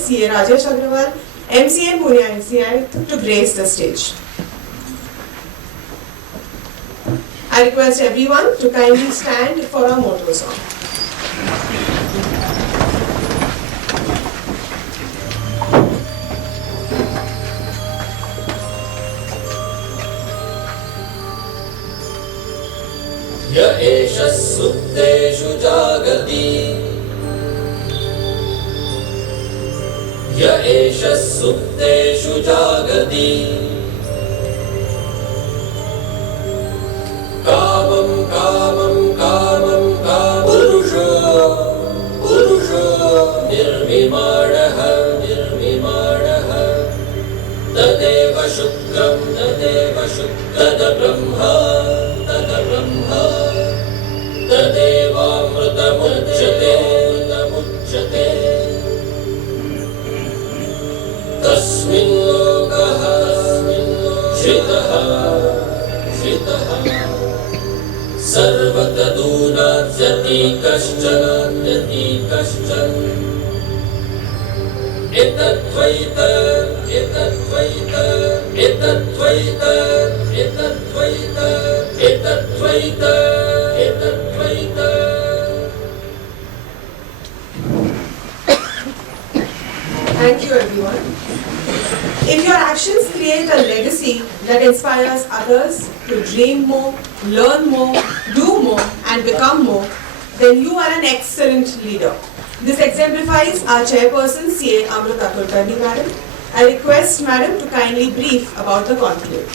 CA Rajesh Agrawal, MCA Pune NCI to grace the stage. I request everyone to kindly stand for our motto song. य एष सुप्तेषु जागति य एष सुप्तेषु जागति कामं कामं कामं पुरुषो निर्विमाणः तदेव शुक्रं तद्ब्रह्मा तदेवामृतमुच्यते तस्मिन् लोकः श्रितः सर्वतदूनाद्यति कश्चन एतद्वैत Thank you, everyone. If your actions create a legacy that inspires others to dream more, learn more, do more, and become more, then you are an excellent leader. This exemplifies our chairperson, CA Amrita Kulkarni Madam. I request Madam to kindly brief about the conclave.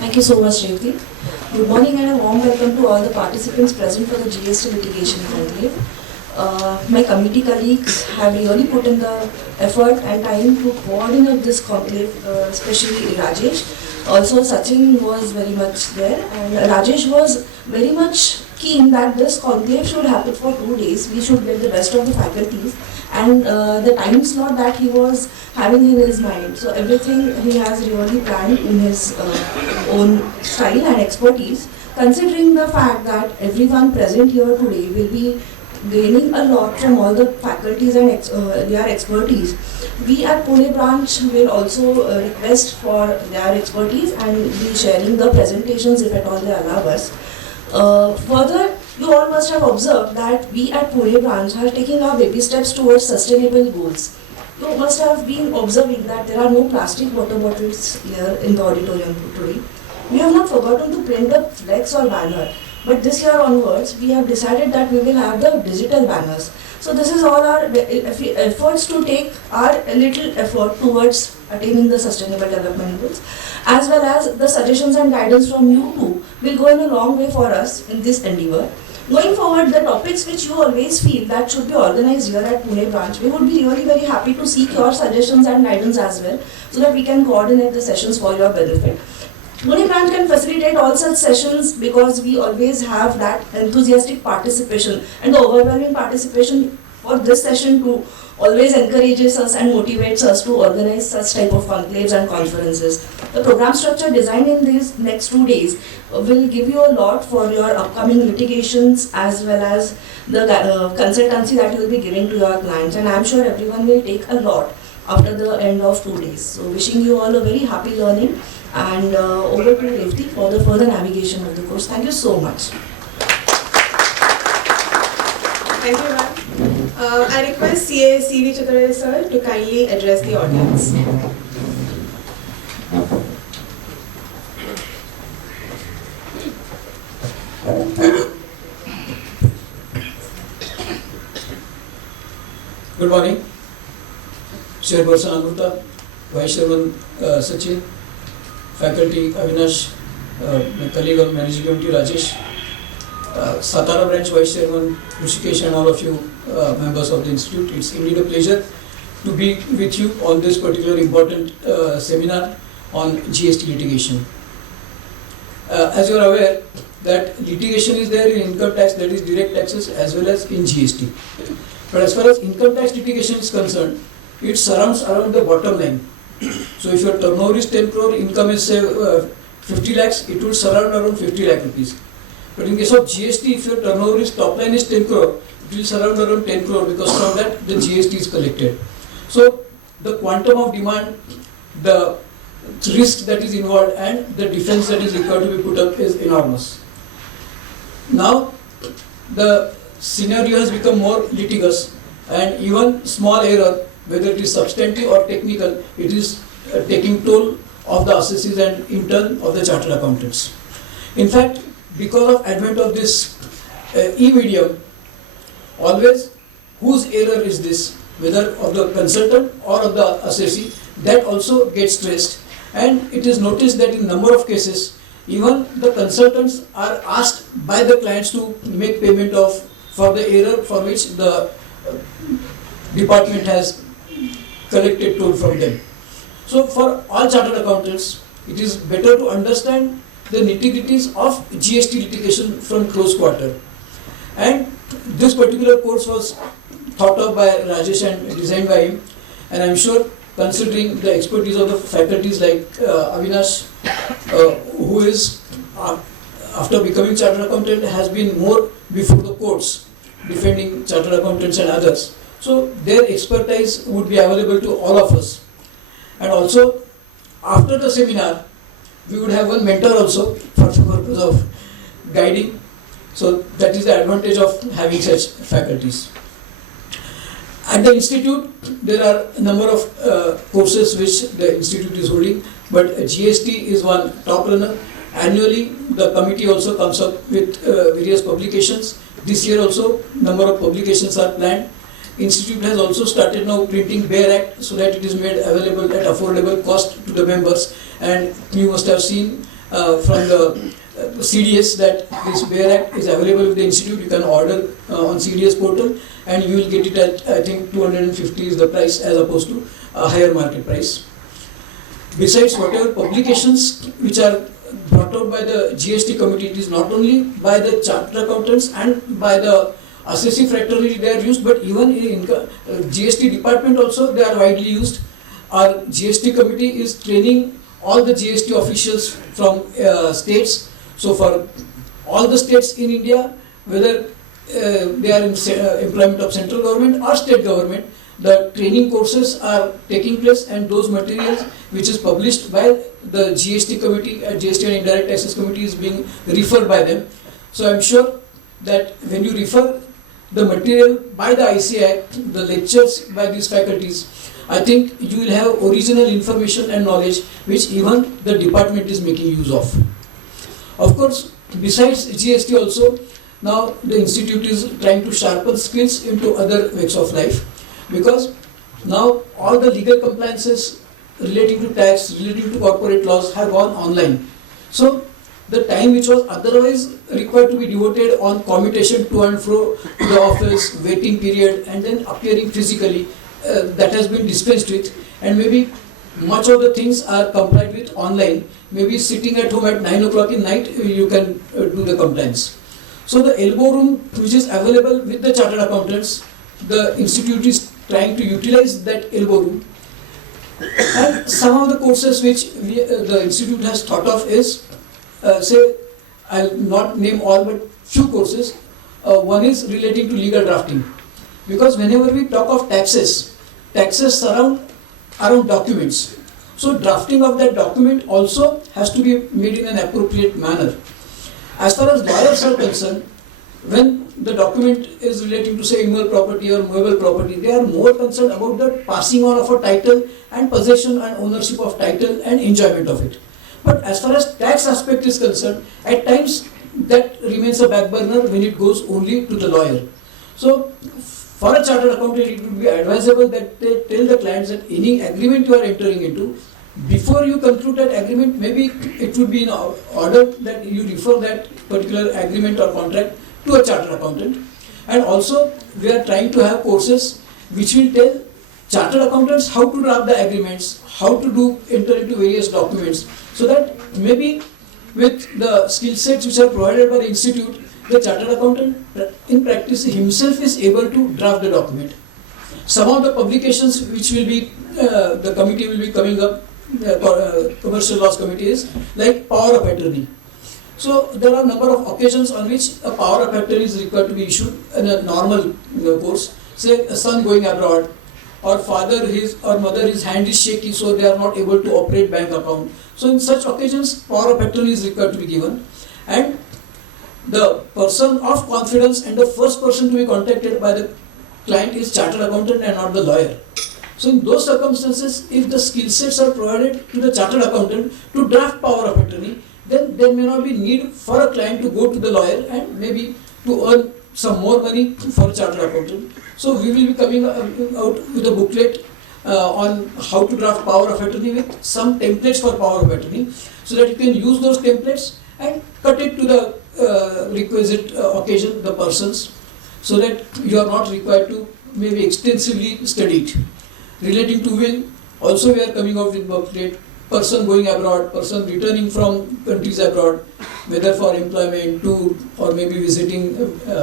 Thank you so much, Revati. Good morning and a warm welcome to all the participants present for the GST litigation conclave. My committee colleagues have really put in the effort and time to coordinate this conclave, especially Rajesh. Also, Sachin was very much there, and Rajesh was very much keen that this conclave should happen for 2 days. We should get the best of the faculties and the time slot that he was having in his mind. So everything he has really planned in his own style and expertise. Considering the fact that everyone present here today will be gaining a lot from all the faculties and their expertise, we at Pune branch will also request for their expertise and be sharing the presentations if at all they allow us. Further, you all must have observed that we at Pune branch are taking our baby steps towards sustainable goals. You must have been observing that there are no plastic water bottles here in the auditorium today. We have not forgotten to print the flex or banner, but this year onwards we have decided that we will have the digital banners. So this is all our efforts to take our little effort towards attaining the sustainable development goals, as well as the suggestions and guidance from you too will go in a long way for us in this endeavor. Going forward, the topics which you always feel that should be organized here at Pune branch, we would be really very happy to seek your suggestions and guidance as well, so that we can coordinate the sessions for your benefit. Pune branch can facilitate all such sessions because we always have that enthusiastic participation, and the overwhelming participation for this session too always encourages us and motivates us to organize such type of conclaves and conferences. The program structure designed in these next 2 days will give you a lot for your upcoming litigations as well as the consultancy that you will be giving to your clients, and I am sure everyone will take a lot after the end of 2 days. So wishing you all a very happy learning, and over to Revati for the further navigation of the course. Thank you so much. Thank you, ma'am. I request CA CV Chitraya sir to kindly address the audience. Good morning. Chairperson Amrita, Vice Chairman Sachin, Faculty Avinash, my colleague on Managing Committee Rajesh, Satara Branch Vice Chairman Litigation, and all of you members of the Institute. It's indeed a pleasure to be with you on this particular important seminar on GST litigation. As you are aware that litigation is there in income tax, that is direct taxes, as well as in GST. But as far as income tax litigation is concerned, it surrounds around the bottom line. So if your turnover is 10 crore, income is say 50 lakhs, it will surround around 50 lakh rupees. But in case of GST, if your turnover is top line is 10 crore, it will surround around 10 crore because from that the GST is collected. So the quantum of demand, the risk that is involved and the defense that is required to be put up is enormous. Now the scenario has become more litigious, and even small error, whether it is substantive or technical, it is taking toll of the assessees and in turn of the chartered accountants. In fact, because of advent of this e-medium, always whose error is this, whether of the consultant or of the assessee, that also gets stressed. And it is noticed that in number of cases, even the consultants are asked by the clients to make payment for the error for which the department has collected toll from them. So for all chartered accountants, it is better to understand the nitty-gritties of GST litigation from close quarter. And this particular course was thought of by Rajesh and designed by him, and I am sure, considering the expertise of the faculties like Avinash, who is after becoming chartered accountant has been more before the courts defending chartered accountants and others, so their expertise would be available to all of us. And also after the seminar we would have one mentor also for the purpose of guiding, so that is the advantage of having such faculties. At the institute, there are a number of courses which the institute is holding, but GST is one top runner. Annually, the committee also comes up with various publications. This year also, number of publications are planned. Institute has also started now printing Bare Act so that it is made available at affordable cost to the members. And you must have seen from the CDS that this Bare Act is available with the institute. You can order on CDS portal and you will get it at, I think, 250 is the price as opposed to a higher market price. Besides whatever publications which are brought out by the GST committee, it is not only by the chartered accountants and by the assessee fraternity they are used, but even in GST department also they are widely used. Our GST committee is training all the GST officials from states. So for all the states in India, whether they are in employment of central government or state government, the training courses are taking place, and those materials which is published by the GST committee, GST and Indirect Taxes committee is being referred by them. So I am sure that when you refer the material by the ICI, the lectures by these faculties, I think you will have original information and knowledge which even the department is making use of. Of course, besides GST also, now the institute is trying to sharpen skills into other ways of life, because now all the legal compliances relating to tax, relating to corporate laws have gone online. So the time which was otherwise required to be devoted on commutation to and fro to the office, waiting period, and then appearing physically, that has been dispensed with, and maybe much of the things are complied with online. Maybe sitting at home at 9 o'clock in night, you can do the compliance. So the elbow room which is available with the chartered accountants, the institute is trying to utilize that elbow room. And some of the courses which the institute has thought of is, say, I'll not name all but few courses. One is relating to legal drafting, because whenever we talk of taxes surround around documents. So drafting of that document also has to be made in an appropriate manner. As far as lawyers are concerned, when the document is relating to, say, immovable property or movable property, they are more concerned about the passing on of a title and possession and ownership of title and enjoyment of it. But as far as tax aspect is concerned, at times that remains a back burner when it goes only to the lawyer. So for a chartered accountant, it would be advisable that they tell the clients that any agreement you are entering into, before you conclude that agreement, maybe it would be in order that you refer that particular agreement or contract to a chartered accountant. And also we are trying to have courses which will tell chartered accountants how to draft the agreements, how to enter into various documents, so that maybe with the skill sets which are provided by the institute, the chartered accountant in practice himself is able to draft the document. Some of the publications which will be, the committee will be coming up, commercial laws committee, is like power of attorney. So there are a number of occasions on which a power of attorney is required to be issued in a normal course. Say a son going abroad, or father his or mother his hand is shaky, so they are not able to operate bank account. So in such occasions, power of attorney is required to be given, and the person of confidence and the first person to be contacted by the client is chartered accountant and not the lawyer. So in those circumstances, if the skill sets are provided to the chartered accountant to draft power of attorney, then there may not be need for a client to go to the lawyer and maybe to earn some more money for a chartered accountant. So we will be coming out with a booklet on how to draft power of attorney with some templates for power of attorney, so that you can use those templates and cut it to the requisite occasion, the persons, so that you are not required to maybe extensively study it. Relating to will, also we are coming out with booklet. Person going abroad, person returning from countries abroad, whether for employment, tour, or maybe visiting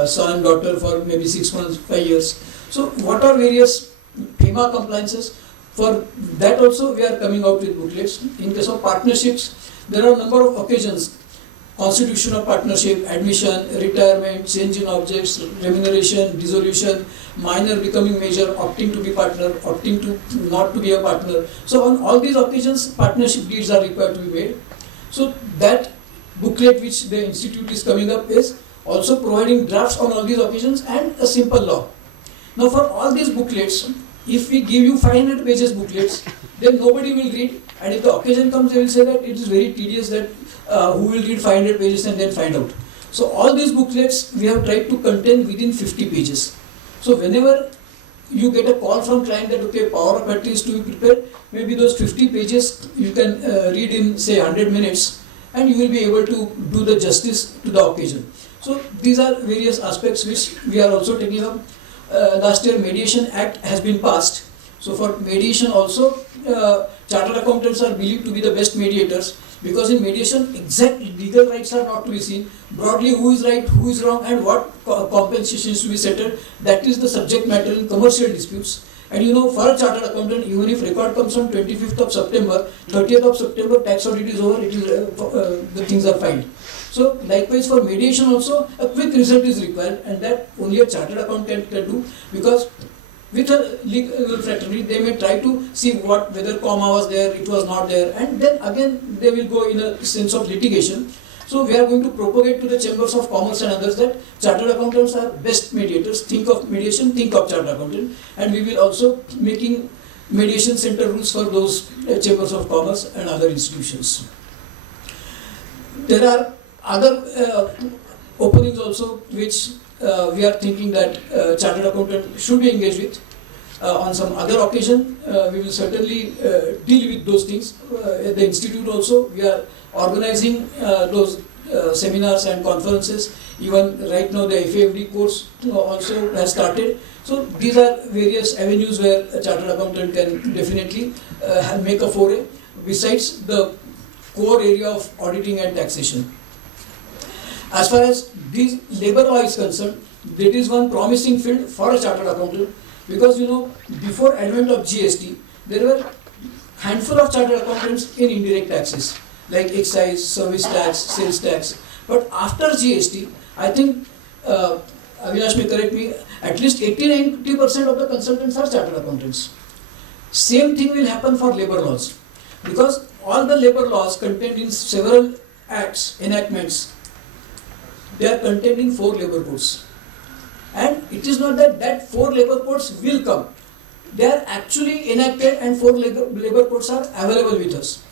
son, daughter for maybe 6 months, 5 years. So what are various FEMA compliances? For that also we are coming out with booklets. In case of partnerships, there are a number of occasions: constitution of partnership, admission, retirement, change in objects, remuneration, dissolution, minor becoming major, opting to be partner, opting to not to be a partner. So on all these occasions, partnership deeds are required to be made. So that booklet which the institute is coming up is also providing drafts on all these occasions and a simple law. Now for all these booklets, if we give you 500 pages booklets, then nobody will read, and if the occasion comes, they will say that it is very tedious, that who will read 500 pages and then find out. So all these booklets we have tried to contain within 50 pages. So whenever you get a call from client that okay, power of attorney is to be prepared, maybe those 50 pages you can read in say 100 minutes, and you will be able to do the justice to the occasion. So these are various aspects which we are also taking up. Last year Mediation Act has been passed. So for mediation also, chartered accountants are believed to be the best mediators, because in mediation exact legal rights are not to be seen. Broadly, who is right, who is wrong, and what compensation is to be settled, that is the subject matter in commercial disputes. And you know, for a chartered accountant, even if record comes on 25th of September, 30th of September, tax audit is over, it is, the things are filed. So likewise for mediation also, a quick result is required, and that only a chartered accountant can do, because with a legal fraternity, they may try to see whether comma was there, it was not there, and then again they will go in a sense of litigation. So we are going to propagate to the chambers of commerce and others that chartered accountants are best mediators. Think of mediation, think of chartered accountant, and we will also making mediation center rules for those chambers of commerce and other institutions. There are other openings also which we are thinking that chartered accountant should be engaged with. On some other occasion, we will certainly deal with those things. At the institute also, we are organizing those seminars and conferences. Even right now, the FAFD course also has started. So these are various avenues where a chartered accountant can definitely make a foray, besides the core area of auditing and taxation. As far as this labor law is concerned, that is one promising field for a chartered accountant, because you know, before advent of GST, there were handful of chartered accountants in indirect taxes like excise, service tax, sales tax. But after GST, I think Avinash may correct me, at least 80-90% of the consultants are chartered accountants. Same thing will happen for labor laws, because all the labor laws contained in several acts, enactments, they are contained in 4 labor codes. And it is not that 4 labor codes will come. They are actually enacted and 4 labor codes are available with us.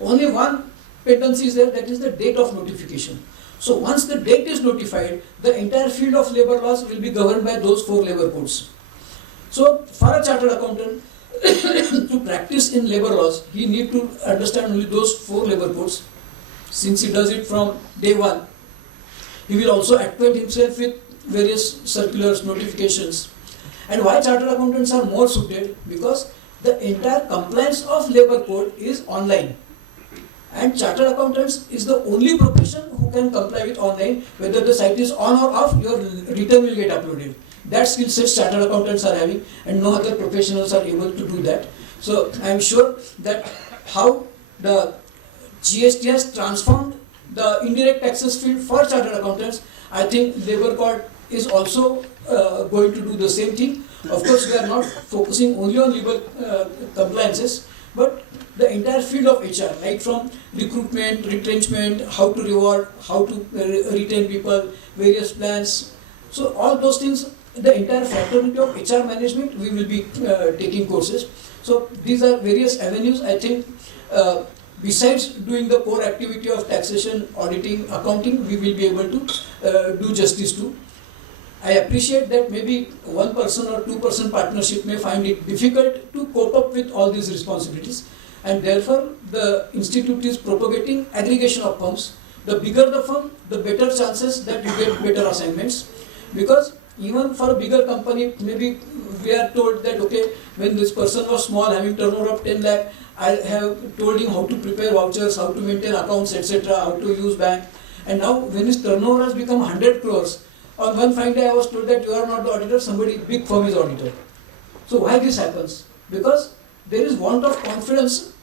Only one pendency is there, that is the date of notification. So once the date is notified, the entire field of labor laws will be governed by those 4 labor codes. So for a chartered accountant to practice in labor laws, he need to understand only those 4 labor codes. Since he does it from day one, he will also acquaint himself with various circulars, notifications. And why chartered accountants are more suited? Because the entire compliance of labor code is online. And chartered accountants is the only profession who can comply with online. Whether the site is on or off, your return will get uploaded. That skill set chartered accountants are having, and no other professionals are able to do that. So I am sure that how the GST has transformed the indirect taxes field for chartered accountants, I think Labour Code is also going to do the same thing. Of course, we are not focusing only on legal compliances, but the entire field of HR, right from recruitment, retrenchment, how to reward, how to retain people, various plans. So all those things, the entire fraternity of HR management, we will be taking courses. So these are various avenues, I think. Besides doing the core activity of taxation, auditing, accounting, we will be able to do justice to. I appreciate that maybe 1% or 2% partnership may find it difficult to cope up with all these responsibilities, and therefore the institute is propagating aggregation of firms. The bigger the firm, the better chances that you get better assignments, because even for a bigger company, maybe we are told that okay, when this person was small, having turnover of 10 lakh, I have told him how to prepare vouchers, how to maintain accounts, etc., how to use bank. And now when his turnover has become 100 crores, on one fine day I was told that you are not the auditor, somebody big firm is auditor. So why this happens? Because there is want of confidence.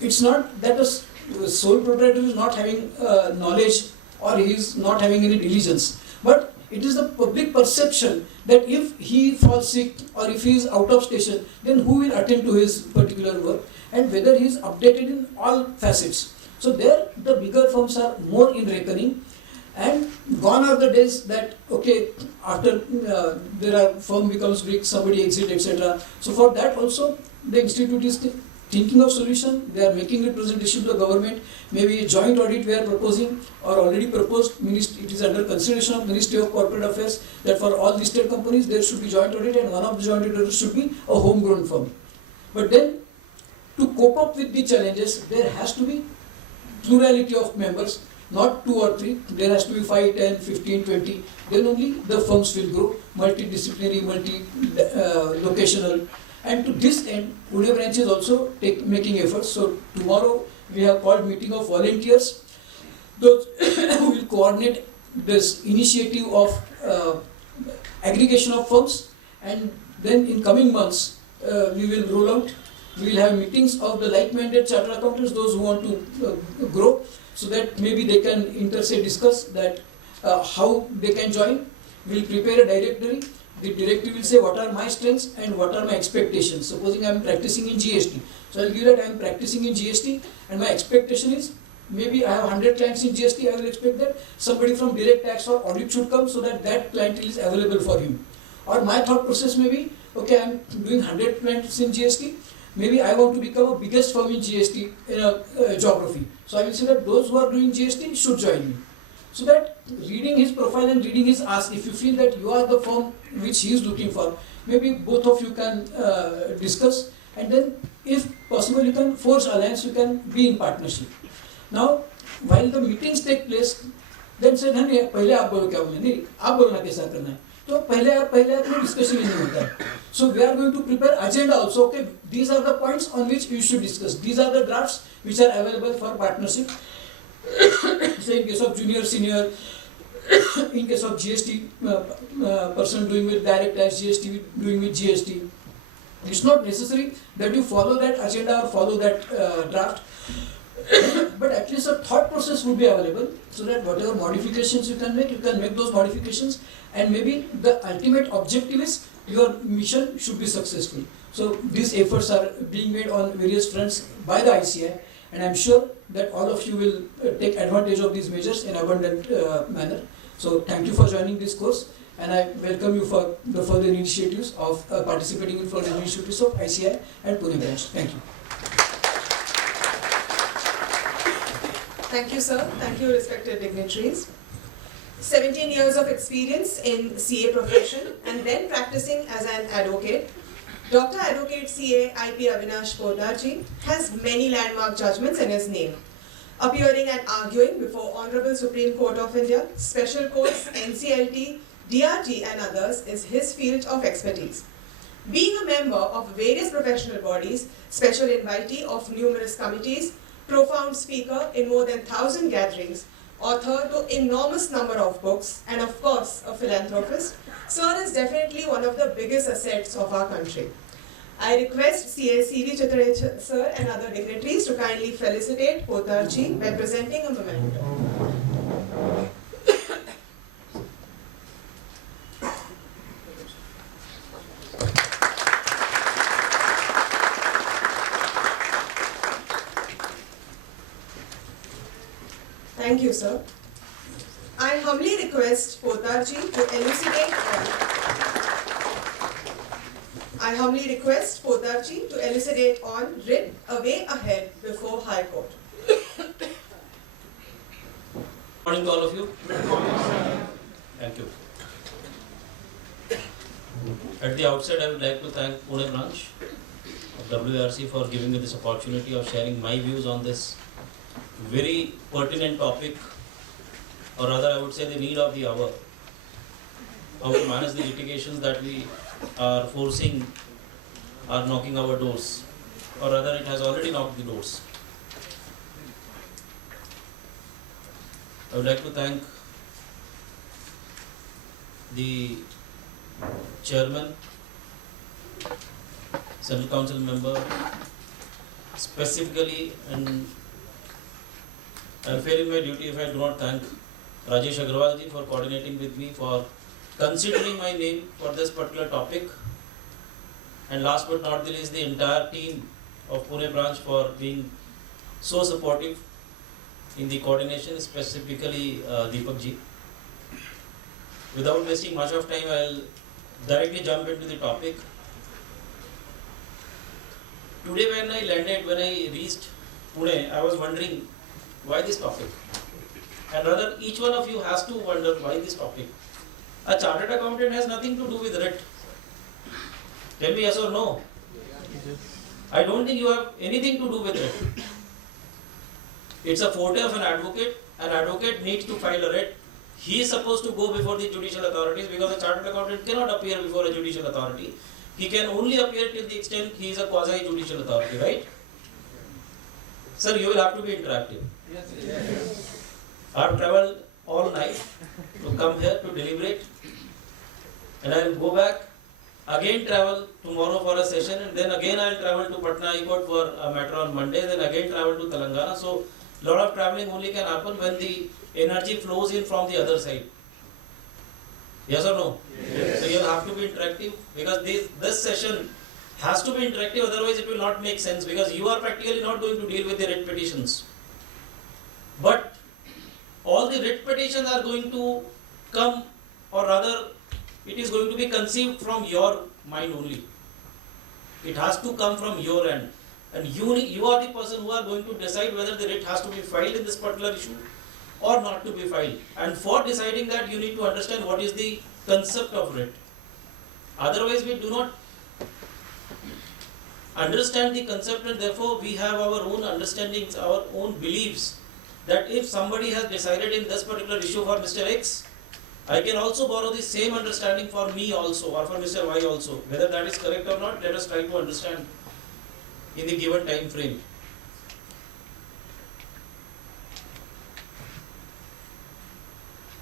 It's not that a sole proprietor is not having knowledge or he is not having any diligence, but it is the public perception that if he falls sick or if he is out of station, then who will attend to his particular work, and whether he is updated in all facets. So there the bigger firms are more in reckoning, and gone are the days that okay, after there are firm becomes big, somebody exit, etc. So for that also the institute is thinking of solution. They are making representation to the government. Maybe a joint audit we are proposing or already proposed. It is under consideration of Ministry of Corporate Affairs that for all listed companies there should be joint audit, and one of the joint auditors should be a homegrown firm. But then to cope up with the challenges, there has to be plurality of members, not 2 or 3. There has to be 5, 10, 15, 20. Then only the firms will grow, multidisciplinary, multi-locational. And to this end, Pune branch is also making efforts. So tomorrow we have called meeting of volunteers, those who will coordinate this initiative of aggregation of firms, and then in coming months we will roll out. We will have meetings of the like-minded chartered accountants, those who want to grow, so that maybe they can discuss that how they can join. We will prepare a directory. The directory will say what are my strengths and what are my expectations. Supposing I am practicing in GST, so I will give that I am practicing in GST, and my expectation is maybe I have 100 clients in GST. I will expect that somebody from direct tax or audit should come, so that that clientele is available for him. Or my thought process may be okay, I am doing 100 clients in GST. Maybe I want to become a biggest firm in GST in a geography. So I will say that those who are doing GST should join me. So that reading his profile and reading his ask, if you feel that you are the firm which he is looking for, maybe both of you can discuss, and then if possible you can forge alliance, you can be in partnership. Now while the meetings take place, then said पहले आप बोलो क्या बोले, नहीं आप बोलो ना कैसा करना है, तो पहले discussion नहीं होता है. So we are going to prepare agenda also. Okay, these are the points on which you should discuss. These are the drafts which are available for partnership. So in case of junior, senior, in case of GST person doing with direct tax, GST doing with GST. It's not necessary that you follow that agenda or follow that draft, but at least a thought process would be available, so that whatever modifications you can make those modifications, and maybe the ultimate objective is your mission should be successful. So these efforts are being made on various fronts by the ICI, and I'm sure that all of you will take advantage of these measures in abundant manner. So thank you for joining this course, and I welcome you for the further initiatives of participating in further initiatives of ICI and Pune branch. Thank you. Thank you, sir. Thank you, respected dignitaries. 17 years of experience in CA profession and then practicing as an advocate, Dr. Advocate CA IP Avinash Poddar has many landmark judgments in his name. Appearing and arguing before Honorable Supreme Court of India, Special Courts, NCLT, DRT and others is his field of expertise. Being a member of various professional bodies, special invitee of numerous committees, profound speaker in more than 1,000 gatherings, author to enormous number of books, and of course a philanthropist, sir is definitely one of the biggest assets of our country. I request CA C.V. Chitare sir and other dignitaries to kindly felicitate Poddar ji by presenting a memento. Thank you, sir. I humbly request Poddar ji to elucidate on writ a way ahead before High Court. Morning to all of you. Thank you. At the outset, I would like to thank Pune branch of WRC for giving me this opportunity of sharing my views on this very pertinent topic, or rather I would say the need of the hour, how to manage the litigations that we are forcing are knocking our doors, or rather it has already knocked the doors. I would like to thank the chairman, Central Council member, specifically, and I will fail in my duty if I do not thank Rajesh Agrawal ji for coordinating with me, for considering my name for this particular topic, and last but not the least the entire team of Pune branch for being so supportive in the coordination, specifically Deepak ji. Without wasting much of time, I will directly jump into the topic. Today when I reached Pune, I was wondering why this topic, and rather each one of you has to wonder why this topic. A chartered accountant has nothing to do with writ. Tell me yes or no. I don't think you have anything to do with writ. It's a forte of an advocate. An advocate needs to file a writ. He is supposed to go before the judicial authorities, because a chartered accountant cannot appear before a judicial authority. He can only appear till the extent he is a quasi-judicial authority, right? Sir, you will have to be interactive. Yes. I have travelled all night to come here to deliberate, and I will go back, again travel tomorrow for a session, and then again I will travel to Patna High Court for a matter on Monday, then again travel to Telangana. So, lot of travelling only can happen when the energy flows in from the other side. Yes or no? Yes. So you have to be interactive, because this session has to be interactive, otherwise it will not make sense, because you are practically not going to deal with the writ petitions. But all the writ petitions are going to come, or rather it is going to be conceived from your mind only. It has to come from your end. And you are the person who are going to decide whether the writ has to be filed in this particular issue or not to be filed. And for deciding that, you need to understand what is the concept of writ. Otherwise, we do not understand the concept, and therefore we have our own understandings, our own beliefs, that if somebody has decided in this particular issue for Mr. X, I can also borrow the same understanding for me also, or for Mr. Y also. Whether that is correct or not, let us try to understand in the given time frame.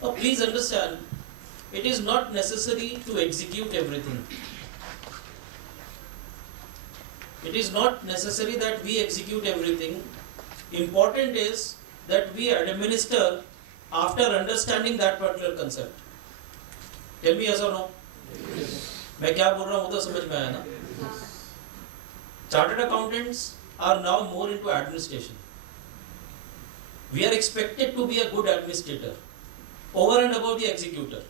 Now please understand, it is not necessary to execute everything. It is not necessary that we execute everything. Important is that we administer after understanding that particular concept. Tell me yes or no? मैं क्या बोल रहा हूँ तो समझ में आया ना? Chartered accountants are now more into administration. We are expected to be a good administrator, over and above the executor.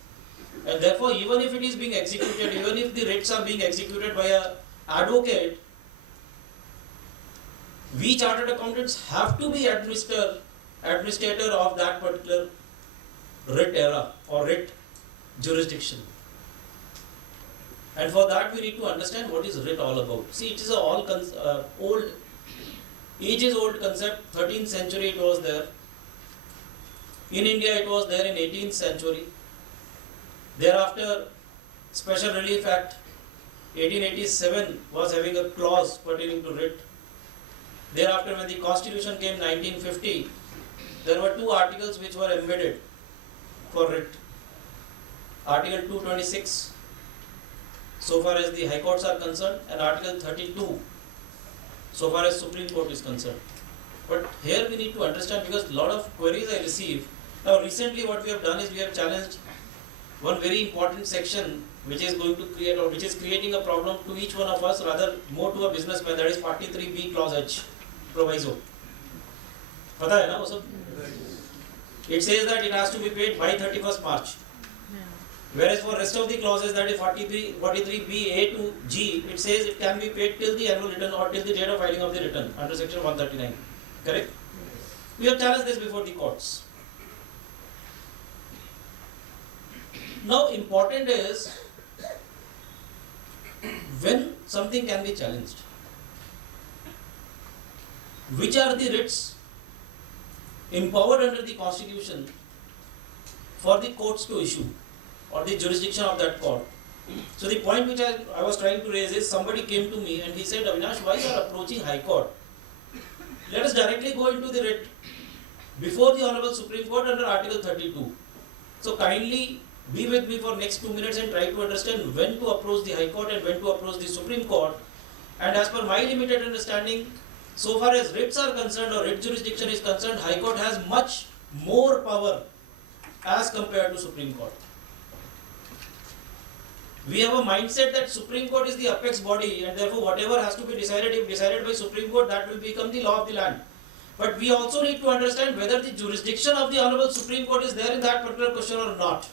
And therefore, even if it is being executed, even if the writs are being executed by an advocate, we chartered accountants have to be administrator of that particular writ era or writ jurisdiction. And for that we need to understand what is writ all about. See, it is a old, ages-old concept. 13th century it was there. In India it was there in 18th century. Thereafter, Special Relief Act 1887 was having a clause pertaining to writ. Thereafter, when the Constitution came 1950, there were two articles which were embedded for writ. Article 226, so far as the High Courts are concerned, and Article 32, so far as Supreme Court is concerned. But here we need to understand, because a lot of queries I receive. Now recently what we have done is we have challenged one very important section which is going to create, or which is creating a problem to each one of us, rather more to a businessman, that is 43B clause H, proviso. पता है ना वो सब? it says that it has to be paid by 31st March. Whereas for rest of the clauses, that is 43B, A to G, it says it can be paid till the annual return or till the date of filing of the return under section 139. Correct? We have challenged this before the courts. Now, important is when something can be challenged. Which are the writs empowered under the Constitution for the courts to issue or the jurisdiction of that court? So the point which I was trying to raise is, somebody came to me and he said, Avinash, why you are approaching High Court? Let us directly go into the writ before the Honorable Supreme Court under Article 32. So kindly be with me for next 2 minutes and try to understand when to approach the High Court and when to approach the Supreme Court. And as per my limited understanding, so far as writs are concerned or writ jurisdiction is concerned, High Court has much more power as compared to Supreme Court. We have a mindset that Supreme Court is the apex body and therefore whatever has to be decided, if decided by Supreme Court, that will become the law of the land. But we also need to understand whether the jurisdiction of the Honorable Supreme Court is there in that particular question or not.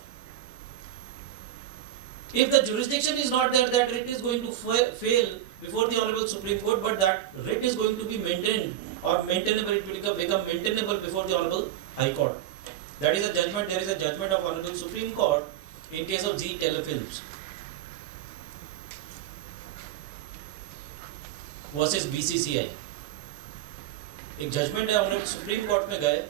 If the jurisdiction is not there, that writ is going to fail before the Honorable Supreme Court, but that writ is going to be maintained or maintainable, it will become maintainable before the Honorable High Court. That is a judgment, there is a judgment of Honorable Supreme Court in case of G Telefilms versus BCCI. एक judgement है हम लोग supreme court में गए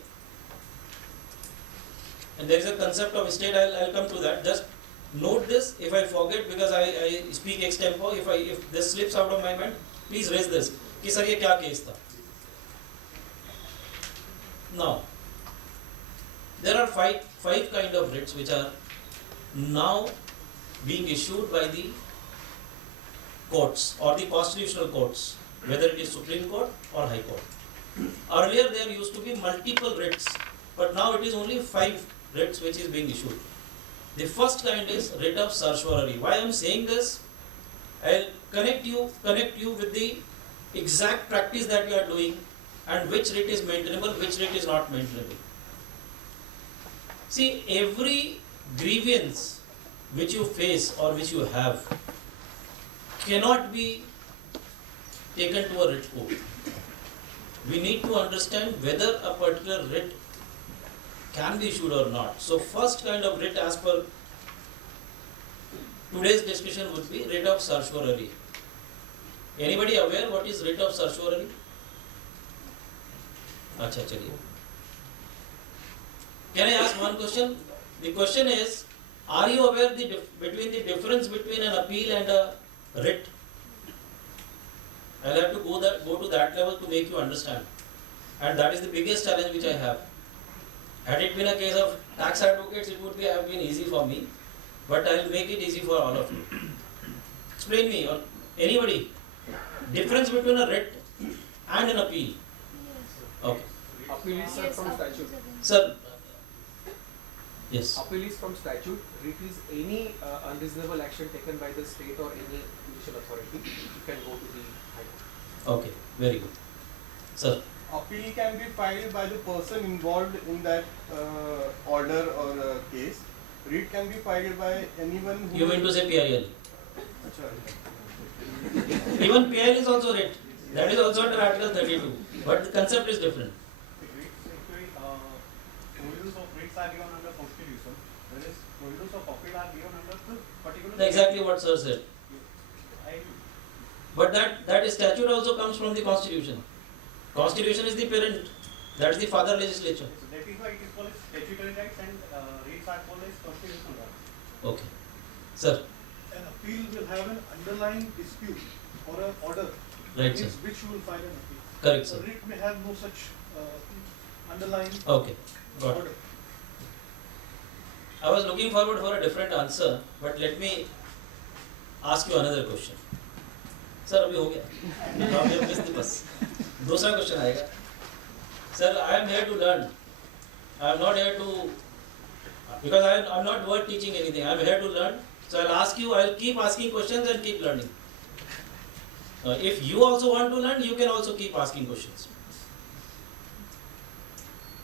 and there is a concept of state. I'll come to that. Just note this. If I forget, because I speak extempo, if this slips out of my mind, please raise this कि sir ये क्या case था. Now there are five kind of writs which are now being issued by the courts or the constitutional courts, whether it is Supreme Court or High Court. Earlier there used to be multiple writs, but now it is only 5 writs which is being issued. The first kind is writ of certiorari. Why I am saying this? I'll connect you with the exact practice that you are doing and which writ is maintainable, which writ is not maintainable. See, every grievance which you face or which you have cannot be taken to a writ court. We need to understand whether a particular writ can be issued or not. So first kind of writ as per today's discussion would be writ of certiorari. Anybody aware what is writ of certiorari? Acha, chaliye. Can I ask one question? The question is, are you aware between the difference between an appeal and a writ? I'll have to go to that level to make you understand. And that is the biggest challenge which I have. Had it been a case of tax advocates, it would have been easy for me. But I'll make it easy for all of you. Explain me, or anybody, difference between a writ and an appeal. Okay. Appeal is from statute. Sir. Yes. Appeal is from statute. Writ is any unreasonable action taken by the state or any judicial authority. You can go to the High Court. Okay, very good. Sir. Appeal can be filed by the person involved in that order or case. Writ can be filed by anyone who... You mean to say PIL? Achha. Even PIL is also writ. That is also under Article 32. But the concept is different. Provisions of writs are given under Constitution, whereas provisions of appeal are given under the particular... Exactly what sir said. I agree. But that statute also comes from the Constitution. Constitution is the parent. That is the father legislature. So that is why it is called as statutory rights and writs are called as constitutional rights. Okay. Sir. An appeal will have an underlying dispute or an order Right, which you will file an appeal. Correct, sir. A writ may have no such underlying Okay. Got order. it. I was looking forward for a different answer, but let me ask you another question. Sir, अभी हो गया. आप ये miss बस. दूसरा question आएगा. Sir, I am here to learn. I am not here to, because I am not word teaching anything. I am here to learn. So I'll ask you. I'll keep asking questions and keep learning. If you also want to learn, you can also keep asking questions.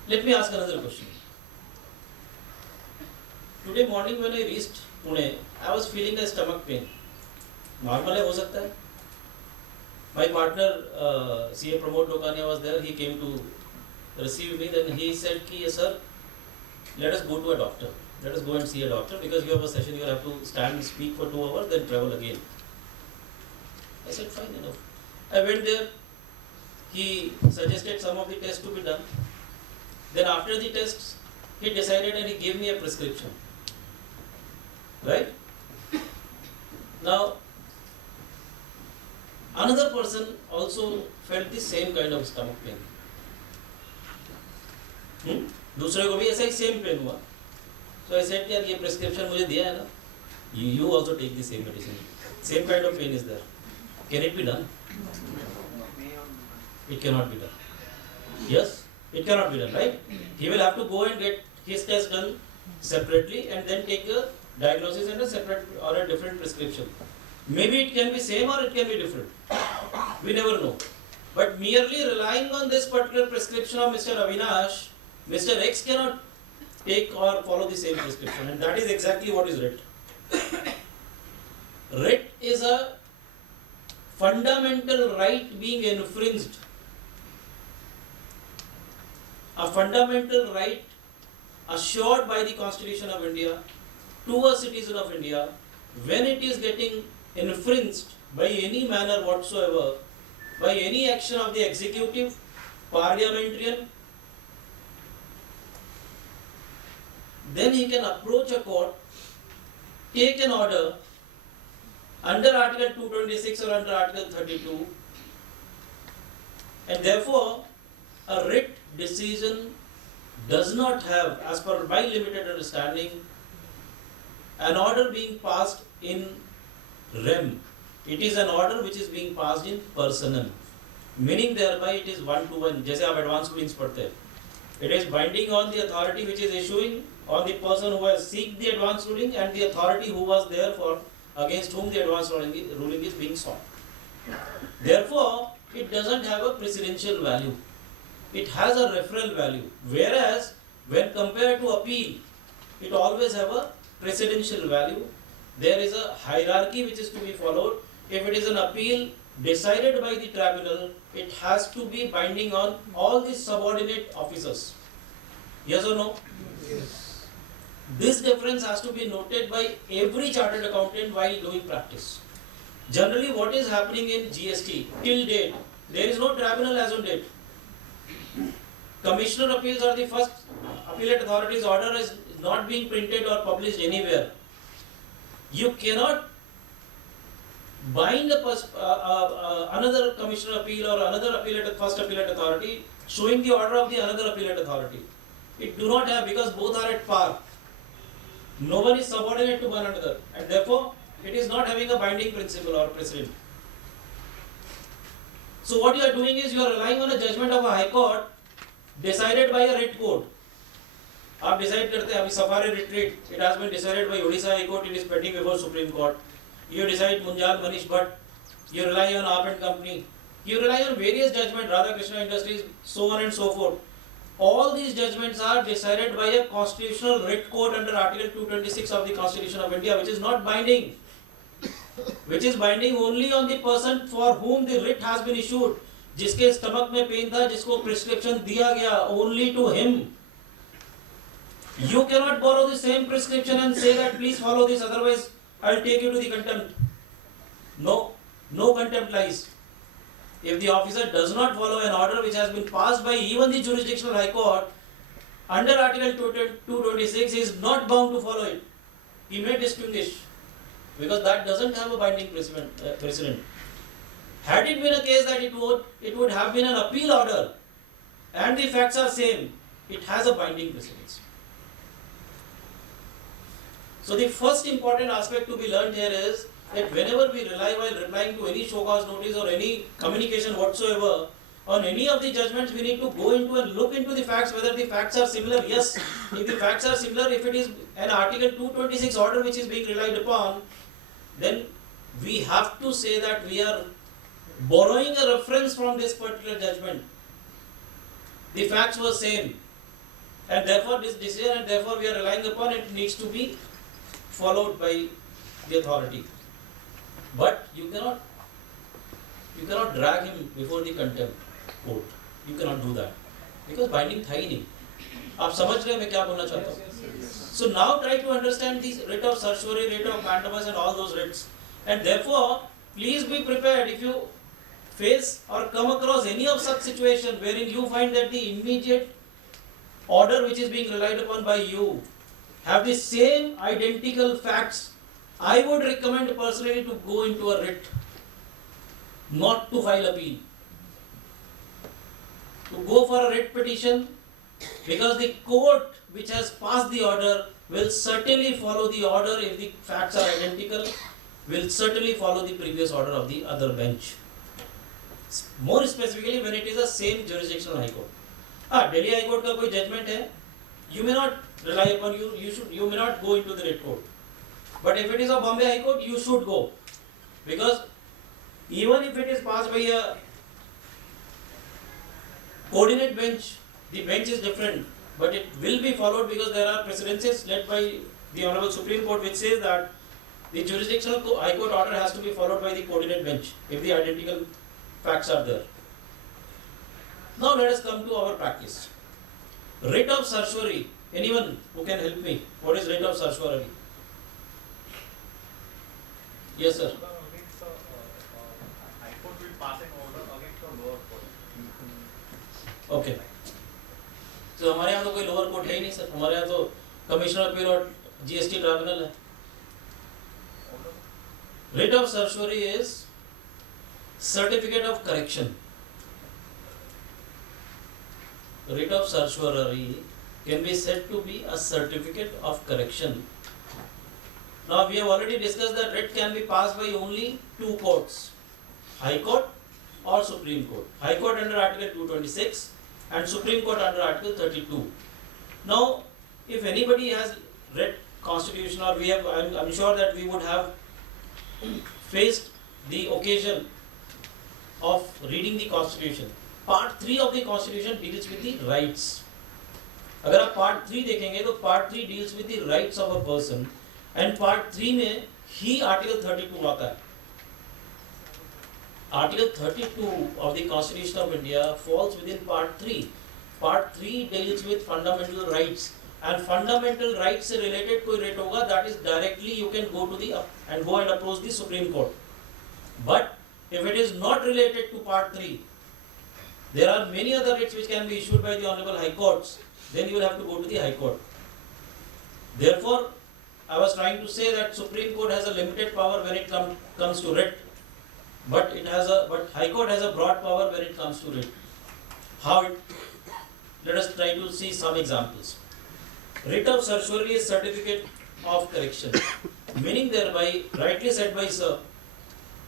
Let me ask another question. today morning when I reached Pune, I was feeling a stomach pain. Normal है हो सकता है. My partner CA Pramod Lokania was there. He came to receive me. Then he said, "Ki sir, let us go to a doctor. Let us go and see a doctor because you have a session. You have to stand and speak for 2 hours, then travel again." I said, "Fine enough." I went there. He suggested some of the tests to be done. Then after the tests, he decided and he gave me a prescription. Right? Now, another person also felt the same kind of stomach pain. दूसरे को भी ऐसा ही same pain हुआ. So I said, यार ये prescription मुझे दिया है ना, you also take the same medicine. Same kind of pain is there. Can it be done? It cannot be done. Yes, it cannot be done, right? He will have to go and get his test done separately and then take a diagnosis and a separate or a different prescription. Maybe it can be same or it can be different. We never know. But merely relying on this particular prescription of Mr. Avinash, Mr. X cannot take or follow the same prescription, and that is exactly what is writ. Writ is a fundamental right being infringed. A fundamental right assured by the Constitution of India to a citizen of India, when it is getting infringed by any manner whatsoever, by any action of the executive, parliamentarian, then he can approach a court, take an order under Article 226 or under Article 32, and therefore a writ decision does not have, as per my limited understanding, an order being passed in rem. It is an order which is being passed in personam, meaning thereby it is one to one. जैसे आप advance rulings पढ़ते हैं, it is binding on the authority which is issuing, on the person who has seeked the advance ruling, and the authority who was there for against whom the advance ruling is being sought. Therefore, it doesn't have a precedential value. It has a referral value. Whereas, when compared to appeal, it always have a precedential value. There is a hierarchy which is to be followed. If it is an appeal decided by the tribunal, it has to be binding on all the subordinate officers. Yes or no? Yes. This difference has to be noted by every chartered accountant while doing practice. Generally, what is happening in GST till date, there is no tribunal as on date. Commissioner appeals or the first appellate authority's order is not being printed or published anywhere. You cannot bind another commissioner appeal or another first appellate authority showing the order of the another appellate authority. It do not have, because both are at par. No one is subordinate to one another, and therefore it is not having a binding principle or precedent. So what you are doing is you are relying on a judgment of a high court decided by a writ court. आप decide करते हैं अभी safari retreat, it has been decided by Odisha High Court, it is pending before Supreme Court. You decide Munjal Manish Bhatt, you rely on Aap and Company, you rely on various judgments, Radha Krishna Industries, so on and so forth. All these judgments are decided by a constitutional writ court under Article 226 of the Constitution of India, which is not binding, which is binding only on the person for whom the writ has been issued. जिसके stomach में pen था, जिसको prescription दिया गया, only to him. You cannot borrow the same prescription and say that please follow this, otherwise I will take you to the contempt. No, no contempt lies. If the officer does not follow an order which has been passed by even the jurisdictional high court, under Article 226 he is not bound to follow it. He may distinguish, because that doesn't have a binding precedent. Had it been a case that it would have been an appeal order and the facts are same, it has a binding precedence. So the first important aspect to be learned here is that whenever we rely while replying to any show cause notice or any communication whatsoever on any of the judgments, we need to go into and look into the facts, whether the facts are similar. Yes, if the facts are similar, if it is an Article 226 order which is being relied upon, then we have to say that we are borrowing a reference from this particular judgment. The facts were same. and therefore this decision, and therefore we are relying upon it, needs to be followed by the authority. But you cannot drag him before the contempt court. You cannot do that because binding था ही नहीं. आप समझ रहे हैं मैं क्या बोलना चाहता हूँ? So now try to understand the writ of certiorari, writ of mandamus, and all those writs. And therefore, please be prepared if you face or come across any of such situation wherein you find that the immediate order which is being relied upon by you have the same identical facts. I would recommend personally to go into a writ, not to file appeal. To go for a writ petition, because the court which has passed the order will certainly follow the order if the facts are identical, will certainly follow the previous order of the other bench. More specifically when it is a same jurisdictional high court. Delhi High Court का कोई judgment है, you may not rely upon, you may not go into the writ court. But if it is a Bombay High Court, you should go. Because even if it is passed by a coordinate bench, the bench is different, but it will be followed because there are precedences led by the Honorable Supreme Court which says that the jurisdictional High Court order has to be followed by the coordinate bench if the identical facts are there. Now let us come to our practice. Writ of certiorari. Anyone who can help me? What is writ of certiorari? Yes, sir. High Court will pass an order against the lower court. Okay. So हमारे यहाँ तो कोई lower court है ही नहीं sir. हमारे यहाँ तो commissioner appeal और जीएसटी ट्राइब्यूनल है. Writ of certiorari is certificate of correction. Writ of certiorari can be said to be a certificate of correction. Now we have already discussed that writ can be passed by only two courts, High Court or Supreme Court. High Court under Article 226 and Supreme Court under Article 32. Now if anybody has read Constitution, or we have, I'm sure that we would have faced the occasion of reading the Constitution. Part 3 of the Constitution deals with the rights. अगर आप Part 3 देखेंगे तो Part 3 deals with the rights of a person, and Part 3 में ही Article 32 आता है. Article 32 of the Constitution of India falls within Part 3. Part 3 deals with fundamental rights, and fundamental rights से related कोई writ होगा, that is directly you can go to the and go and approach the Supreme Court. But if it is not related to Part 3, there are many other writs which can be issued by the Honorable High Courts, then you will have to go to the High Court. Therefore, I was trying to say that Supreme Court has a limited power when it comes to writ, but High Court has a broad power when it comes to writ. How it? Let us try to see some examples. Writ of certiorari is certificate of correction, meaning thereby, rightly said by sir,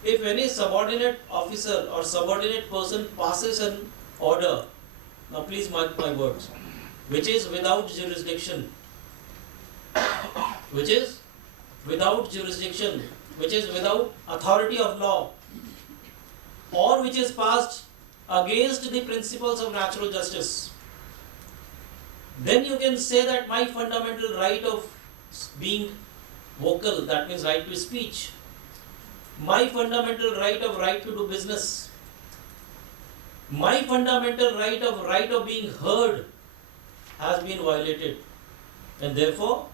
if any subordinate officer or subordinate person passes an order, now please mark my words, which is without jurisdiction, which is without authority of law, or which is passed against the principles of natural justice, then you can say that my fundamental right of being vocal, that means right to speech, my fundamental right to do business, my fundamental right of being heard has been violated, and therefore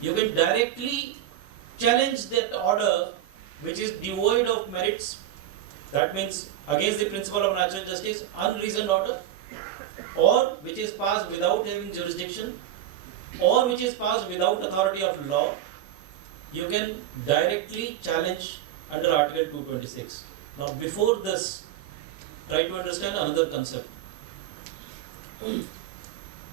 you can directly challenge that order which is devoid of merits, that means against the principle of natural justice, unreasoned order, or which is passed without having jurisdiction, or which is passed without authority of law. You can directly challenge under Article 226. Now before this, try to understand another concept.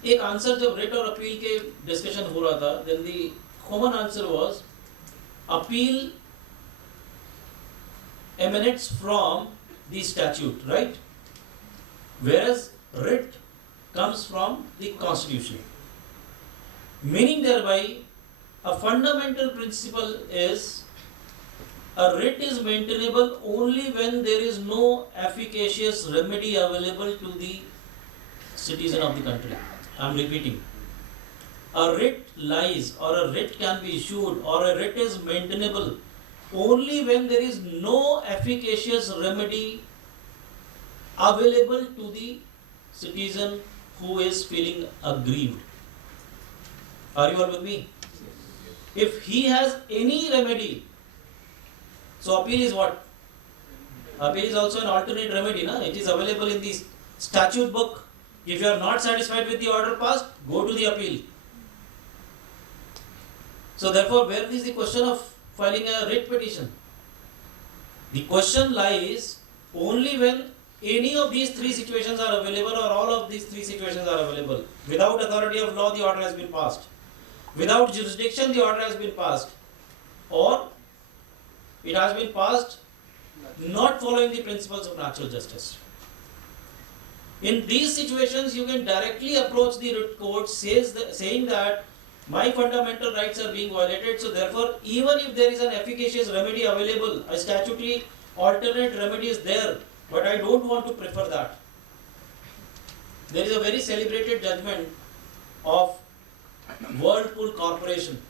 एक answer जब rate और appeal के discussion हो रहा था, then the common answer was appeal emanates from the statute, right? Whereas writ comes from the Constitution. Meaning thereby, a fundamental principle is a writ is maintainable only when there is no efficacious remedy available to the citizen of the country. I'm repeating. A writ lies or a writ can be issued or a writ is maintainable only when there is no efficacious remedy available to the citizen who is feeling aggrieved. Are you all with me? If he has any remedy, so appeal is what? Appeal is also an alternate remedy, na? It is available in the statute book. If you are not satisfied with the order passed, go to the appeal. So therefore, where is the question of filing a writ petition? The question lies only when any of these three situations are available or all of these three situations are available. Without authority of law, the order has been passed. Without jurisdiction, the order has been passed. Or it has been passed not following the principles of natural justice. In these situations, you can directly approach the writ court saying that my fundamental rights are being violated, so therefore, even if there is an efficacious remedy available, a statutory alternate remedy is there, but I don't want to prefer that. There is a very celebrated judgment of Whirlpool Corporation.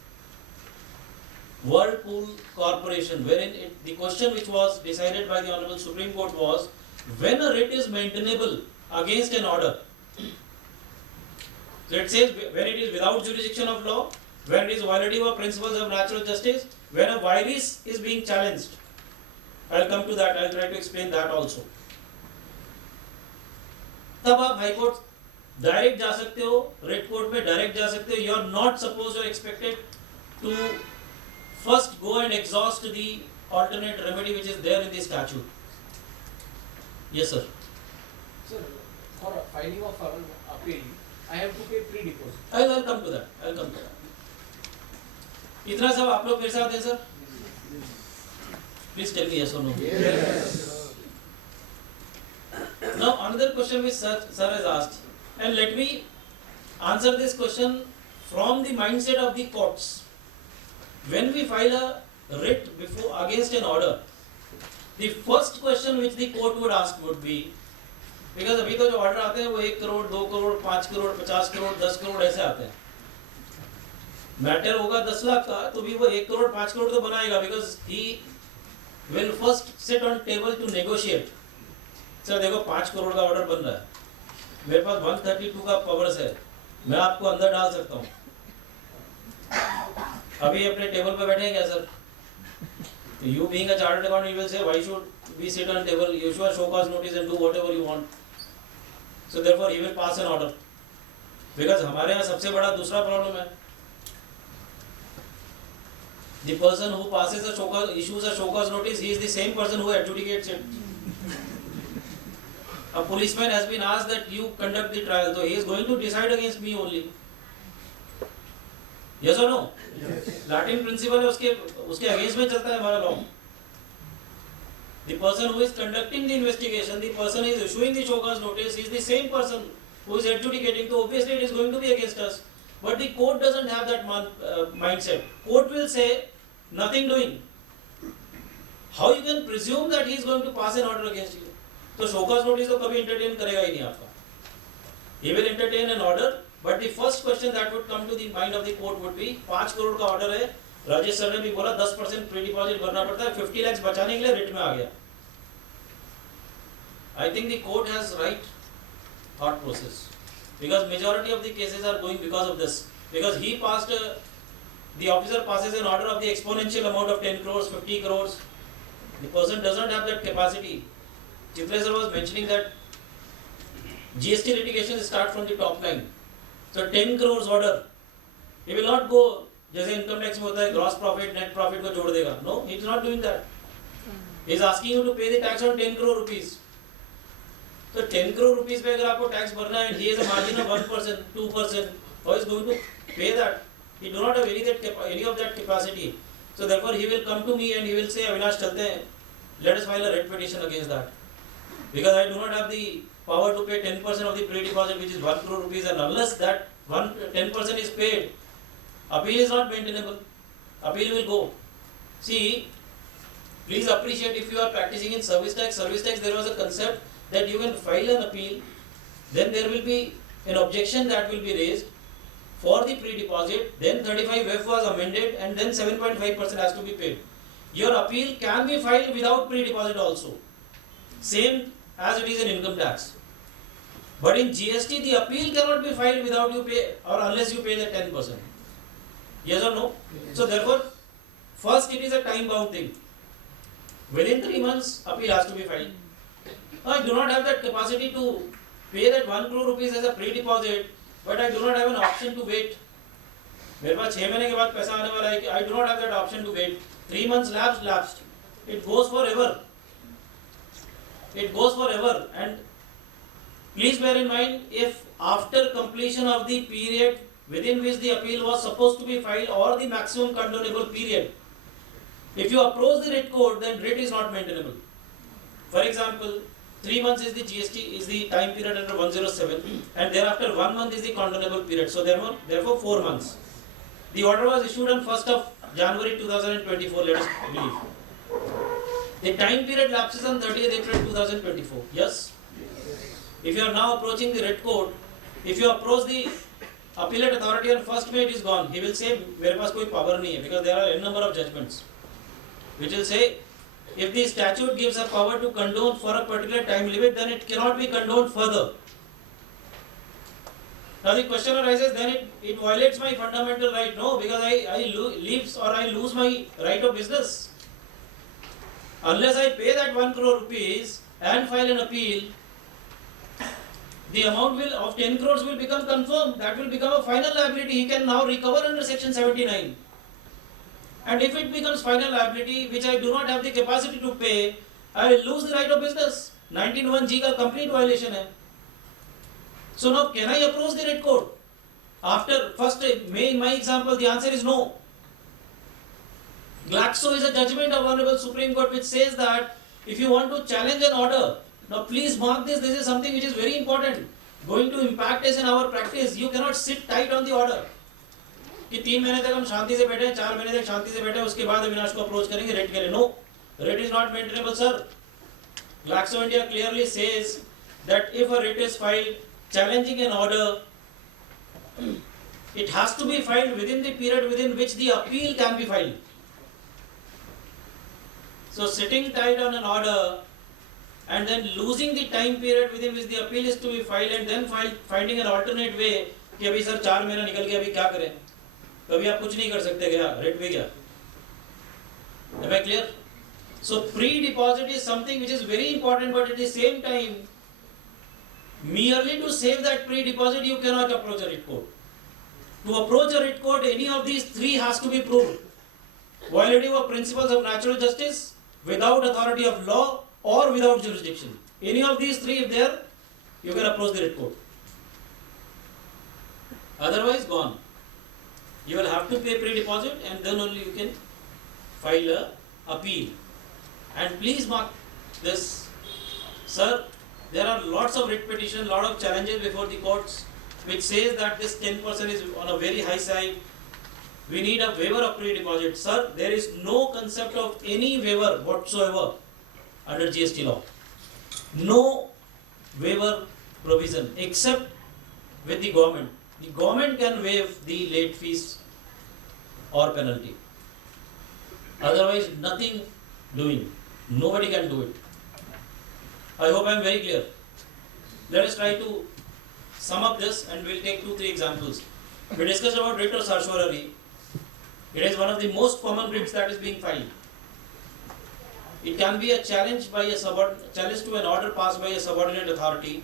Whirlpool Corporation, wherein the question which was decided by the Honorable Supreme Court was, when a writ is maintainable against an order, so it says when it is without jurisdiction of law, when it is violative of principles of natural justice, when a virus is being challenged. I'll come to that, I'll try to explain that also. तब आप high court direct जा सकते हो, red court में direct जा सकते हो. You are not supposed or expected to first go and exhaust the alternate remedy which is there in the statute. Yes, sir. Sir, for filing of an appeal, I have to pay pre-deposit. I'll come to that. इतना सब आप लोग मेरे साथ हैं, sir? Please tell me yes or no. Yes. Now another question which sir has asked, and let me answer this question from the mindset of the courts. When we file a writ against an order, the first question which the court would ask would be, because अभी तो जो order आते हैं वो 1 करोड़ 2 करोड़ 5 करोड़ 50 करोड़ 10 करोड़ ऐसे आते हैं. Matter होगा 10 लाख का तो भी वो 1 करोड़ 5 करोड़ तो बनाएगा, because he will first sit on table to negotiate. Sir देखो 5 करोड़ का ऑर्डर बन रहा है, मेरे पास 132 का पावर्स है, मैं आपको अंदर डाल सकता हूँ. अभी अपने टेबल पे बैठे हैं क्या sir? You being a chartered accountant, you will say, why should we sit on table? You should show cause notice and do whatever you want. So therefore, he will pass an order. Because हमारे यहाँ सबसे बड़ा दूसरा problem है. The person who passes a show cause, issues a show cause notice, he is the same person who adjudicates it. A policeman has been asked that you conduct the trial, so he is going to decide against me only. Yes or no? Yes. Latin principle है उसके against में चलता है हमारा law. The person who is conducting the investigation, the person who is issuing the show cause notice, is the same person who is adjudicating. So obviously it is going to be against us. But the court doesn't have that mindset. Court will say nothing doing. How you can presume that he is going to pass an order against you? So show cause notice तो कभी entertain करेगा ही नहीं आपका. He will entertain an order, but the first question that would come to the mind of the court would be 5 crore का order है, Rajesh sir ने भी बोला 10% प्री डिपॉजिट भरना पड़ता है, 50 lakhs बचाने के लिए रेट में आ गया. I think the court has right thought process, because majority of the cases are going because of this. Because he passed, the officer passes an order of the exponential amount of 10 crores, 50 crores. The person doesn't have that capacity. Chitra sir was mentioning that GST litigation start from the top line. So 10 crores order, he will not go जैसे income tax में होता है gross profit net profit को जोड़ देगा. No, he is not doing that. He is asking you to pay the tax on 10 crore rupees. So 10 crore rupees पे अगर आपको टैक्स भरना है, he has a margin of 1%, 2%, how is going to pay that? He do not have any of that capacity. So therefore he will come to me and he will say, Avinash चलते हैं, let us file a writ petition against that. Because I do not have the power to pay 10% of the pre-deposit, which is 1 crore rupees, and unless that 10% is paid, appeal is not maintainable. Appeal will go. See, please appreciate, if you are practicing in service tax, there was a concept that you can file an appeal, then there will be an objection that will be raised for the pre-deposit, then 35F was amended and then 7.5% has to be paid. Your appeal can be filed without pre-deposit also. Same as it is in income tax. But in GST, the appeal cannot be filed without you pay or unless you pay the 10%. Yes or no? So therefore, first it is a time-bound thing. Within 3 months, appeal has to be filed. I do not have that capacity to pay that 1 crore rupees as a pre-deposit, but I do not have an option to wait. मेरे पास 6 महीने के बाद पैसा आने वाला है कि I do not have that option to wait. 3 months lapsed. It goes forever. It goes forever. And please bear in mind, if after completion of the period within which the appeal was supposed to be filed or the maximum condonable period, if you approach the writ court, then writ is not maintainable. For example, 3 months is the GST, is the time period under 107, and thereafter 1 month is the condonable period. So therefore 4 months. The order was issued on 1st of January 2024, let us believe. The time period lapses on 30th April 2024. Yes? If you are now approaching the writ court, if you approach the appellate authority on 1st May, it is gone. He will say, मेरे पास कोई power नहीं है, because there are a number of judgments, which will say, if the statute gives a power to condone for a particular time limit, then it cannot be condoned further. Now the question arises, then it violates my fundamental right. No, because I lose my right of business. Unless I pay that 1 crore rupees and file an appeal, the amount of 10 crores will become confirmed. That will become a final liability. He can now recover under section 79. And if it becomes final liability, which I do not have the capacity to pay, I will lose the right of business. 19(1)(g) का complete violation है. So now, can I approach the writ court? After 1st May, in my example, the answer is no. Glaxo is a judgment of Honorable Supreme Court which says that if you want to challenge an order, now please mark this is something which is very important. Going to impact us in our practice. You cannot sit tight on the order. कि 3 महीने तक हम शांति से बैठे, 4 महीने तक शांति से बैठे, उसके बाद अविनाश को अप्रोच करेंगे रेट के लिए. No, rate is not maintainable, sir. Glaxo India clearly says that if a writ is filed challenging an order, it has to be filed within the period within which the appeal can be filed. So sitting tight on an order and then losing the time period within which the appeal is to be filed and then finding an alternate way कि अभी sir 4 महीना निकल गया, अभी क्या करें, कभी आप कुछ नहीं कर सकते क्या, रेट पे क्या. Am I clear? So pre-deposit is something which is very important, but at the same time, merely to save that pre-deposit, you cannot approach a writ court. To approach a writ court, any of these 3 has to be proved. Violative of principles of natural justice, without authority of law, or without jurisdiction. Any of these 3, if there, you can approach the writ court. Otherwise, gone. You will have to pay pre-deposit and then only you can file a appeal. And please mark this, sir, there are lots of writ petitions, lot of challenges before the courts, which says that this 10% is on a very high side. We need a waiver of pre-deposit. Sir, there is no concept of any waiver whatsoever under GST law. No waiver provision except with the government. The government can waive the late fees or penalty. Otherwise, nothing doing. Nobody can do it. I hope I am very clear. Let us try to sum up this and we will take 2-3 examples. We discussed about writ or certiorari. It is one of the most common writs that is being filed. It can be a challenge by challenge to an order passed by a subordinate authority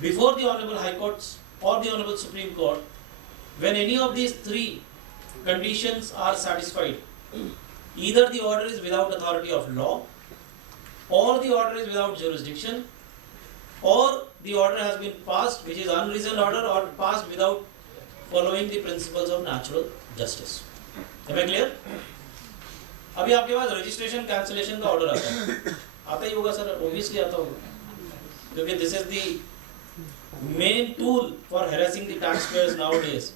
before the Honorable High Courts or the Honorable Supreme Court. When any of these 3 conditions are satisfied, either the order is without authority of law, or the order is without jurisdiction, or the order has been passed which is unreasoned order or passed without following the principles of natural justice. Am I clear? अभी आपके पास registration cancellation का order आता ही होगा sir, obviously आता होगा, क्योंकि this is the main tool for harassing the taxpayers nowadays.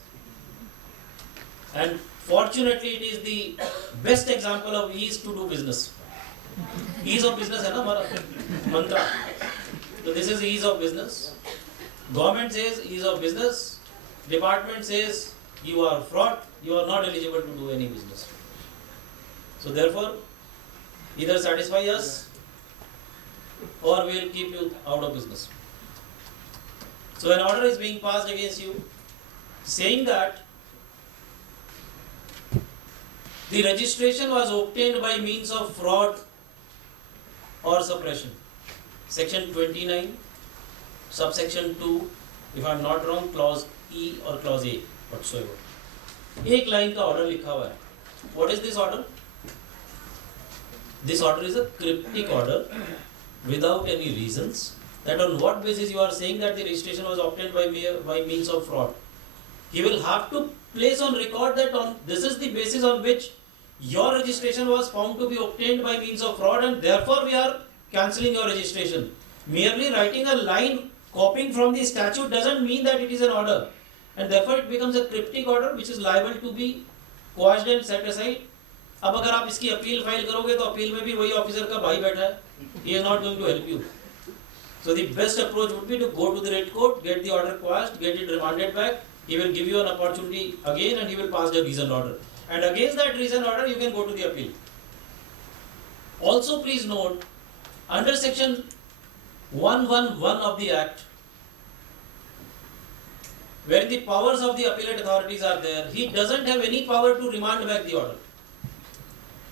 And fortunately, it is the best example of ease to do business. Ease of business है ना हमारा मंत्रा. So this is ease of business. Government says ease of business, department says you are fraud, you are not eligible to do any business. So therefore, either satisfy us or we will keep you out of business. So an order is being passed against you saying that the registration was obtained by means of fraud or suppression. Section 29, subsection 2, if I am not wrong, clause E or clause A, whatsoever. एक line का order लिखा हुआ है. What is this order? This order is a cryptic order without any reasons. That on what basis you are saying that the registration was obtained by means of fraud. He will have to place on record that this is the basis on which your registration was found to be obtained by means of fraud and therefore we are cancelling your registration. Merely writing a line copying from the statute doesn't mean that it is an order, and therefore it becomes a cryptic order which is liable to be quashed and set aside. अब अगर आप इसकी appeal file करोगे तो appeal में भी वही officer का भाई बैठा है. He is not going to help you. So the best approach would be to go to the Writ court, get the order quashed, get it remanded back. He will give you an opportunity again and he will pass the reasoned order. And against that reasoned order you can go to the appeal. Also please note, under section 111 of the Act, where the powers of the appellate authorities are there, he doesn't have any power to remand back the order.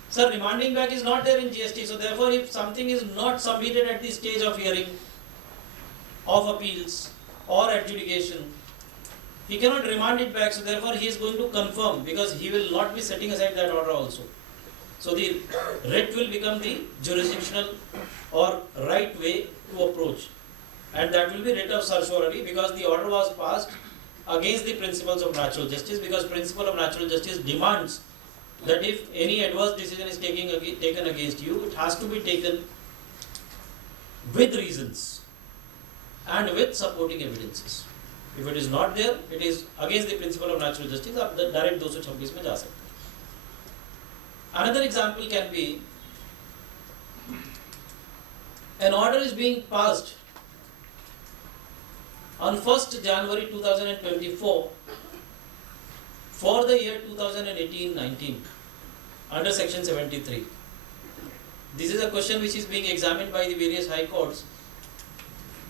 Sir, remanding back is not there in GST, so therefore if something is not submitted at the stage of hearing, of appeals or adjudication, he cannot remand it back, so therefore he is going to confirm because he will not be setting aside that order also. So the writ will become the jurisdictional or right way to approach, and that will be writ of certiorari because the order was passed against the principles of natural justice, because principle of natural justice demands that if any adverse decision is taken against you, it has to be taken with reasons and with supporting evidences. If it is not there, it is against the principle of natural justice. आप direct 226 में जा सकते. Another example can be, an order is being passed on 1st January 2024 for the year 2018-19 under section 73. This is a question which is being examined by the various high courts,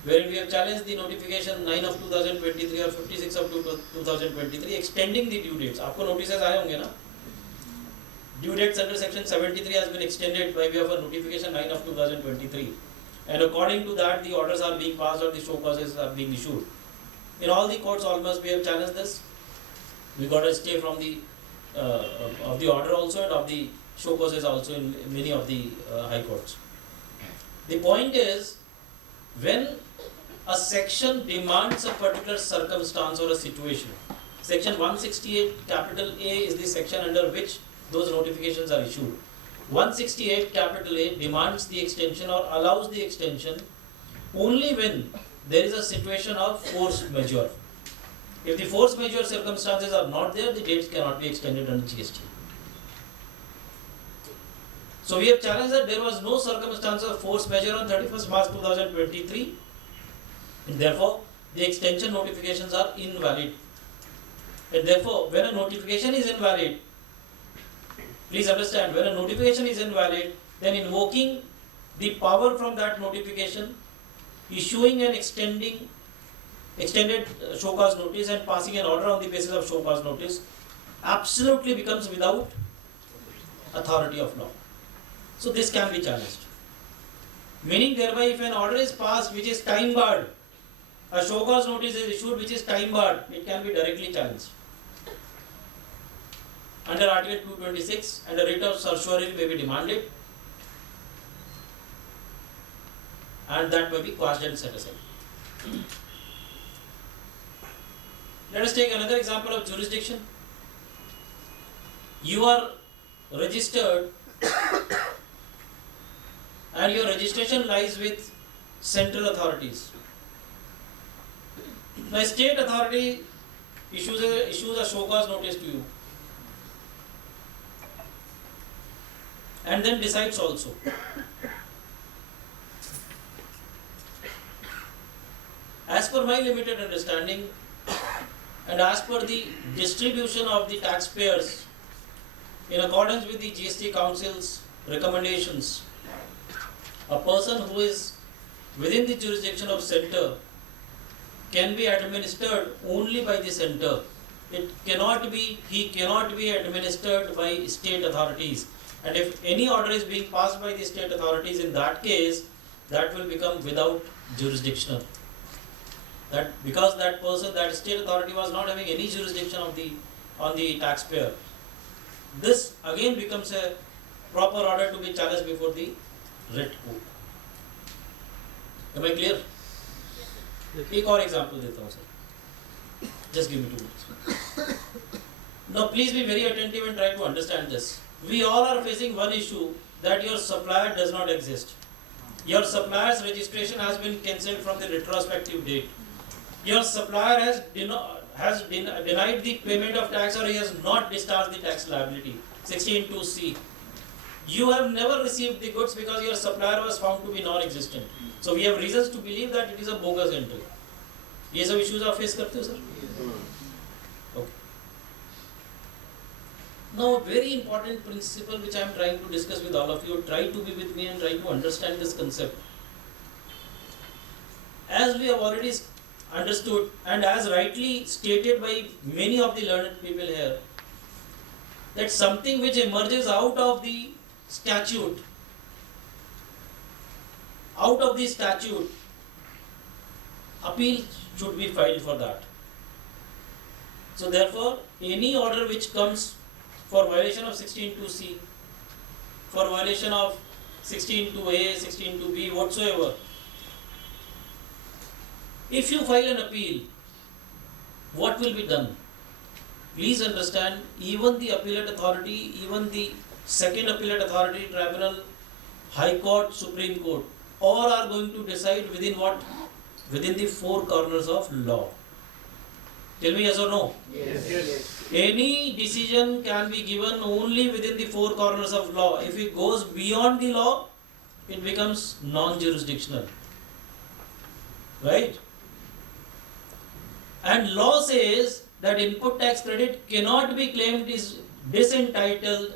wherein we have challenged the notification 9 of 2023 or 56 of 2023 extending the due dates. आपको notices आए होंगे ना? Due dates under section 73 has been extended by way of a notification 9 of 2023, and according to that the orders are being passed or the show causes are being issued. In all the courts almost we have challenged this. We got a stay from the of the order also and of the show causes also in many of the high courts. The point is, when a section demands a particular circumstance or a situation, section 168 capital A is the section under which those notifications are issued. 168 capital A demands the extension or allows the extension only when there is a situation of force majeure. If the force majeure circumstances are not there, the dates cannot be extended under GST. So we have challenged that there was no circumstance of force majeure on 31st March 2023, and therefore the extension notifications are invalid. And therefore, when a notification is invalid, please understand, when a notification is invalid, then invoking the power from that notification, issuing an extended show cause notice and passing an order on the basis of show cause notice absolutely becomes without authority of law. So this can be challenged. Meaning thereby, if an order is passed which is time barred, a show cause notice is issued which is time barred, it can be directly challenged. Under Article 226, and a writ of certiorari may be demanded, and that may be quashed and set aside. Let us take another example of jurisdiction. You are registered and your registration lies with central authorities. The state authority issues a show cause notice to you and then decides also. As per my limited understanding and as per the distribution of the taxpayers in accordance with the GST Council's recommendations, a person who is within the jurisdiction of center can be administered only by the center. He cannot be administered by state authorities. And if any order is being passed by the state authorities, in that case, that will become without jurisdictional. That because that person, that state authority was not having any jurisdiction on the taxpayer. This again becomes a proper order to be challenged before the writ court. Am I clear? एक और example देता हूँ sir. Just give me 2 minutes. Now please be very attentive and try to understand this. We all are facing one issue, that your supplier does not exist. Your supplier's registration has been cancelled from the retrospective date. Your supplier has denied the payment of tax, or he has not discharged the tax liability. 16(2)(c). You have never received the goods because your supplier was found to be non-existent. So we have reasons to believe that it is a bogus entry. ये सब issues आप face करते हो sir? Okay. Now a very important principle which I am trying to discuss with all of you, try to be with me and try to understand this concept. As we have already understood and as rightly stated by many of the learned people here, that something which emerges out of the statute, appeal should be filed for that. So therefore, any order which comes for violation of 16(2)(c), for violation of 16(2)(a), 16(2)(b), whatsoever, if you file an appeal, what will be done? Please understand, even the appellate authority, even the second appellate authority, tribunal, High Court, Supreme Court, all are going to decide within what? Within the 4 corners of law. Tell me yes or no? Yes. Any decision can be given only within the 4 corners of law. If it goes beyond the law, it becomes non-jurisdictional. Right? And law says that input tax credit cannot be claimed is disentitled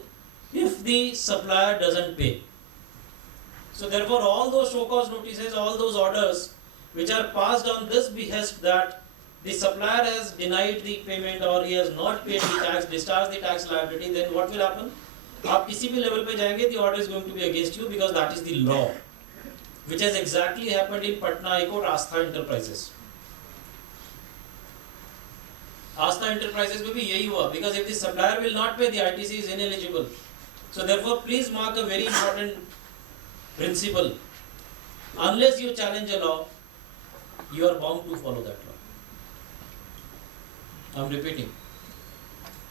if the supplier doesn't pay. So therefore all those show cause notices, all those orders which are passed on this behest that the supplier has denied the payment or he has not paid the tax, discharged the tax liability, then what will happen? आप किसी भी level पे जाएंगे, the order is going to be against you because that is the law, which has exactly happened in Patna High Court, Astha Enterprises. Astha Enterprises में भी यही हुआ, because if the supplier will not pay, the ITC is ineligible. So therefore, please mark a very important principle. Unless you challenge a law, you are bound to follow that law. I am repeating.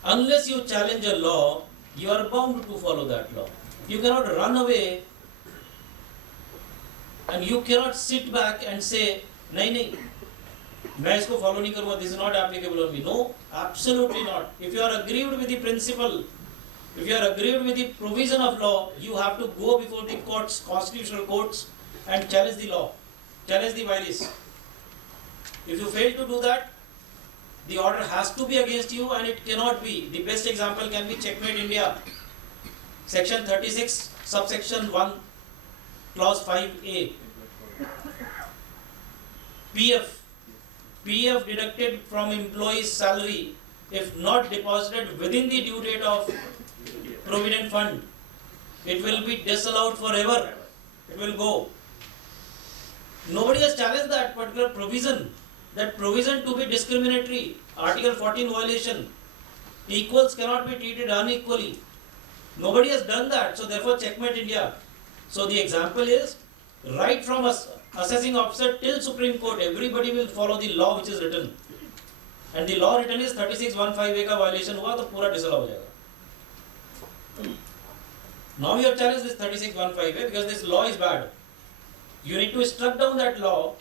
Unless you challenge a law, you are bound to follow that law. You cannot run away and you cannot sit back and say, नहीं, मैं इसको follow नहीं करूँगा, this is not applicable on me. No, absolutely not. If you are aggrieved with the principle, if you are aggrieved with the provision of law, you have to go before the courts, constitutional courts, and challenge the law, challenge the virus. If you fail to do that, the order has to be against you and it cannot be. The best example can be Checkmate India, section 36, subsection 1, clause 5A. PF deducted from employee's salary if not deposited within the due date of provident fund, it will be disallowed forever. It will go. Nobody has challenged that particular provision. That provision to be discriminatory. Article 14 violation. Equals cannot be treated unequally. Nobody has done that. So therefore, Checkmate India. So the example is, right from assessing officer till Supreme Court, everybody will follow the law which is written. And the law written is 36(1)(5)(a) का violation हुआ तो पूरा disallow हो जाएगा. Now you have challenged this 36(1)(5)(a) because this law is bad. You need to strike down that law,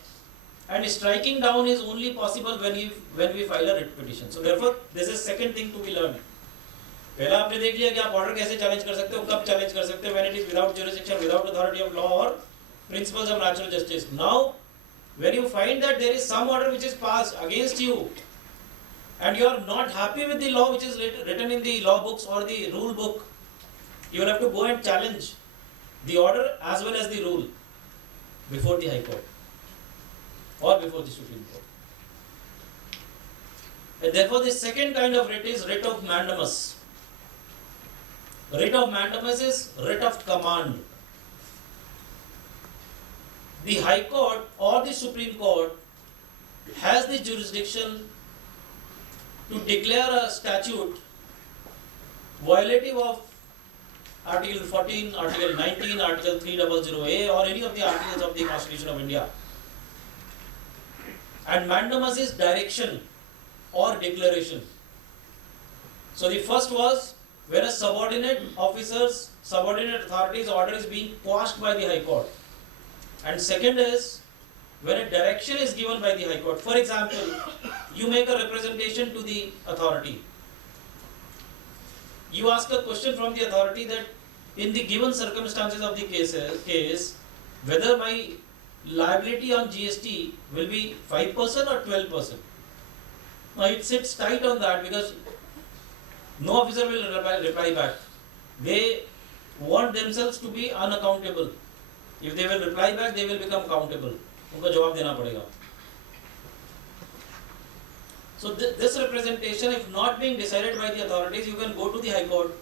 and striking down is only possible when we file a writ petition. So therefore, this is second thing to be learned. पहला आपने देख लिया कि आप order कैसे challenge कर सकते हो, कब चैलेंज कर सकते हो, when it is without jurisdiction, without authority of law or principles of natural justice. Now when you find that there is some order which is passed against you and you are not happy with the law which is written in the law books or the rule book, you will have to go and challenge the order as well as the rule before the High Court or before the Supreme Court. And therefore the second kind of writ is writ of Mandamus. Writ of Mandamus is writ of command. The High Court or the Supreme Court has the jurisdiction to declare a statute violative of Article 14, Article 19, Article 300A or any of the articles of the Constitution of India. And Mandamus is direction or declaration. So the first was when a subordinate authority's order is being quashed by the High Court. And second is when a direction is given by the High Court. For example, you make a representation to the authority. You ask a question from the authority that in the given circumstances of the case, whether my liability on GST will be 5% or 12%. Now it sits tight on that because no officer will reply back. They want themselves to be unaccountable. If they will reply back, they will become accountable. उनको जवाब देना पड़ेगा. So this representation, if not being decided by the authorities, you can go to the High Court.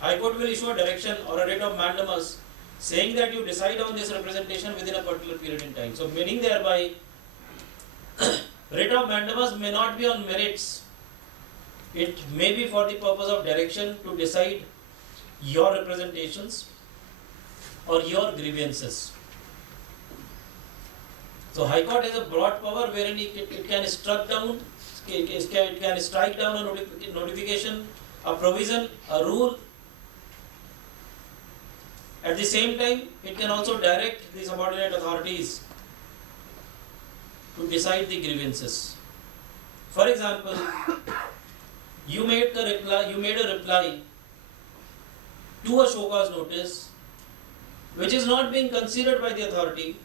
High Court will issue a direction or a writ of Mandamus saying that you decide on this representation within a particular period in time. So meaning thereby, writ of Mandamus may not be on merits. It may be for the purpose of direction to decide your representations or your grievances. So High Court has a broad power wherein it can strike down a notification, a provision, a rule. At the same time, it can also direct the subordinate authorities to decide the grievances. For example, you made a reply to a show cause notice which is not being considered by the authority,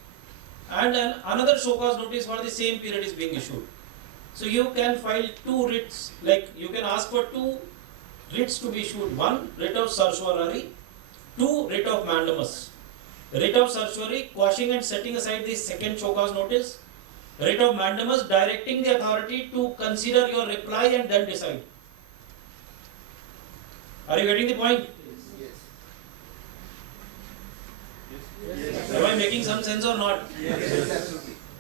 and another show cause notice for the same period is being issued. So you can file two writs, like you can ask for two writs to be issued. One, writ of certiorari, two, writ of Mandamus. Writ of certiorari, quashing and setting aside the second show cause notice. Writ of Mandamus, directing the authority to consider your reply and then decide. Are you getting the point? Am I making some sense or not? Yes.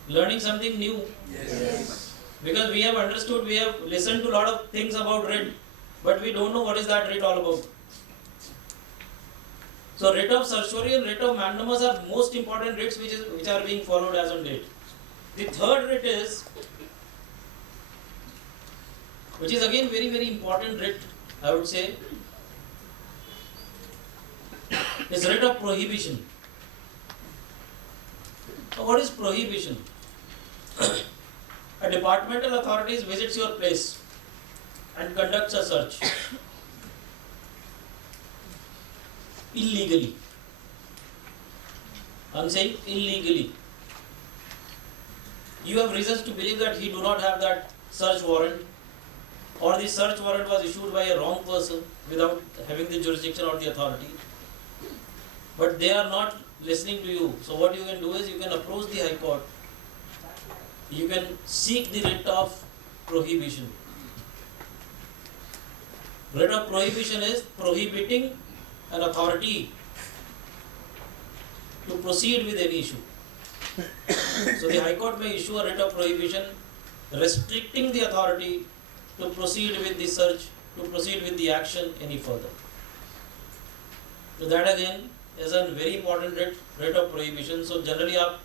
Learning something new? Yes. Because we have understood, we have listened to a lot of things about writ, but we don't know what is that writ all about. So writ of certiorari and writ of Mandamus are most important writs which are being followed as on date. The third writ is, which is again very very important writ, I would say, is writ of prohibition. So what is prohibition? A departmental authority visits your place and conducts a search illegally. I am saying illegally. You have reasons to believe that he do not have that search warrant, or the search warrant was issued by a wrong person without having the jurisdiction or the authority. But they are not listening to you. So what you can do is you can approach the High Court. You can seek the writ of prohibition. Writ of prohibition is prohibiting an authority to proceed with any issue. So the High Court may issue a writ of prohibition restricting the authority to proceed with the search, to proceed with the action any further. So that again is a very important writ of prohibition. So generally आप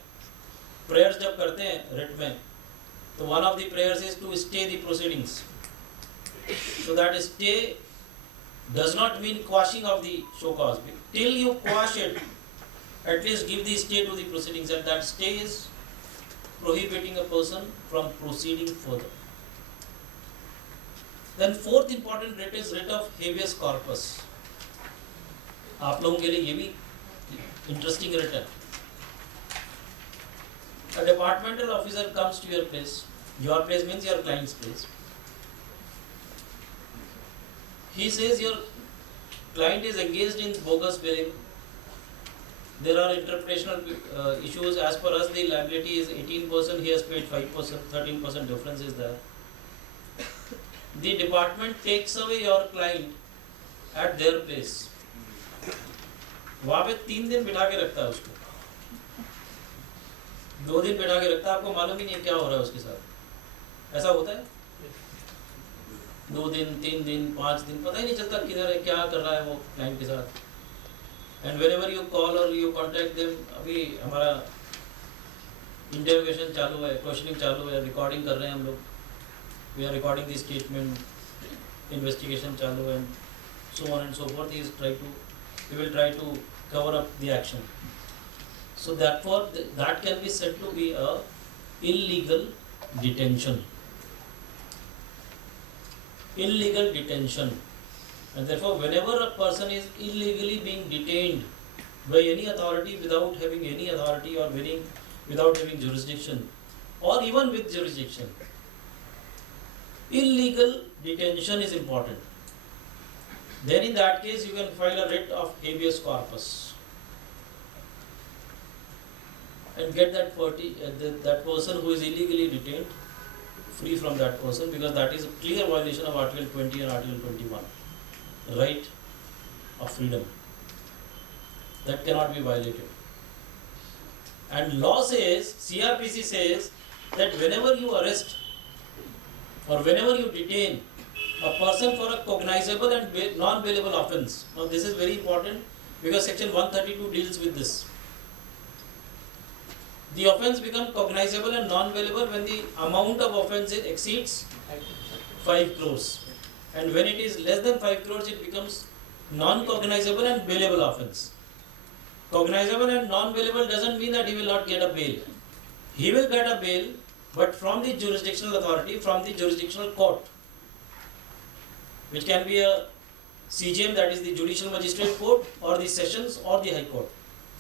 prayers जब करते हैं writ में, तो one of the prayers is to stay the proceedings. So that stay does not mean quashing of the show cause. Till you quash it, at least give the stay to the proceedings, and that stay is prohibiting a person from proceeding further. Then fourth important writ is writ of habeas corpus. आप लोगों के लिए ये भी interesting writ है. A departmental officer comes to your place. Your place means your client's place. He says your client is engaged in bogus billing. There are interpretational issues. As per us, the liability is 18%. He has paid 5%. 13% difference is there. The department takes away your client at their place. वहाँ पे 3 दिन बिठा के रखता है उसको, 2 दिन बिठा के रखता है, आपको मालूम ही नहीं क्या हो रहा है उसके साथ. ऐसा होता है? 2 दिन, 3 दिन, 5 दिन, पता ही नहीं चलता किधर है, क्या कर रहा है वो क्लाइंट के साथ. And whenever you call or you contact them, अभी हमारा इंटरोगेशन चालू है, क्वेश्चनिंग चालू है, रिकॉर्डिंग कर रहे हैं हम लोग. We are recording the statement, investigation चालू है, so on and so forth. We will try to cover up the action. So therefore, that can be said to be a illegal detention. Illegal detention. And therefore, whenever a person is illegally being detained by any authority without having any authority or without having jurisdiction, or even with jurisdiction, illegal detention is important. Then in that case you can file a writ of habeas corpus and get that person who is illegally detained free from that person, because that is a clear violation of Article 20 and Article 21, right of freedom. That cannot be violated. And law says, CRPC says, that whenever you arrest or whenever you detain a person for a cognizable and non-bailable offence. Now this is very important because section 132 deals with this. The offence becomes cognizable and non-bailable when the amount of offence exceeds 5 crores. And when it is less than 5 crores, it becomes non-cognizable and bailable offence. Cognizable and non-bailable doesn't mean that he will not get a bail. He will get a bail, but from the jurisdictional authority, from the jurisdictional court, which can be a CJM, that is the Judicial Magistrate Court, or the Sessions, or the High Court.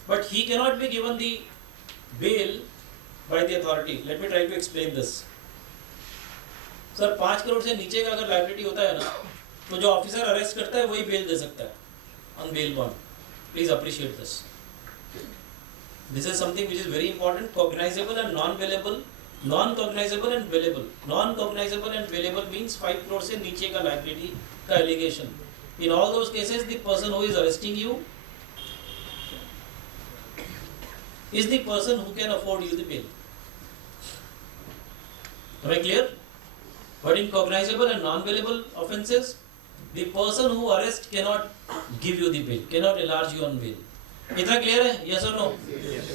But he cannot be given the bail by the authority. Let me try to explain this. Sir, 5 crore से नीचे का अगर liability होता है ना, तो जो officer arrest करता है वही bail दे सकता है, on bail bond. Please appreciate this. This is something which is very important. Cognizable and non-bailable, non-cognizable and bailable. Non-cognizable and bailable means 5 crore से नीचे का liability का allegation. In all those cases, the person who is arresting you is the person who can afford you the bail. Am I clear? But in cognizable and non-bailable offences, the person who arrests cannot give you the bail, cannot enlarge you on bail. Itna clear hai? Yes or no? Yes.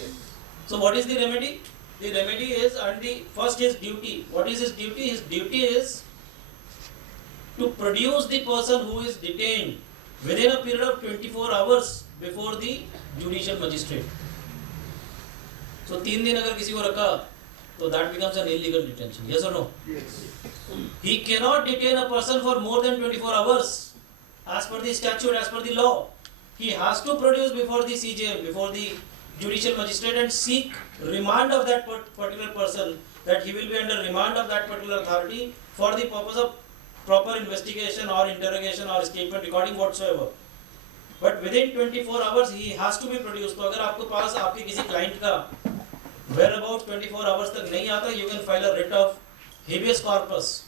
So what is the remedy? The remedy is, and the first is duty. What is his duty? His duty is to produce the person who is detained within a period of 24 hours before the judicial magistrate. So 3 दिन अगर किसी को रखा, so that becomes an illegal detention. Yes or no? Yes. He cannot detain a person for more than 24 hours as per the statute, as per the law. He has to produce before the CJM, before the judicial magistrate, and seek remand of that particular person, that he will be under remand of that particular authority for the purpose of proper investigation or interrogation or statement recording whatsoever. But within 24 hours he has to be produced. तो अगर आपके पास आपके किसी client का whereabouts 24 hours तक नहीं आता, you can file a writ of habeas corpus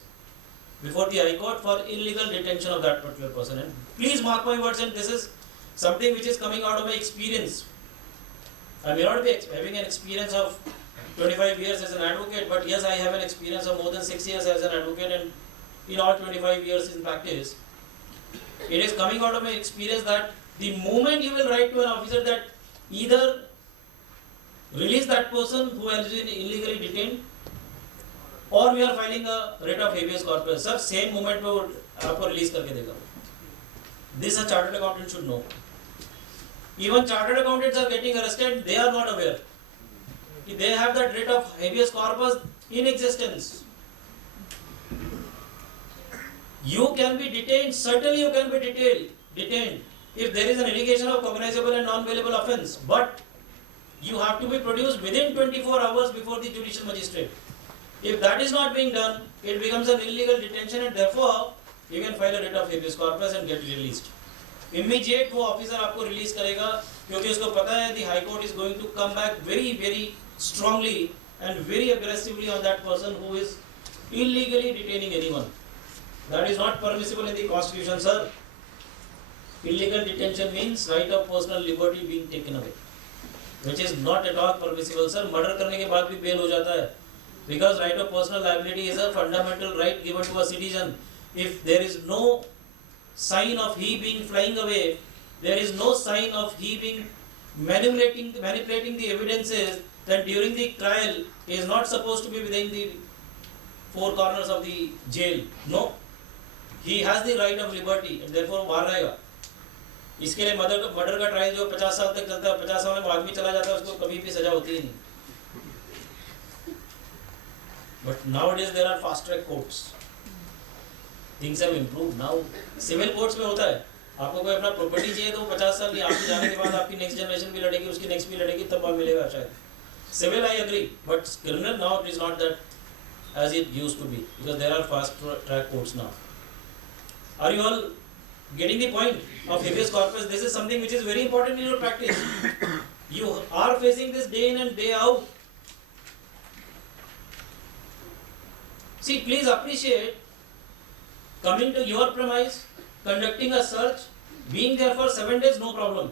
before the High Court for illegal detention of that particular person. And please mark my words, and this is something which is coming out of my experience. I may not be having an experience of 25 years as an advocate, but yes, I have an experience of more than 6 years as an advocate, and in all 25 years in practice, it is coming out of my experience that the moment you will write to an officer that either release that person who has been illegally detained, or we are filing a writ of habeas corpus, sir, same moment पे वो आपको release करके देगा. This a chartered accountant should know. Even chartered accountants are getting arrested, they are not aware. They have that writ of habeas corpus in existence. You can be detained, certainly you can be detained if there is an allegation of cognizable and non-bailable offence. But you have to be produced within 24 hours before the judicial magistrate. If that is not being done, it becomes an illegal detention and therefore you can file a writ of habeas corpus and get released. Immediate वो officer आपको release करेगा क्योंकि उसको पता है the High Court is going to come back very very strongly and very aggressively on that person who is illegally detaining anyone. That is not permissible in the Constitution, sir. Illegal detention means right of personal liberty being taken away, which is not at all permissible, sir. Murder करने के बाद भी bail हो जाता है, because right of personal liability is a fundamental right given to a citizen. If there is no sign of he being flying away, there is no sign of he being manipulating the evidences, then during the trial he is not supposed to be within the four corners of the jail. No, he has the right of liberty and therefore बाहर रहेगा. इसके लिए murder का trial जो 50 साल तक चलता है, 50 साल में आदमी चला जाता है, उसको कभी भी सजा होती ही नहीं. But nowadays there are fast track courts. Things have improved now. Civil courts में होता है, आपको कोई अपना प्रॉपर्टी चाहिए तो 50 साल की आपके जाने के बाद आपकी नेक्स्ट जनरेशन भी लड़ेगी, उसकी नेक्स्ट भी लड़ेगी, तब वहाँ मिलेगा शायद. Civil I agree, but criminal now it is not that as it used to be, because there are fast track courts now. Are you all getting the point of habeas corpus? This is something which is very important in your practice. You are facing this day in and day out. See, please appreciate coming to your premise, conducting a search, being there for 7 days, no problem.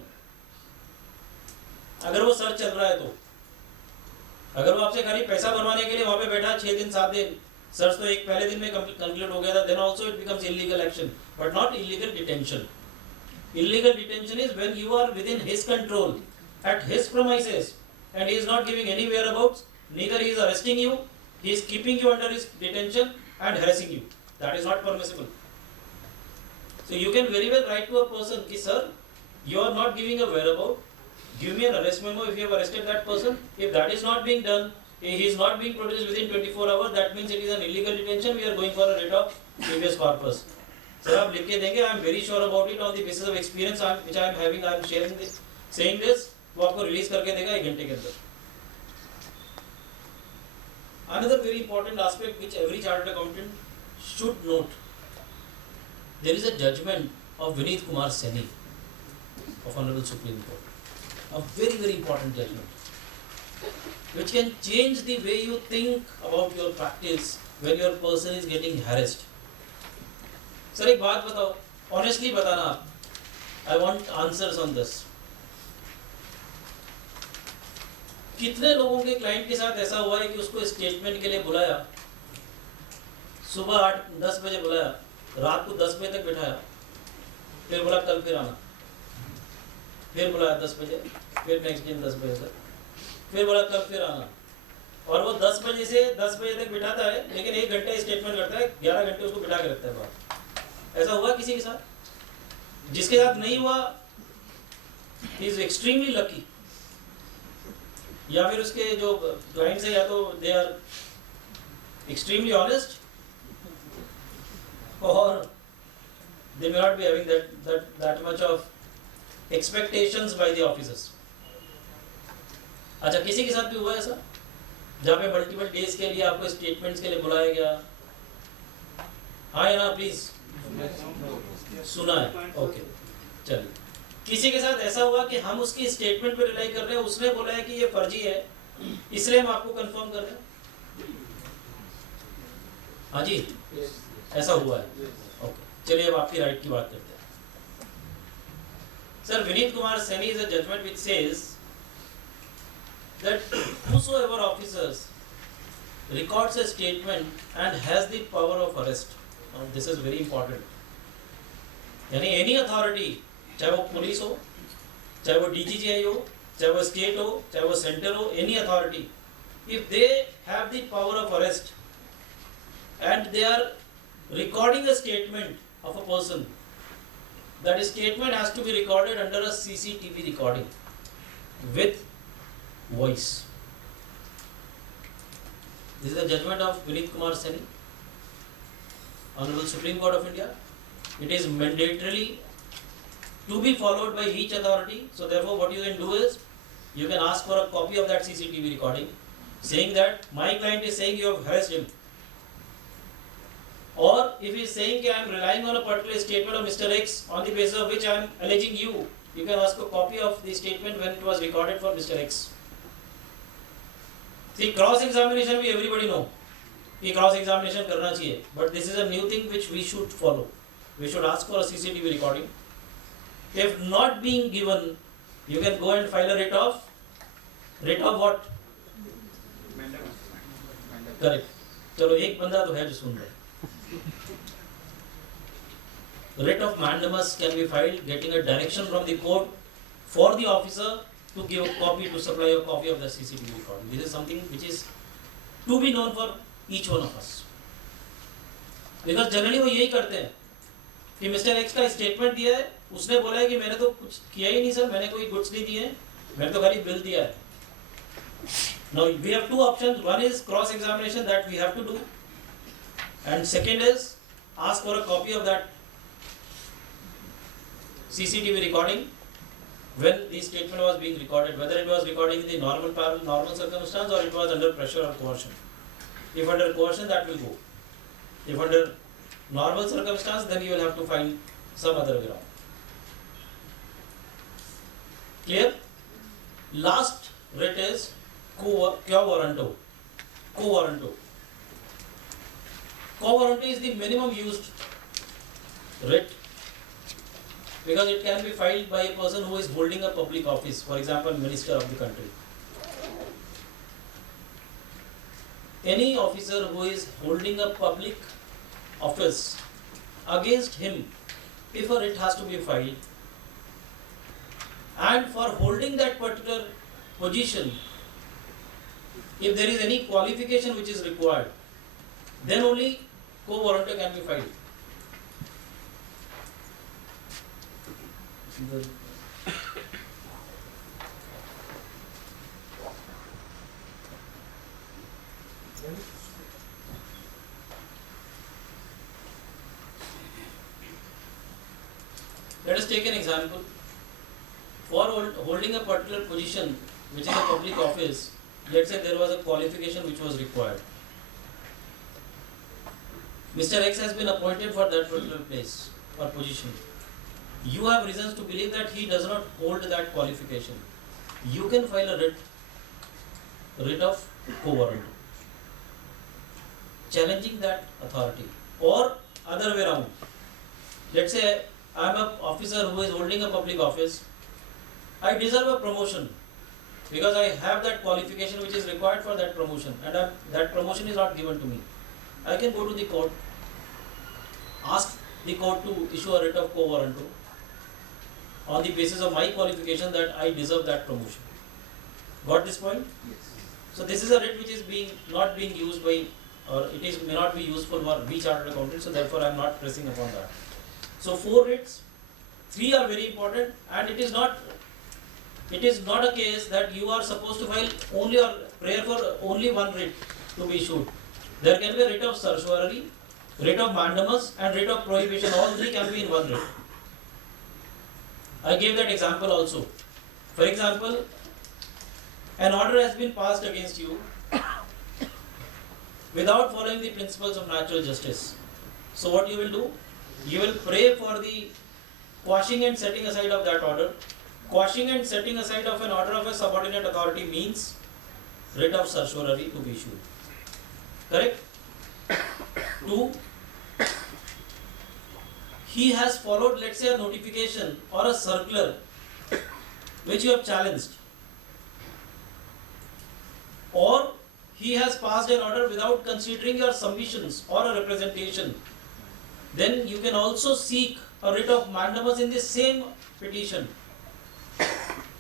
अगर वो search चल रहा है तो, अगर वो आपसे खाली पैसा बनवाने के लिए वहाँ पे बैठा 6 दिन 7 दिन, सर्च तो एक पहले दिन में कंक्लूड हो गया था, then also it becomes illegal action, but not illegal detention. Illegal detention is when you are within his control, at his premises, and he is not giving any whereabouts, neither he is arresting you, he is keeping you under his detention and harassing you. That is not permissible. So you can very well write to a person, ki sir, you are not giving a whereabout, give me an arrest memo if you have arrested that person. If that is not being done, he is not being produced within 24 hours, that means it is an illegal detention, we are going for a writ of habeas corpus. Sir, आप लिख के देंगे, I am very sure about it on the basis of experience which I am having, I am sharing this, saying this, वो आपको release करके देगा 1 घंटे के अंदर. Another very important aspect which every chartered accountant should note, there is a judgment of Vinit Kumar Seni of Honorable Supreme Court, a very very important judgment, which can change the way you think about your practice when your person is getting harassed. Sir, एक बात बताओ, honestly बताना आप, I want answers on this. कितने लोगों के client के साथ ऐसा हुआ है कि उसको स्टेटमेंट के लिए बुलाया, सुबह 8-10 बजे बुलाया, रात को 10 बजे तक बिठाया, फिर बोला कल फिर आना, फिर बुलाया 10 बजे, फिर नेक्स्ट दिन 10 बजे तक, फिर बोला कल फिर आना, और वो 10 बजे से 10 बजे तक बिठाता है, लेकिन 1 घंटे स्टेटमेंट करता है, 11 घंटे उसको बिठा के रखता है बाहर. ऐसा हुआ किसी के साथ? जिसके साथ नहीं हुआ, he is extremely lucky. या फिर उसके जो क्लाइंट्स है, या तो दे आर एक्सट्रीमली ऑनेस्ट, और they may not be having that much of expectations by the officers. अच्छा, किसी के साथ भी हुआ ऐसा जहाँ पे मल्टीपल डेज के लिए आपको स्टेटमेंट्स के लिए बुलाया गया? हाँ या ना प्लीज? सुना है, ओके. चलिए, किसी के साथ ऐसा हुआ कि हम उसकी स्टेटमेंट पे रिलाई कर रहे हैं, उसने बोला है कि ये फर्जी है, इसलिए हम आपको कंफर्म कर रहे हैं? हाँ जी, ऐसा हुआ है. ओके, चलिए अब आपकी राइट की बात करते हैं. Sir, Vineet Kumar Saini is a judgement which says that whosoever officers records a statement and has the power of arrest, now this is very important, यानी any authority, चाहे वो पुलिस हो, चाहे वो DGGI हो, चाहे वो स्टेट हो, चाहे वो सेंटर हो, any authority, if they have the power of arrest and they are recording a statement of a person, that statement has to be recorded under a CCTV recording with voice. This is a judgment of Vinit Kumar Seni, Honorable Supreme Court of India. It is mandatorily to be followed by each authority. So therefore what you can do is, you can ask for a copy of that CCTV recording, saying that my client is saying you have harassed him. Or if he is saying I am relying on a particular statement of Mr. X on the basis of which I am alleging you, you can ask a copy of the statement when it was recorded for Mr. X. See, cross-examination we everybody know. कि cross-examination करना चाहिए, but this is a new thing which we should follow. We should ask for a CCTV recording. If not being given, you can go and file a writ of what? Correct. चलो एक बंदा तो है जो सुन रहा है. Writ of Mandamus can be filed, getting a direction from the court for the officer to give a copy, to supply a copy of the CCTV recording. This is something which is to be known for each one of us. Because generally वो यही करते हैं कि mister x का statement दिया है, उसने बोला है कि मैंने तो कुछ किया ही नहीं सर, मैंने कोई गुड्स नहीं दिए हैं, मैंने तो खाली बिल दिया है. Now we have two options. One is cross examination that we have to do, and second is ask for a copy of that CCTV recording when the statement was being recorded, whether it was recording in the normal circumstance or it was under pressure or coercion. If under coercion, that will go. If under normal circumstance, then you will have to find some other ground. Clear? Last writ is quo warranto. Quo warranto. Quo warranto is the minimum used writ because it can be filed by a person who is holding a public office, for example, minister of the country. Any officer who is holding a public office, against him, if a writ has to be filed, and for holding that particular position, if there is any qualification which is required, then only quo warranto can be filed. Let us take an example. For holding a particular position, which is a public office, let's say there was a qualification which was required. Mr. X has been appointed for that particular place or position. You have reasons to believe that he does not hold that qualification. You can file a writ of quo warranto, challenging that authority. Or other way around. Let's say I am an officer who is holding a public office. I deserve a promotion because I have that qualification which is required for that promotion, and that promotion is not given to me. I can go to the court, ask the court to issue a writ of quo warranto on the basis of my qualification that I deserve that promotion. Got this point? Yes. So this is a writ which is not being used by, or may not be useful for we chartered accountants, so therefore I am not pressing upon that. So 4 writs, 3 are very important, and it is not a case that you are supposed to file only or prayer for only one writ to be issued. There can be a writ of certiorari, writ of mandamus, and writ of prohibition. All 3 can be in one writ. I gave that example also. For example, an order has been passed against you without following the principles of natural justice. So what you will do? You will pray for the quashing and setting aside of that order. Quashing and setting aside of an order of a subordinate authority means writ of certiorari to be issued. Correct? 2. He has followed, let's say, a notification or a circular which you have challenged, or he has passed an order without considering your submissions or a representation. Then you can also seek a writ of mandamus in the same petition,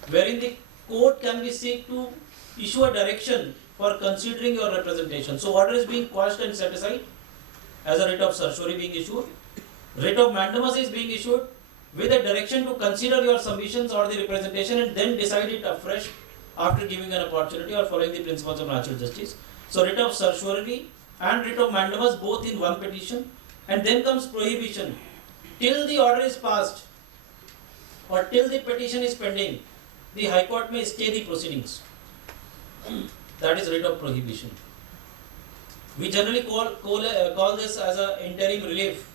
wherein the court can be seek to issue a direction for considering your representation. So order is being quashed and set aside as a writ of certiorari being issued. Writ of mandamus is being issued with a direction to consider your submissions or the representation and then decide it afresh after giving an opportunity or following the principles of natural justice. So writ of certiorari and writ of mandamus both in one petition, and then comes prohibition. Till the order is passed or till the petition is pending, the High Court may stay the proceedings. That is writ of prohibition. We generally call this as an interim relief.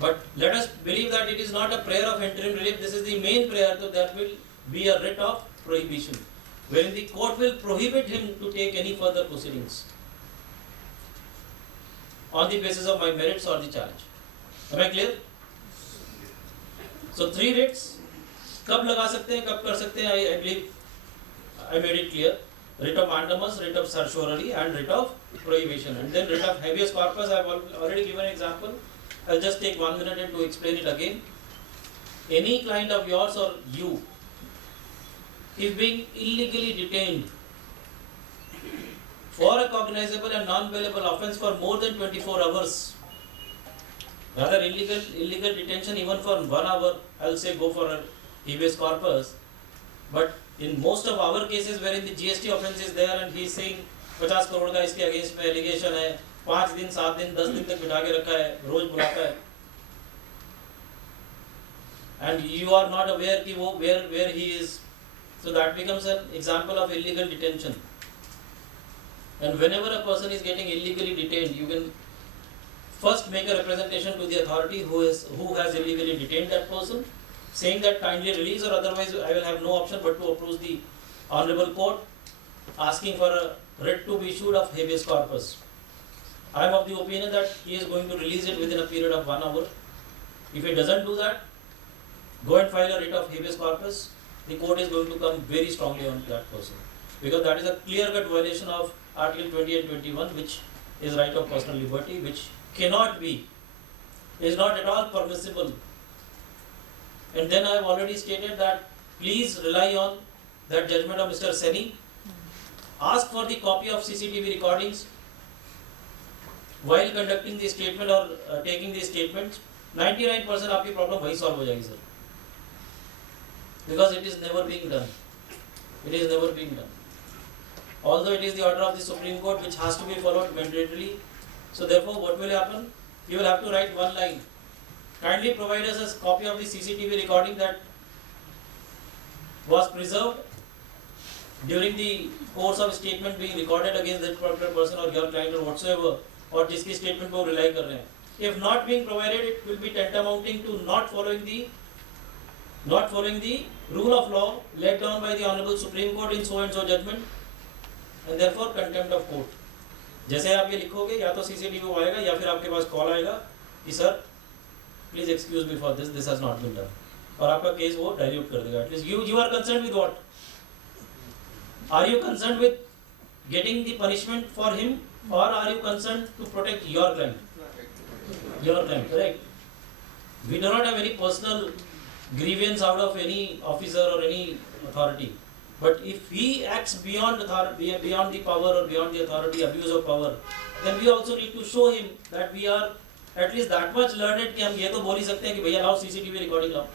But let us believe that it is not a prayer of interim relief. This is the main prayer, so there will be a writ of prohibition, wherein the court will prohibit him to take any further proceedings on the basis of my merits or the challenge. Am I clear? So 3 writs. कब लगा सकते हैं, कब कर सकते हैं? I believe I made it clear. Writ of Mandamus, writ of certiorari, and writ of prohibition. And then writ of habeas corpus. I have already given an example. I'll just take 1 minute to explain it again. Any client of yours or you, if being illegally detained for a cognizable and non-bailable offence for more than 24 hours, rather illegal detention even for 1 hour, I'll say go for a habeas corpus. But in most of our cases wherein the GST offence is there and he is saying 50 crore का इसके against में allegation है, 5 दिन 7 दिन 10 दिन तक बिठा के रखा है, रोज बुलाता है, and you are not aware कि वो where he is, so that becomes an example of illegal detention. And whenever a person is getting illegally detained, you can first make a representation to the authority who has illegally detained that person, saying that kindly release, or otherwise I will have no option but to approach the honorable court asking for a writ to be issued of habeas corpus. I am of the opinion that he is going to release it within a period of 1 hour. If he doesn't do that, go and file a writ of habeas corpus. The court is going to come very strongly on that person, because that is a clear-cut violation of Article 20 and 21, which is right of personal liberty, which cannot be, is not at all permissible. And then I have already stated that please rely on that judgment of Mr. Seni. Ask for the copy of CCTV recordings while conducting the statement or taking the statement. 99% आपकी problem वही solve हो जाएगी sir, because it is never being done. It is never being done. Although it is the order of the Supreme Court which has to be followed mandatorily. So therefore, what will happen? You will have to write 1 line. Kindly provide us a copy of the CCTV recording that was preserved during the course of statement being recorded against that particular person or your client or whatsoever, or जिसकी statement को rely कर रहे हैं. If not being provided, it will be tantamounting to not following the rule of law laid down by the Honorable Supreme Court in so and so judgment, and therefore contempt of court. जैसे आप ये लिखोगे, या तो CCTV वो आएगा या फिर आपके पास कॉल आएगा कि sir please excuse me for this has not been done, और आपका केस वो डाइल्यूट कर देगा. At least you are concerned with what? Are you concerned with getting the punishment for him, और are you concerned to protect your client? Your client, correct? We do not have any personal grievance out of any officer or any authority. But if he acts beyond authority, beyond the power or beyond the authority, abuse of power, then we also need to show him that we are at least that much learned कि हम ये तो बोल ही सकते हैं कि भैया लाओ CCTV रिकॉर्डिंग लाओ.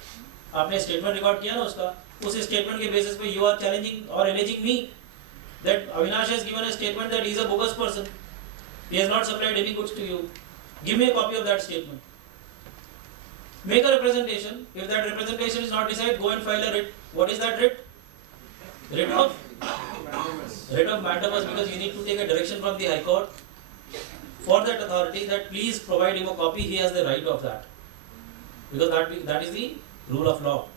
आपने स्टेटमेंट रिकॉर्ड किया ना उसका, उस स्टेटमेंट के बेसिस पे you are challenging or alleging me that Avinash has given a statement that he is a bogus person. He has not supplied any goods to you. Give me a copy of that statement. Make a representation. If that representation is not decided, go and file a writ. What is that writ? Writ of Mandamus, because you need to take a direction from the High Court for that authority that please provide him a copy. He has the right of that, because that is the rule of law.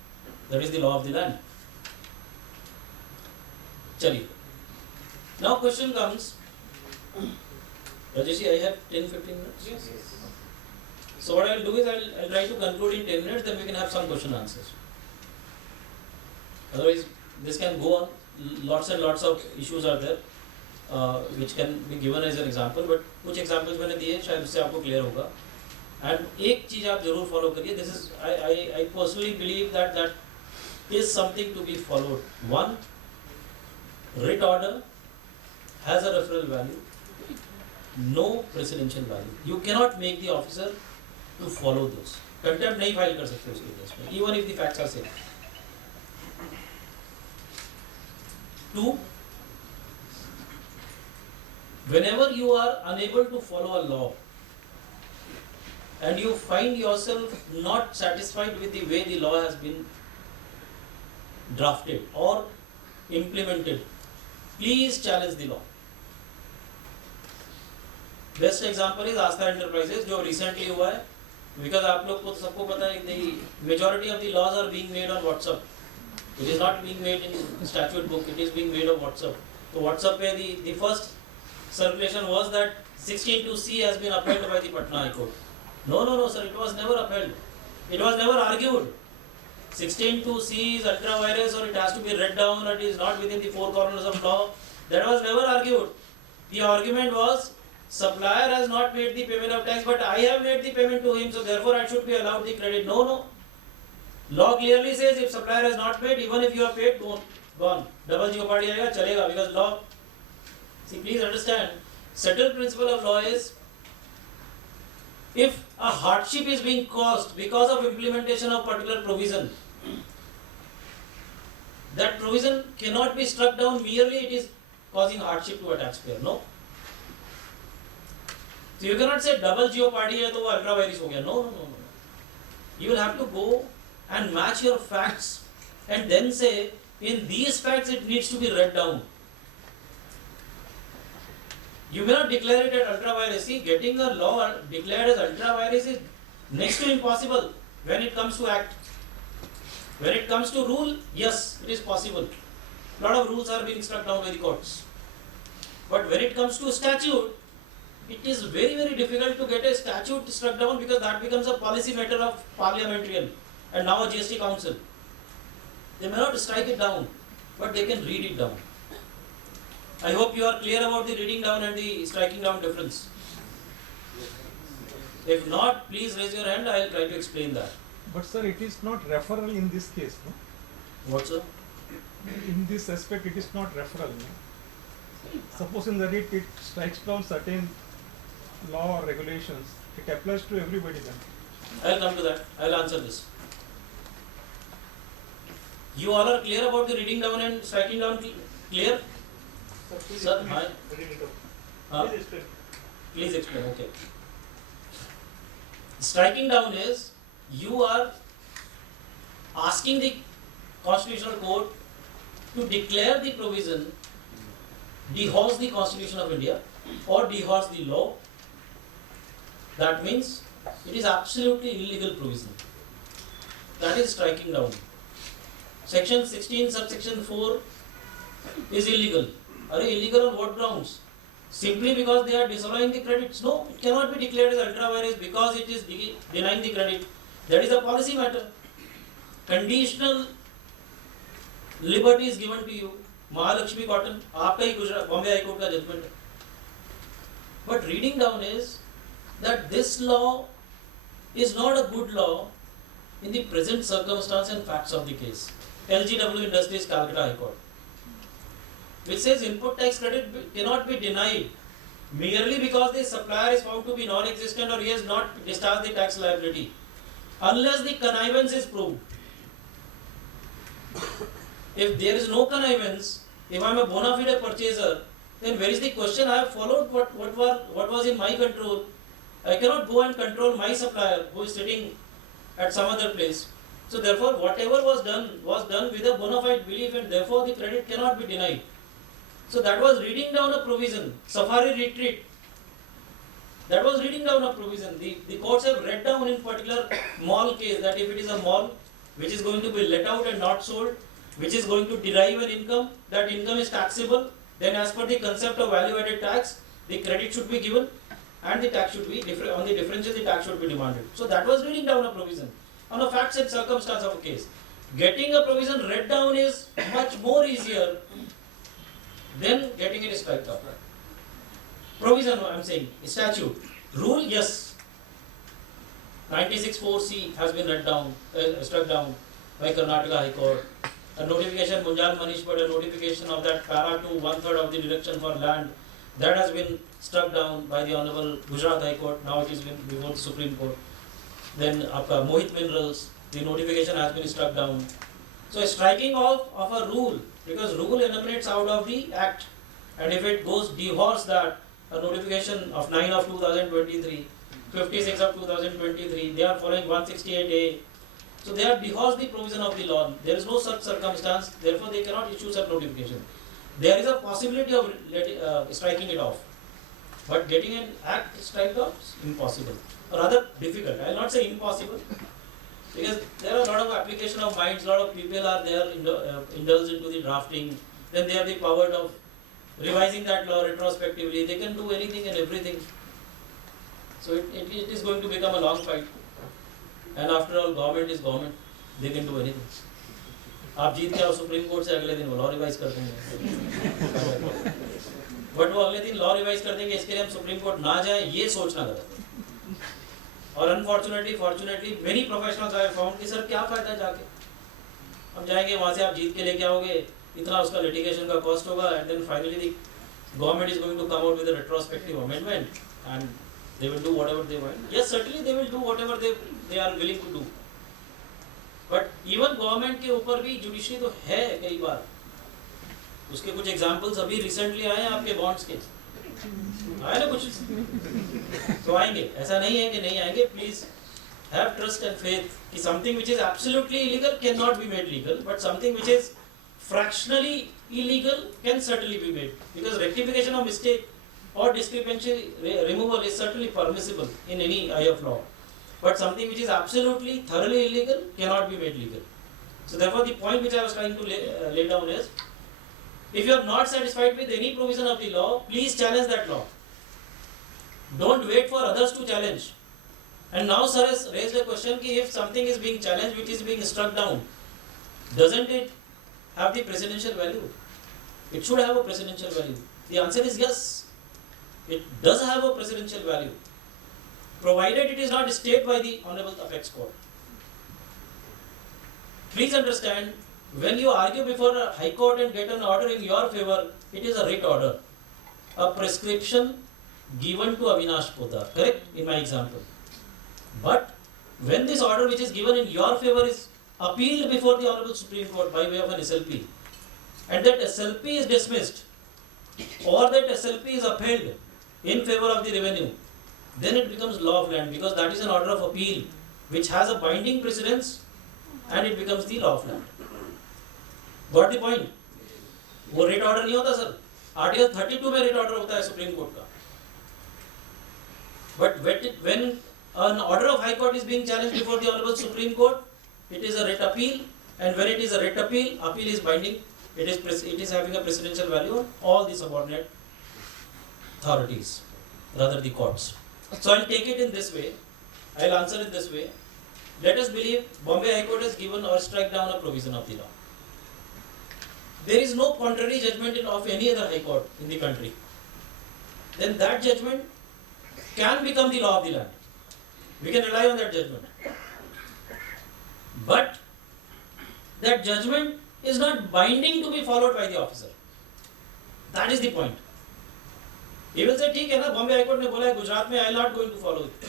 That is the law of the land. Chali. Now question comes. Rajesh, I have 10-15 minutes. Yes. So what I will do is I will try to conclude in 10 minutes, then we can have some question answers. Otherwise, this can go on. Lots and lots of issues are there, which can be given as an example. But कुछ examples मैंने दिए, शायद उससे आपको clear होगा. And एक चीज आप जरूर follow करिए. This is I personally believe that is something to be followed. One, writ order has a referral value. No precedential value. You cannot make the officer to follow those. Contempt नहीं file कर सकते उसके case में, even if the facts are same. Two, whenever you are unable to follow a law and you find yourself not satisfied with the way the law has been drafted or implemented, please challenge the law. Best example is Asta Enterprises जो recently हुआ है, because आप लोग को सबको पता है the majority of the laws are being made on WhatsApp. It is not being made in statute book, it is being made on WhatsApp. So WhatsApp पे the first circulation was that 16(2)(c) has been upheld by the Patna High Court. No sir, it was never upheld. It was never argued. 16(2)(c) is ultra virus or it has to be read down or it is not within the four corners of law. That was never argued. The argument was supplier has not made the payment of tax, but I have made the payment to him, so therefore I should be allowed the credit. No. Law clearly says if supplier has not paid, even if you have paid, gone. Double jeopardy आएगा, चलेगा, because law. See, please understand, settled principle of law is if a hardship is being caused because of implementation of particular provision, that provision cannot be struck down merely it is causing hardship to a taxpayer. No. So you cannot say double jeopardy है तो वो ultra virus हो गया. No. You will have to go and match your facts and then say in these facts it needs to be read down. You may not declare it as ultra virus. See, getting a law declared as ultra virus is next to impossible when it comes to act. When it comes to rule, yes, it is possible. A lot of rules are being struck down by the courts. But when it comes to statute, it is very, very difficult to get a statute struck down because that becomes a policy matter of parliamentarian and now a GST council. They may not strike it down, but they can read it down. I hope you are clear about the reading down and the striking down difference. If not, please raise your hand, I will try to explain that. But sir, it is not referral in this case, no? What sir? In this aspect, it is not referral, no? Suppose in the writ it strikes down certain law or regulations, it applies to everybody then. I will come to that. I will answer this. You all are clear about the reading down and striking down? Clear? Sir, hi. Please explain. Okay. Striking down is you are asking the Constitutional Court to declare the provision dehors the Constitution of India or dehors the law. That means it is absolutely illegal provision. That is striking down. Section 16 subsection 4 is illegal. Are illegal on what grounds? Simply because they are disallowing the credits? No, it cannot be declared as ultra virus because it is denying the credit. That is a policy matter. Conditional liberty is given to you. Mahalakshmi Cotton, आपका ही Gujarat Bombay high court का judgement है. But reading down is that this law is not a good law in the present circumstance and facts of the case. LGW Industries, Calcutta High Court, which says input tax credit cannot be denied merely because the supplier is found to be non-existent or he has not discharged the tax liability, unless the connivance is proved. If there is no connivance, if I am a bona fide purchaser, then where is the question? I have followed what was in my control. I cannot go and control my supplier who is sitting at some other place. So therefore, whatever was done with a bona fide belief, and therefore the credit cannot be denied. So that was reading down a provision. Safari retreat. That was reading down a provision. The courts have read down in particular mall case that if it is a mall which is going to be let out and not sold, which is going to derive an income, that income is taxable, then as per the concept of value added tax, the credit should be given and the tax should be on the differential, the tax should be demanded. So that was reading down a provision on a facts and circumstance of a case. Getting a provision read down is much more easier than getting it strike down. Provision, I am saying, statute. Rule, yes. 96(4)(c) has been read down, struck down by Karnataka High Court. A notification, Munjal Manish, but a notification of that para to 1/3 of the deduction for land, that has been struck down by the Honorable Gujarat High Court. Now it is before the Supreme Court. Then Mohit Minerals, the notification has been struck down. So striking off of a rule, because rule emanates out of the act, and if it goes dehors that, a notification of 9 of 2023, 56 of 2023, they are following 168A, So they are because the provision of the law. There is no such circumstance, therefore they cannot issue such notification. There is a possibility of striking it off. But getting an act strike off is impossible. Or rather difficult. I will not say impossible. Because there are a lot of application of minds, a lot of people are there indulged into the drafting. Then they have the power of revising that law retrospectively. They can do anything and everything. So it is going to become a long fight. And after all, government is government. They can do anything. आप जीत के आओ supreme court से अगले दिन वो law revise कर देंगे. But वो अगले दिन लॉ रिवाइज कर देंगे, इसके लिए हम सुप्रीम कोर्ट ना जाए, ये सोचना गलत है. और unfortunately fortunately many professionals I found कि सर क्या फायदा जाके, हम जाएंगे वहाँ से आप जीत के लेके आओगे, इतना उसका लिटिगेशन का कॉस्ट होगा, and then finally the government is going to come out with a retrospective amendment and they will do whatever they want. Yes, certainly they will do whatever they are willing to do. But even government के ऊपर भी judiciary तो है कई बार. उसके कुछ examples अभी recently आए हैं आपके बॉन्ड्स के. आए ना कुछ? तो आएंगे. ऐसा नहीं है कि नहीं आएंगे. Please have trust and faith कि something which is absolutely illegal cannot be made legal, but something which is fractionally illegal can certainly be made. Because rectification of mistake or discrepancy removal is certainly permissible in any eye of law, but something which is absolutely thoroughly illegal cannot be made legal. So therefore the point which I was trying to lay down is, if you are not satisfied with any provision of the law, please challenge that law. Don't wait for others to challenge. And now sir has raised a question ki if something is being challenged which is being struck down, doesn't it have the precedential value? It should have a precedential value. The answer is yes. It does have a precedential value, provided it is not stayed by the Honorable Apex Court. Please understand, when you argue before a High Court and get an order in your favor, it is a writ order, a prescription given to Avinash Poddar, correct, in my example. But when this order which is given in your favor is appealed before the Honorable Supreme Court by way of an SLP, and that SLP is dismissed, or that SLP is upheld in favor of the revenue, then it becomes law of land, because that is an order of appeal which has a binding precedence and it becomes the law of land. Got the point? वो rate order नहीं होता sir. Article 32 में rate order होता है supreme court का. But when an order of High Court is being challenged before the Honorable Supreme Court, it is a writ appeal, and when it is a writ appeal, appeal is binding. It is having a precedential value on all the subordinate authorities, rather the courts. So I'll take it in this way. I'll answer it this way. Let us believe Bombay High Court has given or struck down a provision of the law. There is no contrary judgment of any other High Court in the country. Then that judgment can become the law of the land. We can rely on that judgment. But that judgment is not binding to be followed by the officer. That is the point. He will say, ठीक है ना, Bombay high court ने बोला है गुजरात में, I am not going to follow it.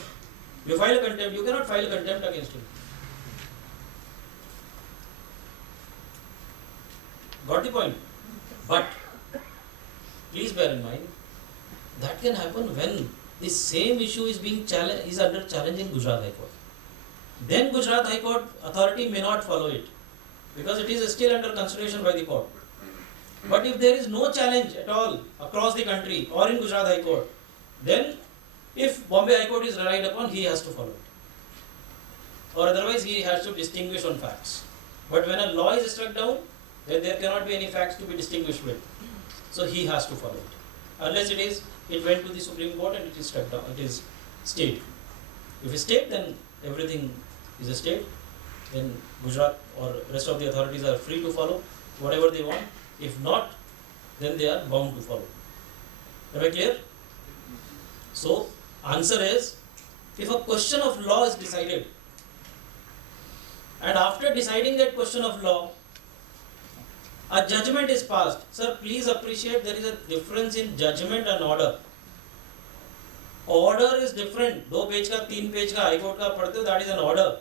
You file a contempt. You cannot file a contempt against him. Got the point? But please bear in mind that can happen when the same issue is being challenged, is under challenge in Gujarat High Court. Then Gujarat High Court authority may not follow it, because it is still under consideration by the court. But if there is no challenge at all across the country or in Gujarat High Court, then if Bombay High Court is relied upon, he has to follow it. Or otherwise he has to distinguish on facts. But when a law is struck down, then there cannot be any facts to be distinguished with. So he has to follow it. Unless it went to the Supreme Court and it is struck down, it is stayed. If it is stayed, then everything is a state. Then Gujarat or rest of the authorities are free to follow whatever they want. If not, then they are bound to follow. Am I clear? So, answer is, if a question of law is decided, and after deciding that question of law, a judgment is passed. Sir, please appreciate there is a difference in judgment and order. Order is different. 2 page का 3 page का high court का पढ़ते हो, that is an order.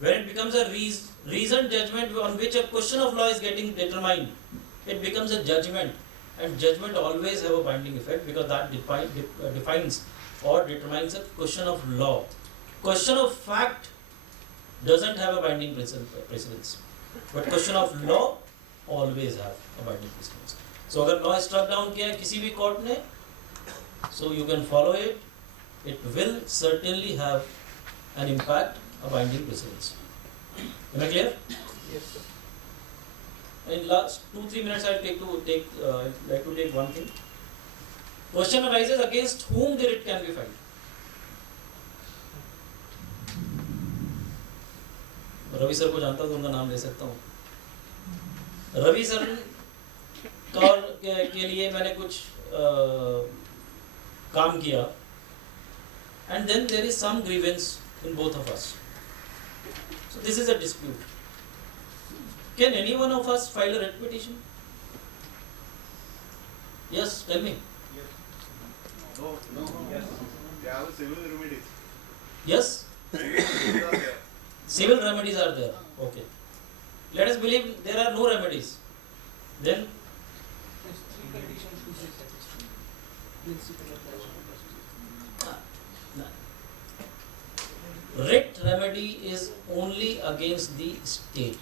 When it becomes a reasoned judgment on which a question of law is getting determined, it becomes a judgment, and judgment always have a binding effect, because that defines or determines a question of law. Question of fact doesn't have a binding precedence. But question of law always have a binding precedence. So अगर law struck down किया है किसी भी court ने, so you can follow it. It will certainly have an impact, a binding precedence. Am I clear? Yes, sir. In last 2-3 minutes, I'd like to take one thing. Question arises against whom the writ can be filed. Ravi sir को जानता हूँ तो उनका नाम ले सकता हूँ. Ravi sir के लिए मैंने कुछ काम किया, and then there is some grievance in both of us. So this is a dispute. Can any one of us file a writ petition? Yes, tell me. No. Yes. They have civil remedies. Yes? Civil remedies are there. Okay. Let us believe there are no remedies. Then? Writ remedy is only against the state.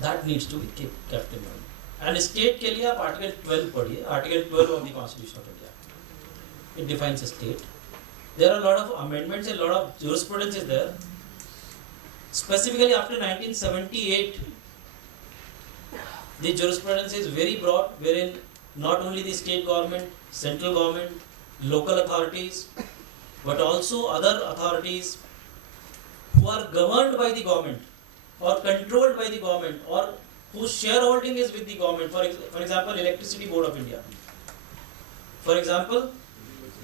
That needs to be kept in mind. And state के लिए आप Article 12 पढ़िए, Article 12 of the Constitution of India. It defines a state. There are a lot of amendments, a lot of jurisprudence is there. Specifically after 1978, the jurisprudence is very broad, wherein not only the state government, central government, local authorities, but also other authorities who are governed by the government or controlled by the government or whose shareholding is with the government. For example, Electricity Board of India. For example,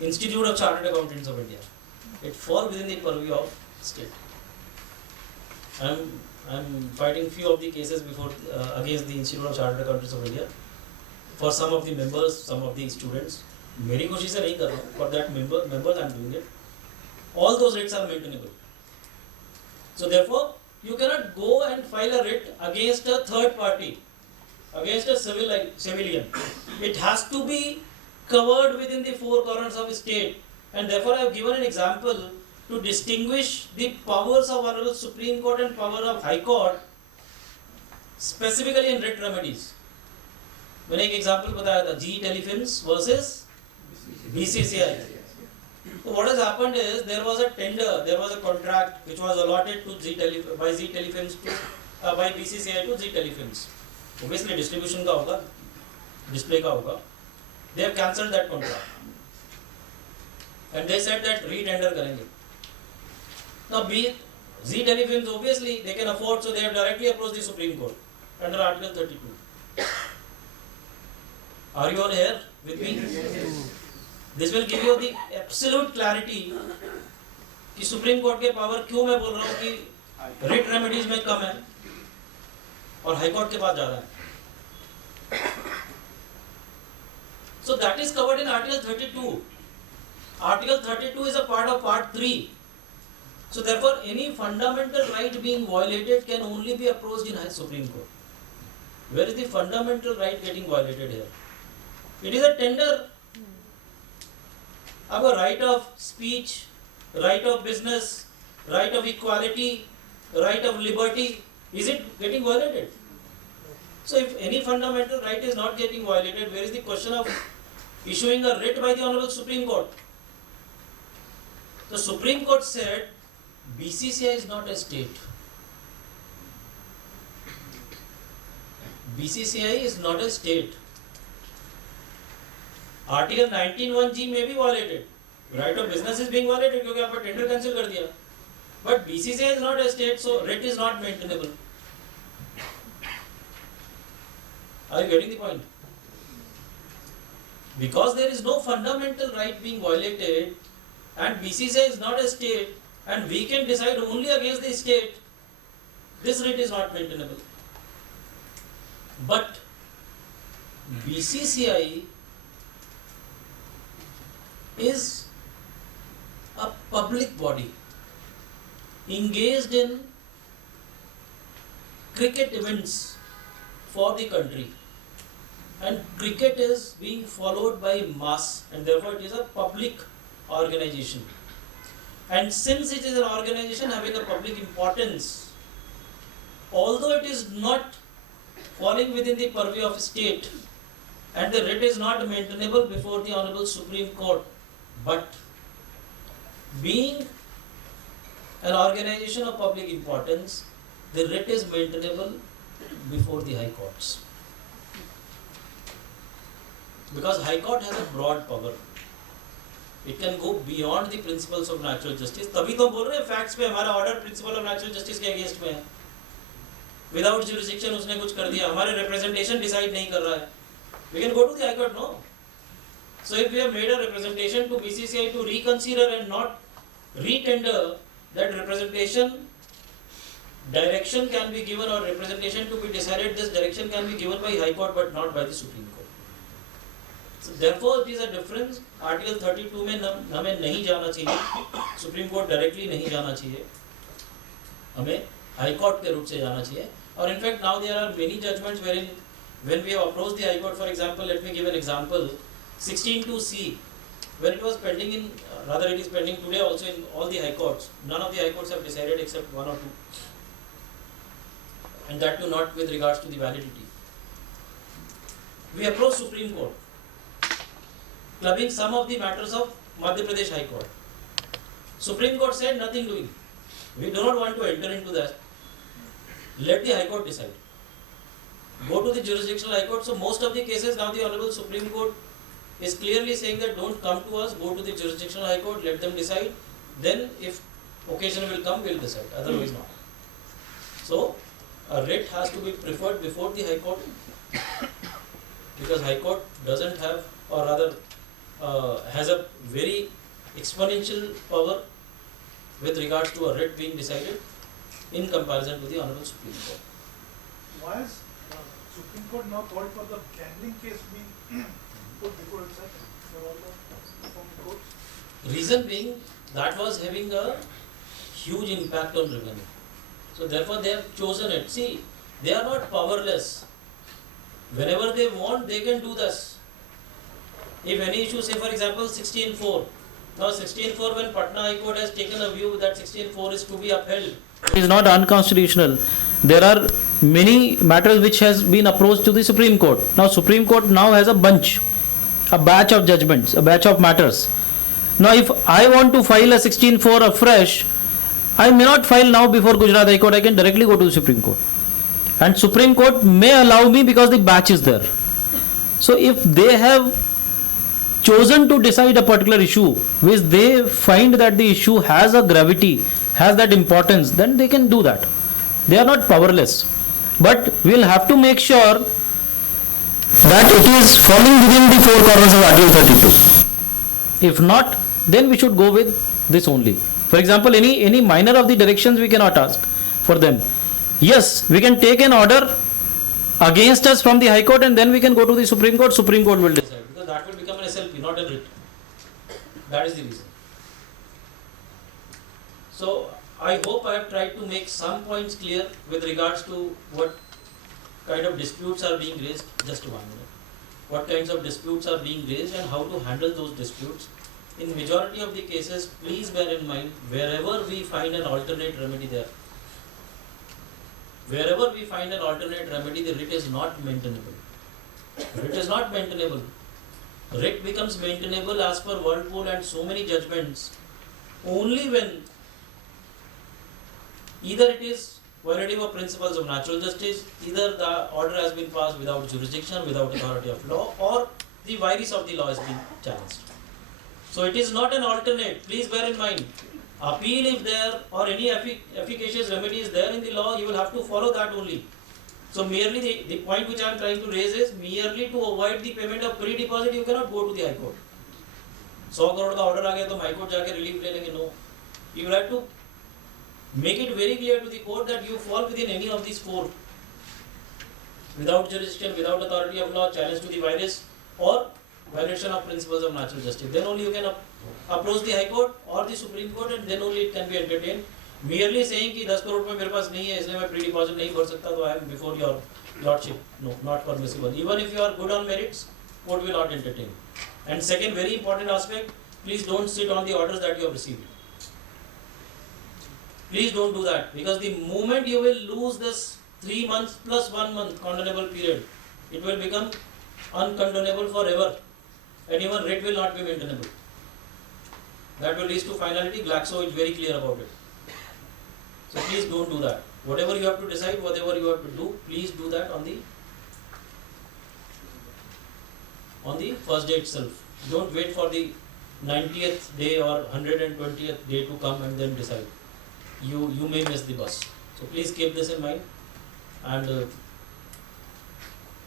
Institute of Chartered Accountants of India. It falls within the purview of state. I'm fighting few of the cases before against the Institute of Chartered Accountants of India. For some of the members, some of the students. मेरी खुशी से नहीं कर रहा हूँ. For that members I'm doing it. All those writs are maintainable. So therefore, you cannot go and file a writ against a third party, against a civilian. It has to be covered within the four corners of the state. And therefore, I have given an example to distinguish the powers of Honorable Supreme Court and power of High Court, specifically in writ remedies. मैंने एक example बताया था, G Telefilms versus BCCI. So what has happened is there was a tender, there was a contract which was allotted to by Z Telefilms to by BCCI to Z Telefilms. Obviously distribution का होगा, display का होगा. They have cancelled that contract, and they said that re-tender करेंगे. Now Z Telefilms obviously they can afford, so they have directly approached the Supreme Court under Article 32. Are you all here with me? Yes. This will give you the absolute clarity कि supreme court के power क्यों मैं बोल रहा हूँ कि writ remedies में कम है और हाई कोर्ट के पास ज्यादा है. So that is covered in Article 32. Article 32 is a part of Part 3. So therefore, any fundamental right being violated can only be approached in High Supreme Court. Where is the fundamental right getting violated here? It is a tender. Our right of speech, right of business, right of equality, right of liberty, is it getting violated? So if any fundamental right is not getting violated, where is the question of issuing a writ by the Honorable Supreme Court? The Supreme Court said BCCI is not a state. BCCI is not a state. Article 19(1)(g may be violated. Right of business is being violated क्योंकि आपका tender cancel कर दिया. But BCCI is not a state, so writ is not maintainable. Are you getting the point? Because there is no fundamental right being violated, and BCCI is not a state, and we can decide only against the state, this writ is not maintainable. But BCCI is a public body engaged in cricket events for the country, and cricket is being followed by mass, and therefore it is a public organization. And since it is an organization having a public importance, although it is not falling within the purview of state and the writ is not maintainable before the Honorable Supreme Court, but being an organization of public importance, the writ is maintainable before the High Courts. Because High Court has a broad power. It can go beyond the principles of natural justice. तभी तो बोल रहे हैं facts पे हमारा order principle of natural justice के against में है. Without jurisdiction उसने कुछ कर दिया. हमारे representation decide नहीं कर रहा है. We can go to the High Court, no? So if we have made a representation to BCCI to reconsider and not retender, that representation direction can be given, or representation to be decided, this direction can be given by High Court but not by the Supreme Court. So therefore it is a difference. Article 32 में हमें नहीं जाना चाहिए, Supreme Court directly नहीं जाना चाहिए, हमें High Court के रूप से जाना चाहिए. और in fact now there are many judgments wherein when we have approached the High Court, for example, let me give an example, 16(2)(c), when it was pending in, rather it is pending today also in all the High Courts. None of the High Courts have decided except one or two, and that too not with regards to the validity. We approached Supreme Court, clubbing some of the matters of Madhya Pradesh High Court. Supreme Court said nothing doing. We do not want to enter into that. Let the High Court decide. Go to the jurisdictional High Court. So most of the cases now the Honorable Supreme Court is clearly saying that don't come to us, go to the jurisdictional High Court, let them decide. Then if occasion will come, we'll decide. Otherwise not. So a writ has to be preferred before the High Court, because High Court doesn't have, or rather has a very exponential power with regards to a writ being decided in comparison to the Honorable Supreme Court. Why is Supreme Court now called for the gambling case being put before itself for all the courts? Reason being, that was having a huge impact on revenue. So therefore they have chosen it. See, they are not powerless. Whenever they want, they can do this. If any issue, say for example 16(4), now 16(4), when Patna High Court has taken a view that 16(4) is to be upheld, it is not unconstitutional. There are many matters which has been approached to the Supreme Court. Now Supreme Court now has a batch of judgments, a batch of matters. Now if I want to file a 16(4) afresh, I may not file now before Gujarat High Court, I can directly go to the Supreme Court. And Supreme Court may allow me because the batch is there. So if they have chosen to decide a particular issue which they find that the issue has a gravity, has that importance, then they can do that. They are not powerless. But we will have to make sure that it is falling within the four corners of Article 32. If not, then we should go with this only. For example, any minor of the directions we cannot ask for them. Yes, we can take an order against us from the High Court and then we can go to the Supreme Court. Supreme Court will decide, because that will become an SLP, not a writ. That is the reason. So I hope I have tried to make some points clear with regards to what kind of disputes are being raised. Just 1 minute. What kinds of disputes are being raised and how to handle those disputes. In majority of the cases, please bear in mind, wherever we find an alternate remedy there, wherever we find an alternate remedy, the writ is not maintainable. Writ is not maintainable. Writ becomes maintainable as per Whirlpool and so many judgments only when either it is violative of principles of natural justice, either the order has been passed without jurisdiction, without authority of law, or the virus of the law has been challenged. So it is not an alternate. Please bear in mind, appeal if there or any efficacious remedy is there in the law, you will have to follow that only. So merely the point which I am trying to raise is merely to avoid the payment of pre-deposit, you cannot go to the High Court. 100 crore का order आ गया तो High Court जाके relief ले लेंगे, no. You will have to make it very clear to the court that you fall within any of these four. Without jurisdiction, without authority of law, challenge to the virus, or violation of principles of natural justice. Then only you can approach the High Court or the Supreme Court and then only it can be entertained. Merely saying कि 10 crore में मेरे पास नहीं है इसलिए मैं pre-deposit नहीं भर सकता तो I am before your lordship. No, not permissible. Even if you are good on merits, court will not entertain. And second very important aspect, please don't sit on the orders that you have received. Please don't do that, because the moment you will lose this 3 months plus 1 month condonable period, it will become uncondonable forever, and even writ will not be maintainable. That will lead to finality. Glaxo is very clear about it. So please don't do that. Whatever you have to decide, whatever you have to do, please do that on the first day itself. Don't wait for the 90th day or 120th day to come and then decide. You may miss the bus. So please keep this in mind. And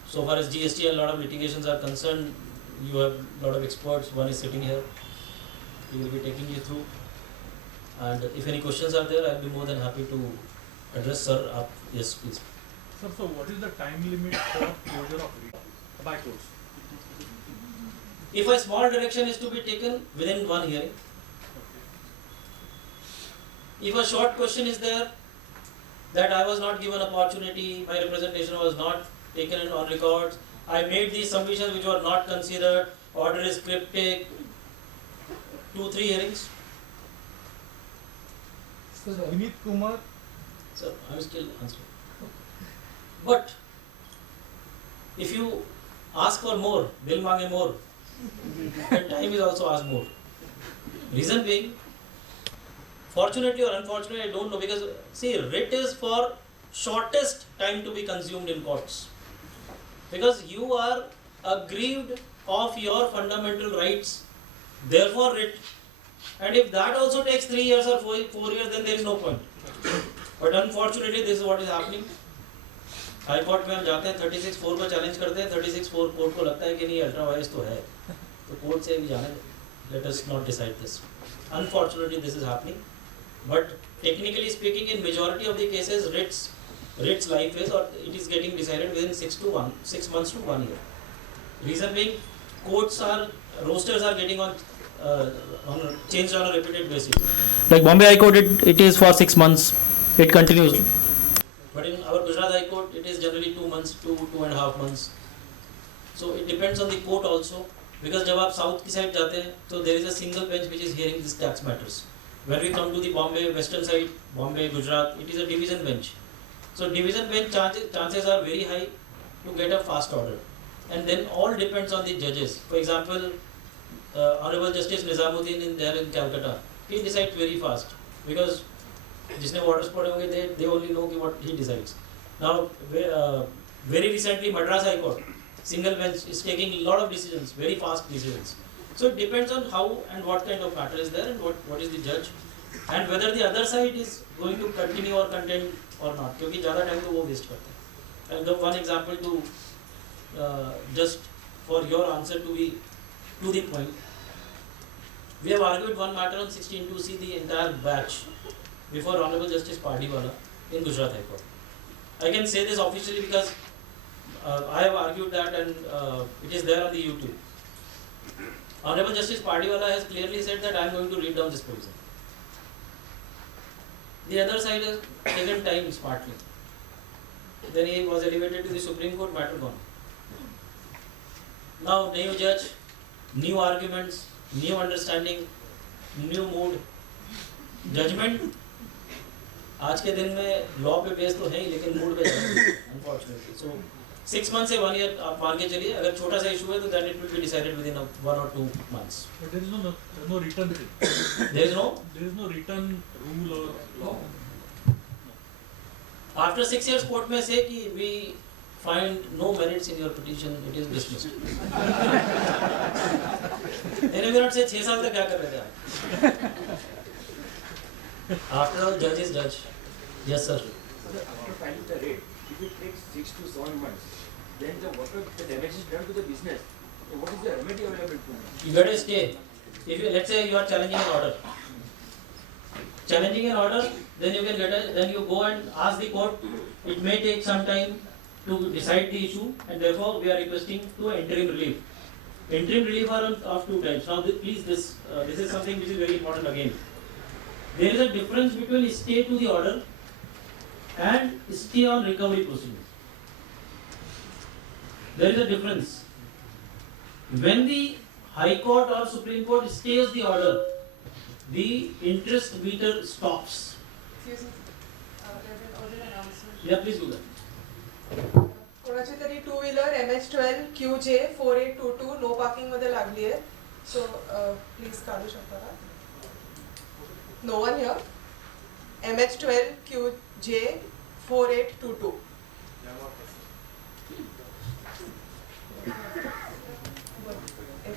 so far as GST and a lot of litigations are concerned, you have a lot of experts. One is sitting here. He will be taking you through. And if any questions are there, I'll be more than happy to address, sir. Yes, please. Sir, so what is the time limit for closure of writ by courts? If a small direction is to be taken within one hearing, if a short question is there that I was not given opportunity, my representation was not taken on records, I made these submissions which were not considered, order is cryptic, 2-3 hearings. Sir, Vineet Kumar. Sir, I am still answering. But if you ask for more, dil mange more, then time is also asked more. Reason being, fortunately or unfortunately, I don't know, because see, writ is for shortest time to be consumed in courts. Because you are aggrieved of your fundamental rights, therefore writ. And if that also takes 3 years or 4 years, then there is no point. But unfortunately, this is what is happening. High court में हम जाते हैं 36(4) को challenge करते हैं, 36(4) court को लगता है कि नहीं अल्ट्रा वायरस तो है, तो कोर्ट से भी जाने, let us not decide this. Unfortunately, this is happening. But technically speaking, in majority of the cases, writ's life is, or it is getting decided within 6 months to 1 year. Reason being, rosters are getting changed on a repeated basis. Like Bombay High Court, it is for 6 months. It continues. But in our Gujarat High Court, it is generally 2 months, 2.5 months. So it depends on the court also. Because जब आप south की side जाते हैं, तो there is a single bench which is hearing these tax matters. When we come to the Bombay western side, Bombay, Gujarat, it is a division bench. So division bench chances are very high to get a fast order. And then all depends on the judges. For example, Honorable Justice Nizamuddin there in Calcutta, he decides very fast. Because जिसने orders पढ़े होंगे, they only know what he decides. Now, very recently, Madras High Court, single bench is taking a lot of decisions, very fast decisions. So it depends on how and what kind of matter is there and what is the judge, and whether the other side is going to continue or contend or not. क्योंकि ज़्यादा time तो वो waste करते हैं. I'll give one example to just for your answer to be to the point. We have argued one matter on 16(2)(c), the entire batch, before Honorable Justice Pardiwala in Gujarat High Court. I can say this officially because I have argued that, and it is there on the YouTube. Honorable Justice Pardiwala has clearly said that I am going to read down this provision. The other side has taken time smartly. Then he was elevated to the Supreme Court, matter gone. Now, new judge, new arguments, new understanding, new mood, judgment. आज के दिन में law पे base तो है ही, लेकिन mood पे unfortunately. सो 6 months से 1 year आप मान के चलिए. अगर छोटा सा इशू है तो then it will be decided within 1 or 2 months. But there is no written. There is no written rule or law. After 6 years court में say कि we find no merits in your petition, it is dismissed. मेरे minute से 6 साल तक क्या कर रहे थे आप? After all, judge is judge. Yes, sir. After filing the rate, if it takes 6 to 7 months, then the damage is done to the business. So what is the remedy available to me? You get a stay. If you, let's say you are challenging an order. Challenging an order, then you can then you go and ask the court. It may take some time to decide the issue, and therefore we are requesting to interim relief. Interim relief are of 2 types. Now, please, this is something which is very important again. There is a difference between stay to the order and stay on recovery proceedings. There is a difference. When the High Court or Supreme Court stays the order, the interest meter stops. Excuse me. There's an urgent announcement. Yeah, please do that. कोणाची तरी two wheeler MH12 QJ 4822 no parking मध्ये लागली आहे. So please काढू शकता का? No one here. MH12 QJ 4822.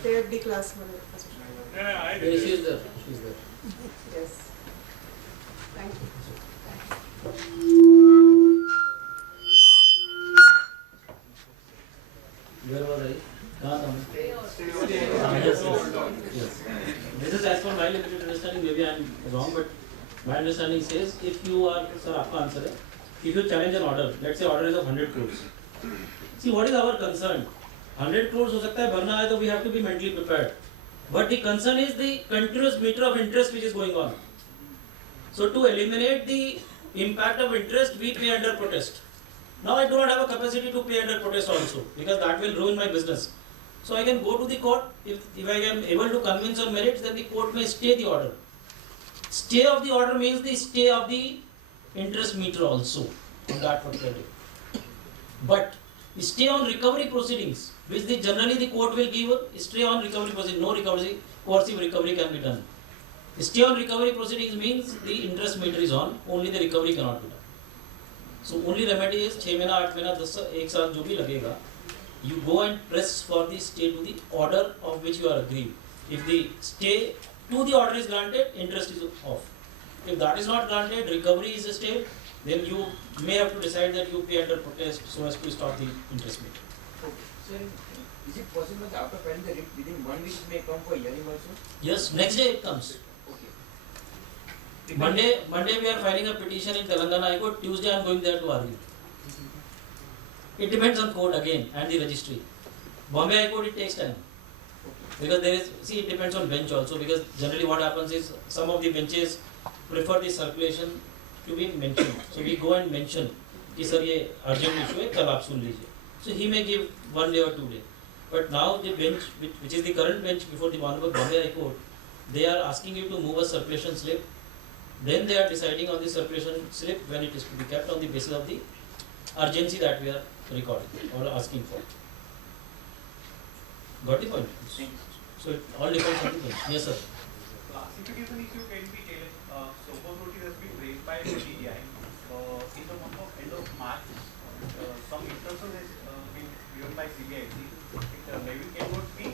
FAFD class मध्ये. She is there. She is there. Yes. Thank you. Where was I? कहाँ था मैं? Yes, yes. This is as per my limited understanding. Maybe I am wrong, but my understanding says if you are, sir, आपका answer है. If you challenge an order, let's say order is of 100 crores. See, what is our concern? 100 crores हो सकता है भरना है तो we have to be mentally prepared. But the concern is the continuous meter of interest which is going on. So to eliminate the impact of interest, we pay under protest. Now I do not have a capacity to pay under protest also because that will ruin my business. So I can go to the court. If I am able to convince on merits, then the court may stay the order. Stay of the order means the stay of the interest meter also on that particular day. But stay on recovery proceedings, which generally the court will give a stay on recovery proceedings. No recovery, coercive recovery can be done. Stay on recovery proceedings means the interest meter is on, only the recovery cannot be done. So only remedy is 6 महीना 8 महीना 10 एक साल जो भी लगेगा, you go and press for the stay to the order of which you are agreed. If the stay to the order is granted, interest is off. If that is not granted, recovery is stayed, then you may have to decide that you pay under protest so as to stop the interest meter. Okay. So is it possible that after filing the writ within 1 week it may come for hearing also? Yes, next day it comes. Okay. Monday we are filing a petition in Telangana High Court. Tuesday I am going there to argue. It depends on court again and the registry. Bombay High Court it takes time. Because there is, see, it depends on bench also, because generally what happens is some of the benches prefer the circulation to be mentioned. So we go and mention कि sir ये urgent issue है, कल आप सुन लीजिए. So he may give 1 day or 2 days. But now the bench, which is the current bench before the Honorable Bombay High Court, they are asking you to move a circulation slip. Then they are deciding on the circulation slip when it is to be kept on the basis of the urgency that we are recording or asking for. Got the point? So it all depends on the bench. Yes, sir. Classification issue can be challenged. So notice has been raised by TDI. In the month of end of March, some instruction has been given by CBIC. Maybe cannot be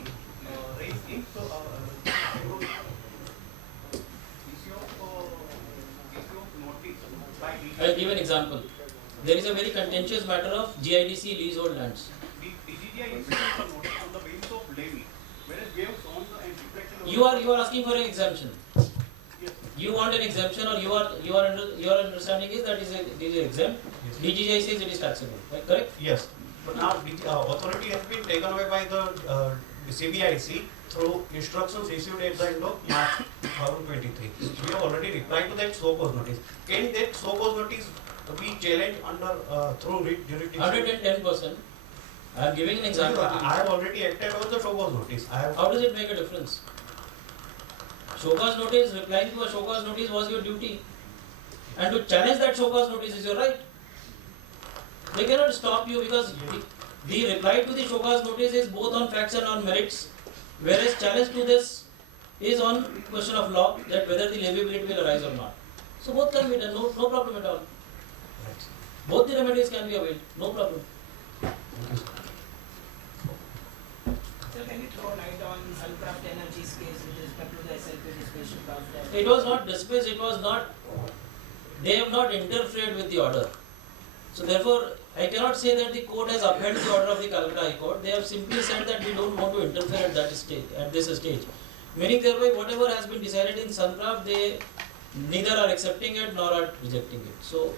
raised in so issue of notice by DGI. I'll give an example. There is a very contentious matter of GIDC leasehold lands. The DGI issued a notice on the basis of levy, whereas we have shown the reflection of You are asking for an exemption. Yes. You want an exemption, or your understanding is that it is exempt. Yes. DGI says it is taxable. Right? Correct? Yes, but now authority has been taken away by the CBIC through instructions issued at the end of March 2023. We have already replied to that show cause notice. Can that show cause notice be challenged under through writ jurisdiction? 110%. I am giving an example. I have already acted on the show cause notice. How does it make a difference? Show cause notice, replying to a show cause notice was your duty. And to challenge that show cause notice is your right. They cannot stop you because the reply to the show cause notice is both on facts and on merits. Whereas challenge to this is on question of law, that whether the leviability will arise or not. So both can be done, no problem at all. Both the remedies can be availed, no problem. So can you throw light on Suncraft Energy's case with respect to the SLP dispatch clause? It was not dismissed, it was not, they have not interfered with the order. So therefore, I cannot say that the court has upheld the order of the Calcutta High Court. They have simply said that we don't want to interfere at that stage, at this stage. Meaning thereby whatever has been decided in Suncraft, they neither are accepting it nor are rejecting it. So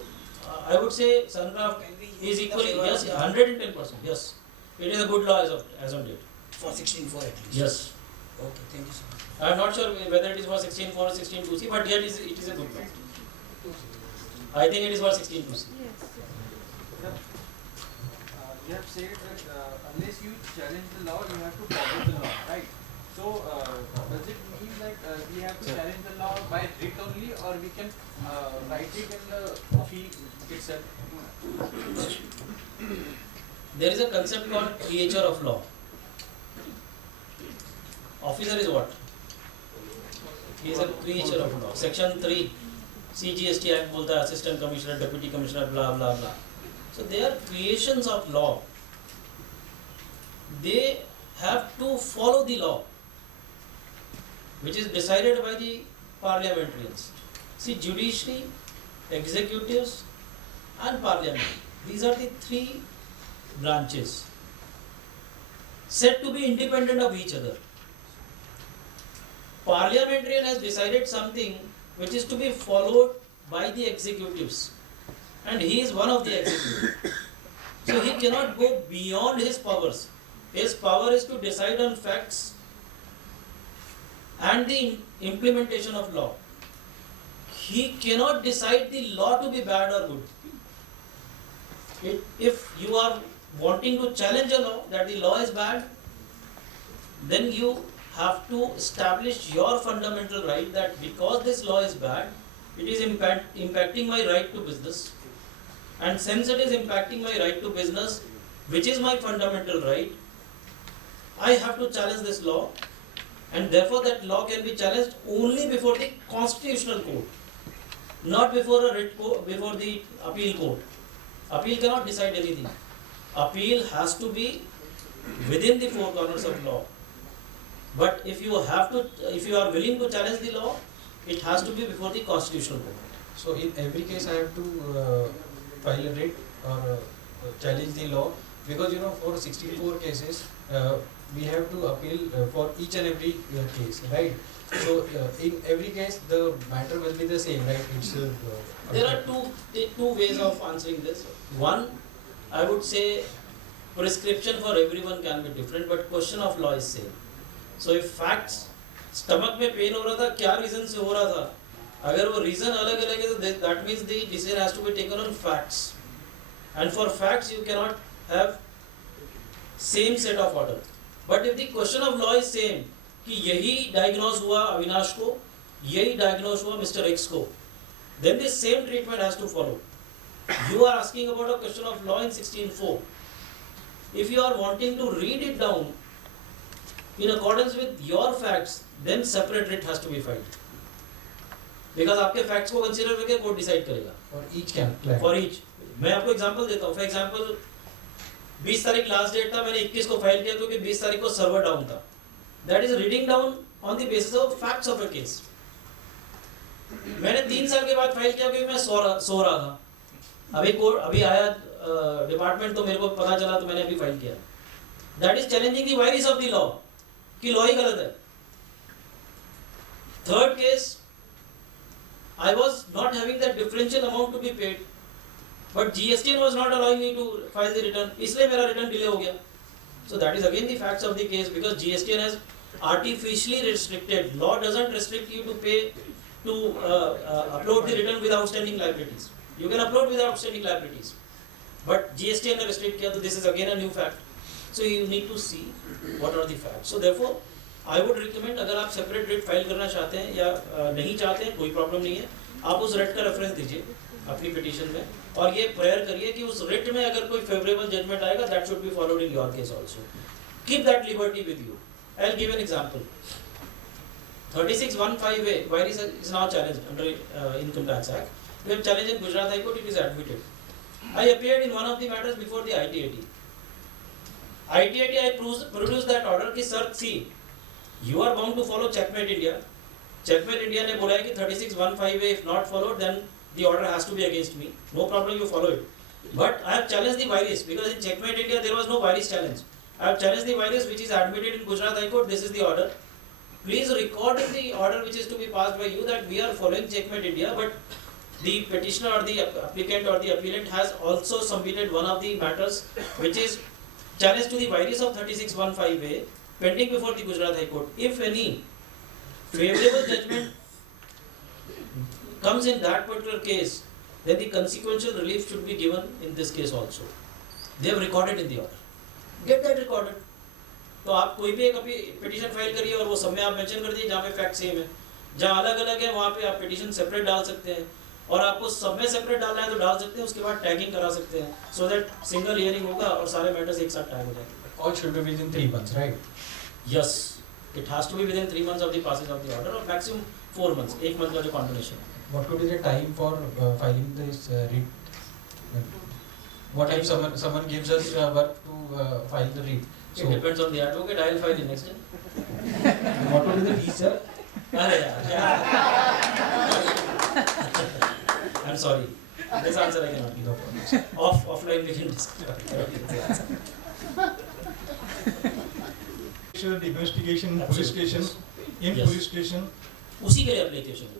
I would say Suncraft is equally, yes, 110%, yes. It is a good law as on date. For 16.4 at least? Yes. Okay, thank you so much. I am not sure whether it is for 16.4 or 16.2c, but yet it is a good law. I think it is for 16.2c. You have said that unless you challenge the law, you have to follow the law, right? So, does it mean that we have to challenge the law by writ only, or we can write it in the appeal itself? There is a concept called creature of law. Officer is what? He is a creature of law. Section 3 CGST Act बोलता है assistant commissioner, deputy commissioner, blah blah blah. So they are creations of law. They have to follow the law, which is decided by the parliamentarians. See, judiciary, executives, and parliament. These are the three branches said to be independent of each other. Parliamentarian has decided something which is to be followed by the executives, and he is one of the executives. So he cannot go beyond his powers. His power is to decide on facts and the implementation of law. He cannot decide the law to be bad or good. If you are wanting to challenge a law that the law is bad, then you have to establish your fundamental right that because this law is bad, it is impacting my right to business. And since it is impacting my right to business, which is my fundamental right, I have to challenge this law, and therefore that law can be challenged only before the constitutional court, not before a writ court, before the appeal court. Appeal cannot decide anything. Appeal has to be within the four corners of law. But if you are willing to challenge the law, it has to be before the constitutional court. So in every case I have to file a writ or challenge the law, because for 64 cases we have to appeal for each and every case, right? So in every case the matter will be the same, right? There are two ways of answering this. One, I would say prescription for everyone can be different, but question of law is same. So if facts, stomach में pain हो रहा था, क्या reason से हो रहा था? अगर वो reason अलग अलग है, तो that means the decision has to be taken on facts. And for facts you cannot have same set of order. But if the question of law is same, कि यही diagnose हुआ अविनाश को, यही diagnose हुआ Mr. X को, then the same treatment has to follow. You are asking about a question of law in 16.4. If you are wanting to read it down in accordance with your facts, then separate writ has to be filed. Because आपके facts को consider करके court decide करेगा. For each can. For each. मैं आपको example देता हूँ. For example, 20 तारीख last date था, मैंने 21 को file किया क्योंकि 20 तारीख को server down था. That is reading down on the basis of facts of a case. मैंने 3 साल के बाद file किया क्योंकि मैं सो रहा था. अभी आया डिपार्टमेंट तो मेरे को पता चला तो मैंने अभी फाइल किया. That is challenging the virus of the law. कि law ही गलत है. Third case, I was not having that differential amount to be paid, but GSTN was not allowing me to file the return. इसलिए मेरा return delay हो गया. So that is again the facts of the case, because GSTN has artificially restricted. Law doesn't restrict you to pay to upload the return with outstanding liabilities. You can upload with outstanding liabilities, but GSTN ने restrict किया, तो this is again a new fact. So you need to see what are the facts. So therefore, I would recommend, अगर आप separate writ file करना चाहते हैं या नहीं चाहते हैं, कोई problem नहीं है, आप उस writ का reference दीजिए अपनी petition में, और ये prayer करिए कि उस writ में अगर कोई favorable judgment आएगा, that should be followed in your case also. Keep that liberty with you. I'll give an example. 3615A, virus is now challenged under Income Tax Act. We have challenged in Gujarat High Court, it is admitted. I appeared in one of the matters before the ITAT. I produced that order कि sir, see, you are bound to follow Checkmate India. Checkmate India ने बोला है कि 3615A if not followed, then the order has to be against me. No problem, you follow it. But I have challenged the virus, because in Checkmate India there was no virus challenge. I have challenged the virus which is admitted in Gujarat High Court. This is the order. Please record in the order which is to be passed by you that we are following Checkmate India, but the petitioner or the applicant or the appellant has also submitted one of the matters which is challenge to the virus of 3615A pending before the Gujarat High Court. If any favorable judgment comes in that particular case, then the consequential relief should be given in this case also. They have recorded in the order. Get that recorded. तो आप कोई भी एक petition file करिए और वो सब में आप mention कर दिए जहाँ पे fact same है. जहाँ अलग अलग है वहाँ पे आप पिटिशन सेपरेट डाल सकते हैं, और आपको सब में सेपरेट डालना है तो डाल सकते हैं, उसके बाद टैगिंग करा सकते हैं, सो दैट सिंगल हियरिंग होगा और सारे मैटर्स एक साथ टैग हो जाएंगे. All should be within 3 months, right? Yes, it has to be within 3 months of the passage of the order, or maximum 4 months, 1 month का जो continuation. What would be the time for filing this writ? What if someone gives us work to file the writ? It depends on the advocate. I will file the next day. What would be the fee, sir? अरे यार. I'm sorry. This answer I cannot give. Offline we can discuss. Investigation, police station, in Yes. police station. उसी के लिए application है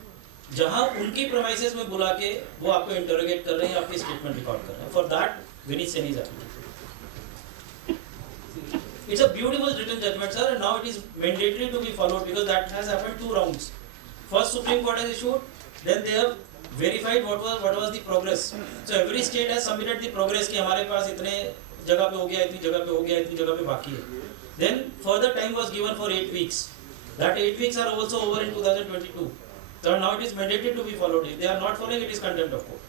जहाँ उनकी प्रोमाइसेस में बुला के वो आपको इंटरोगेट कर रहे हैं, आपकी स्टेटमेंट रिकॉर्ड कर रहे हैं. फॉर दैट वी नीड सेनीज application. It's a beautiful written judgment, sir, and now it is mandatory to be followed because that has happened 2 rounds. First, Supreme Court has issued, then they have verified what was the progress. So every state has submitted the progress कि हमारे पास इतने जगह पे हो गया, इतनी जगह पे हो गया, इतनी जगह पे बाकी है. Then further time was given for 8 weeks. That 8 weeks are also over in 2022. So now it is mandatory to be followed. If they are not following, it is contempt of court.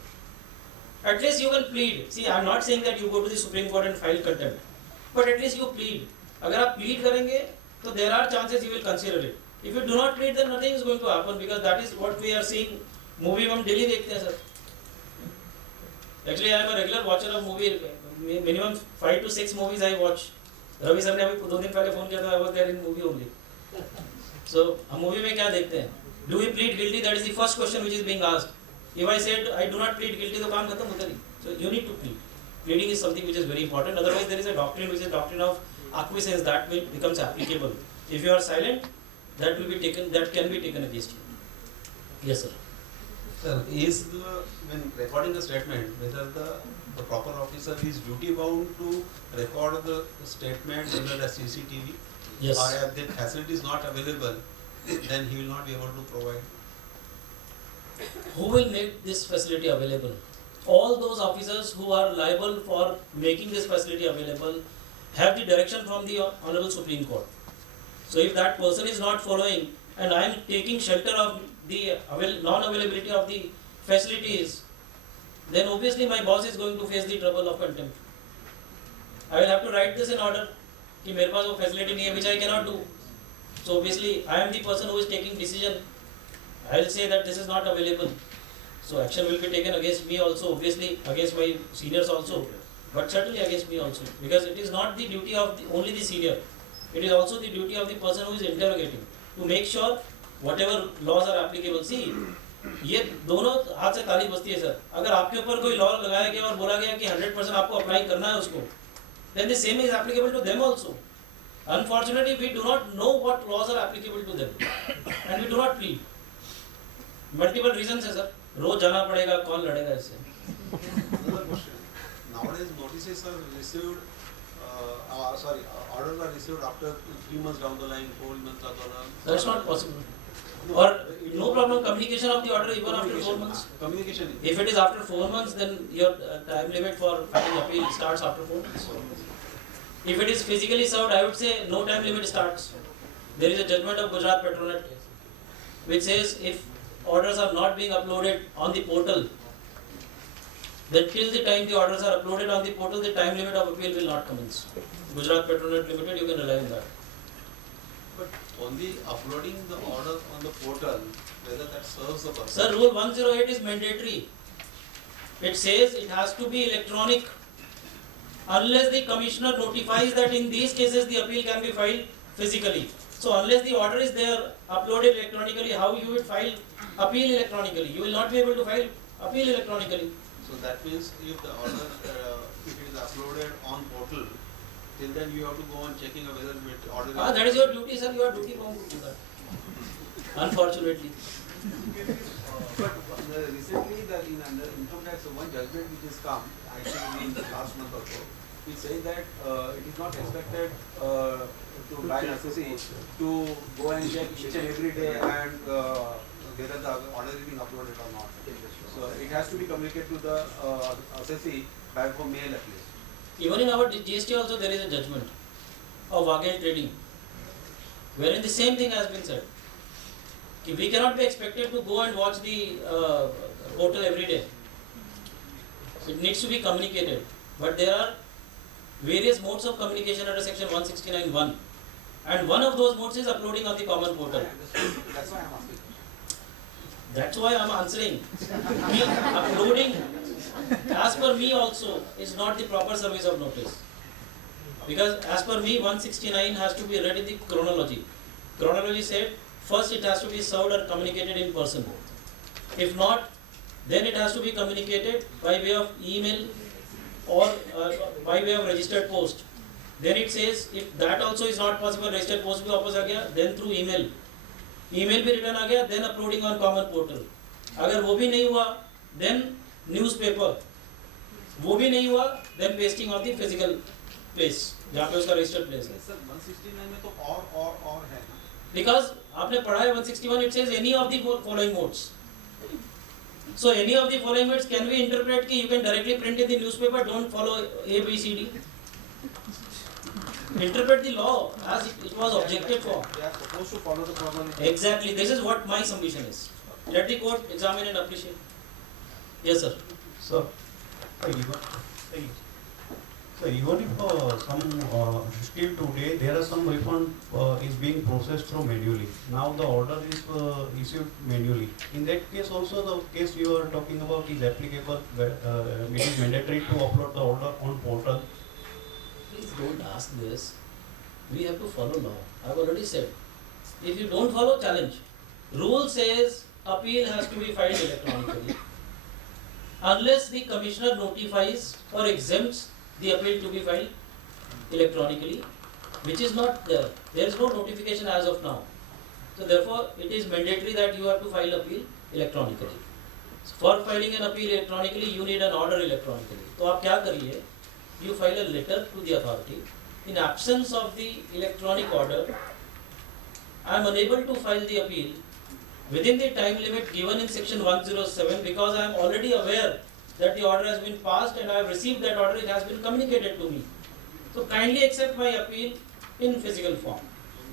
At least you can plead. See, I am not saying that you go to the Supreme Court and file contempt. But at least you plead. अगर आप plead करेंगे तो there are chances you will consider it. If you do not plead, then nothing is going to happen because that is what we are seeing. Movie हम daily देखते हैं sir. Actually, I am a regular watcher of movie. Minimum 5 to 6 movies I watch. Ravi sir ने अभी 2 दिन पहले phone किया था. I was there in movie only. So हम मूवी में क्या देखते हैं? Do we plead guilty? That is the first question which is being asked. If I said I do not plead guilty, तो काम खत्म होता नहीं. So you need to plead. Pleading is something which is very important. Otherwise, there is a doctrine which is doctrine of acquiescence that will becomes applicable. If you are silent, that will be taken. That can be taken against you. Yes, sir. Sir, is when recording the statement, whether the proper officer is duty bound to record the statement under the CCTV? Yes. Or if the facility is not available, then he will not be able to provide. Who will make this facility available? All those officers who are liable for making this facility available have the direction from the Honorable Supreme Court. So if that person is not following and I am taking shelter of the non-availability of the facilities, then obviously my boss is going to face the trouble of contempt. I will have to write this in order कि मेरे पास वो facility नहीं है, which I cannot do. So obviously I am the person who is taking decision. I will say that this is not available. So action will be taken against me also, obviously against my seniors also, but certainly against me also, because it is not the duty of only the senior. It is also the duty of the person who is interrogating to make sure whatever laws are applicable. See, ये दोनों हाथ से ताली बजती है sir. अगर आपके ऊपर कोई लॉ लगाया गया और बोला गया कि 100% आपको अप्लाई करना है उसको, then the same is applicable to them also. Unfortunately, we do not know what laws are applicable to them, and we do not plead. Multiple reasons है सर. रोज जाना पड़ेगा, कौन लड़ेगा इससे? Another question. Nowadays, notices are received. Orders are received after 3 months down the line, 4 months down the line. That's not possible. Or no problem, communication of the order even after 4 months. Communication. If it is after 4 months, then your time limit for filing appeal starts after 4 months. If it is physically served, I would say no time limit starts. There is a judgment of Gujarat Petronet which says if orders are not being uploaded on the portal, then till the time the orders are uploaded on the portal, the time limit of appeal will not commence. Gujarat Petronet Limited, you can rely on that. But only uploading the order on the portal, whether that serves the purpose. Sir, Rule 108 is mandatory. It says it has to be electronic. Unless the commissioner notifies that in these cases the appeal can be filed physically. So unless the order is there, uploaded electronically, how you would file appeal electronically? You will not be able to file appeal electronically. So that means if the order, if it is uploaded on portal, till then you have to go on checking whether the order. That is your duty, sir. You are duty bound to do that. Unfortunately. But recently, in under income tax, one judgment which has come, actually in the last month or so, it says that it is not expected to by an assessee to go and check each and every day and whether the order is being uploaded or not. So it has to be communicated to the assessee by for mail at least. Even in our GST also there is a judgment of Wagel trading, wherein the same thing has been said. We cannot be expected to go and watch the portal every day. It needs to be communicated. But there are various modes of communication under section 169(1). And one of those modes is uploading on the common portal. That's why I'm asking. That's why I'm answering. Me uploading, as per me also, is not the proper service of notice. Because as per me, 169 has to be read in the chronology. Chronology said, first it has to be served or communicated in person. If not, then it has to be communicated by way of email or by way of registered post. Then it says, if that also is not possible, registered post bhi वापस आ गया, then through email. email भी return आ गया, then uploading on common portal. अगर वो भी नहीं हुआ, then newspaper. वो भी नहीं हुआ, then pasting on the physical place, जहाँ पे उसका registered place है. सर 169 में तो और है ना? Because आपने पढ़ा है 161, it says any of the following modes. So any of the following modes can we interpret कि you can directly print in the newspaper, don't follow A, B, C, D. Interpret the law as it was objected for. They are supposed to follow the chronology. Exactly. This is what my submission is. Let the court examine and appreciate. Yes, sir. So, even if still today there are some refund is being processed through manually. Now the order is issued manually. In that case also the case you are talking about is applicable. It is mandatory to upload the order on portal. Please don't ask this. We have to follow law. I have already said. If you don't follow, challenge. Rule says appeal has to be filed electronically. Unless the commissioner notifies or exempts the appeal to be filed electronically, which is not there. There is no notification as of now. So therefore, it is mandatory that you have to file appeal electronically. So for filing an appeal electronically, you need an order electronically. तो आप क्या करिए? You file a letter to the authority. In absence of the electronic order, I am unable to file the appeal within the time limit given in section 107 because I am already aware that the order has been passed and I have received that order, it has been communicated to me. So kindly accept my appeal in physical form.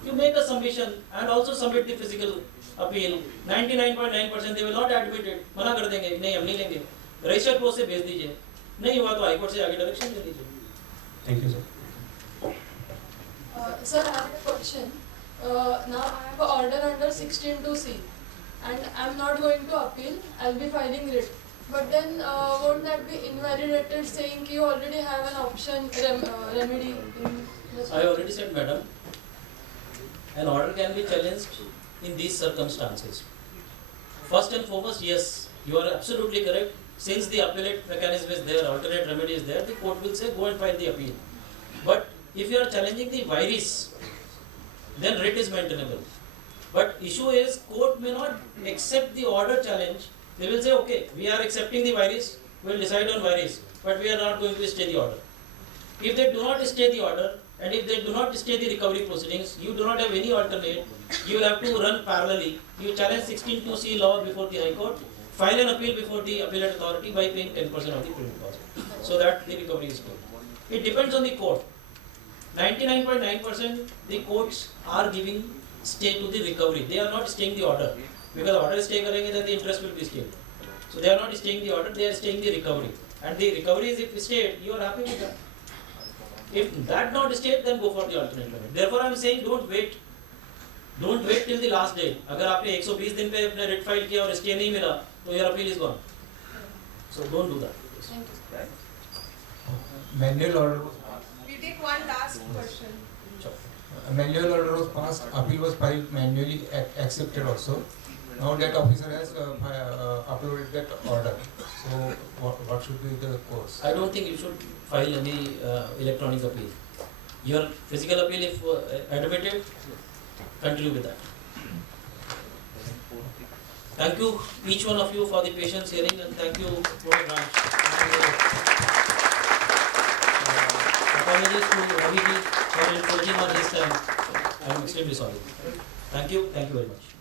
You make a submission and also submit the physical appeal. 99.9% they will not admit it. मना कर देंगे, नहीं हम नहीं लेंगे. Registered post से भेज दीजिए. नहीं हुआ तो हाई कोर्ट से आगे डायरेक्शन ले लीजिए. Thank you, sir. Sir, I have a question. Now I have an order under 16(2)(c) and I am not going to appeal. I will be filing writ. But then won't that be invalidated, saying you already have an option remedy in this? I already said, madam, an order can be challenged in these circumstances. First and foremost, yes, you are absolutely correct. Since the appellate mechanism is there, alternate remedy is there, the court will say go and file the appeal. But if you are challenging the virus, then writ is maintainable. But issue is court may not accept the order challenge. They will say, okay, we are accepting the virus, we will decide on virus, but we are not going to stay the order. If they do not stay the order, and if they do not stay the recovery proceedings, you do not have any alternate, you will have to run parallelly. You challenge 16(2)(c) law before the High Court, file an appeal before the appellate authority by paying 10% of the premium cost, so that the recovery is good. It depends on the court. 99.9% the courts are giving stay to the recovery. They are not staying the order. Because order stay karenge, then the interest will be stayed. So they are not staying the order, they are staying the recovery. And the recovery is if stayed, you are happy with that. If that not stayed, then go for the alternate remedy. Therefore I am saying don't wait. Don't wait till the last day. अगर आपने 120 दिन पे अपने writ file किया और stay नहीं मिला, तो your appeal is gone. So don't do that. Manual order. We take one last question. A manual order was passed. Appeal was filed manually, accepted also. Now that officer has uploaded that order. So what should be the course? I don't think you should file any electronic appeal. Your physical appeal, if admitted, continue with that. Thank you each one of you for the patience hearing, and thank you Poddar. Apologies to Ravi for encroaching on his time. I am extremely sorry. Thank you very much.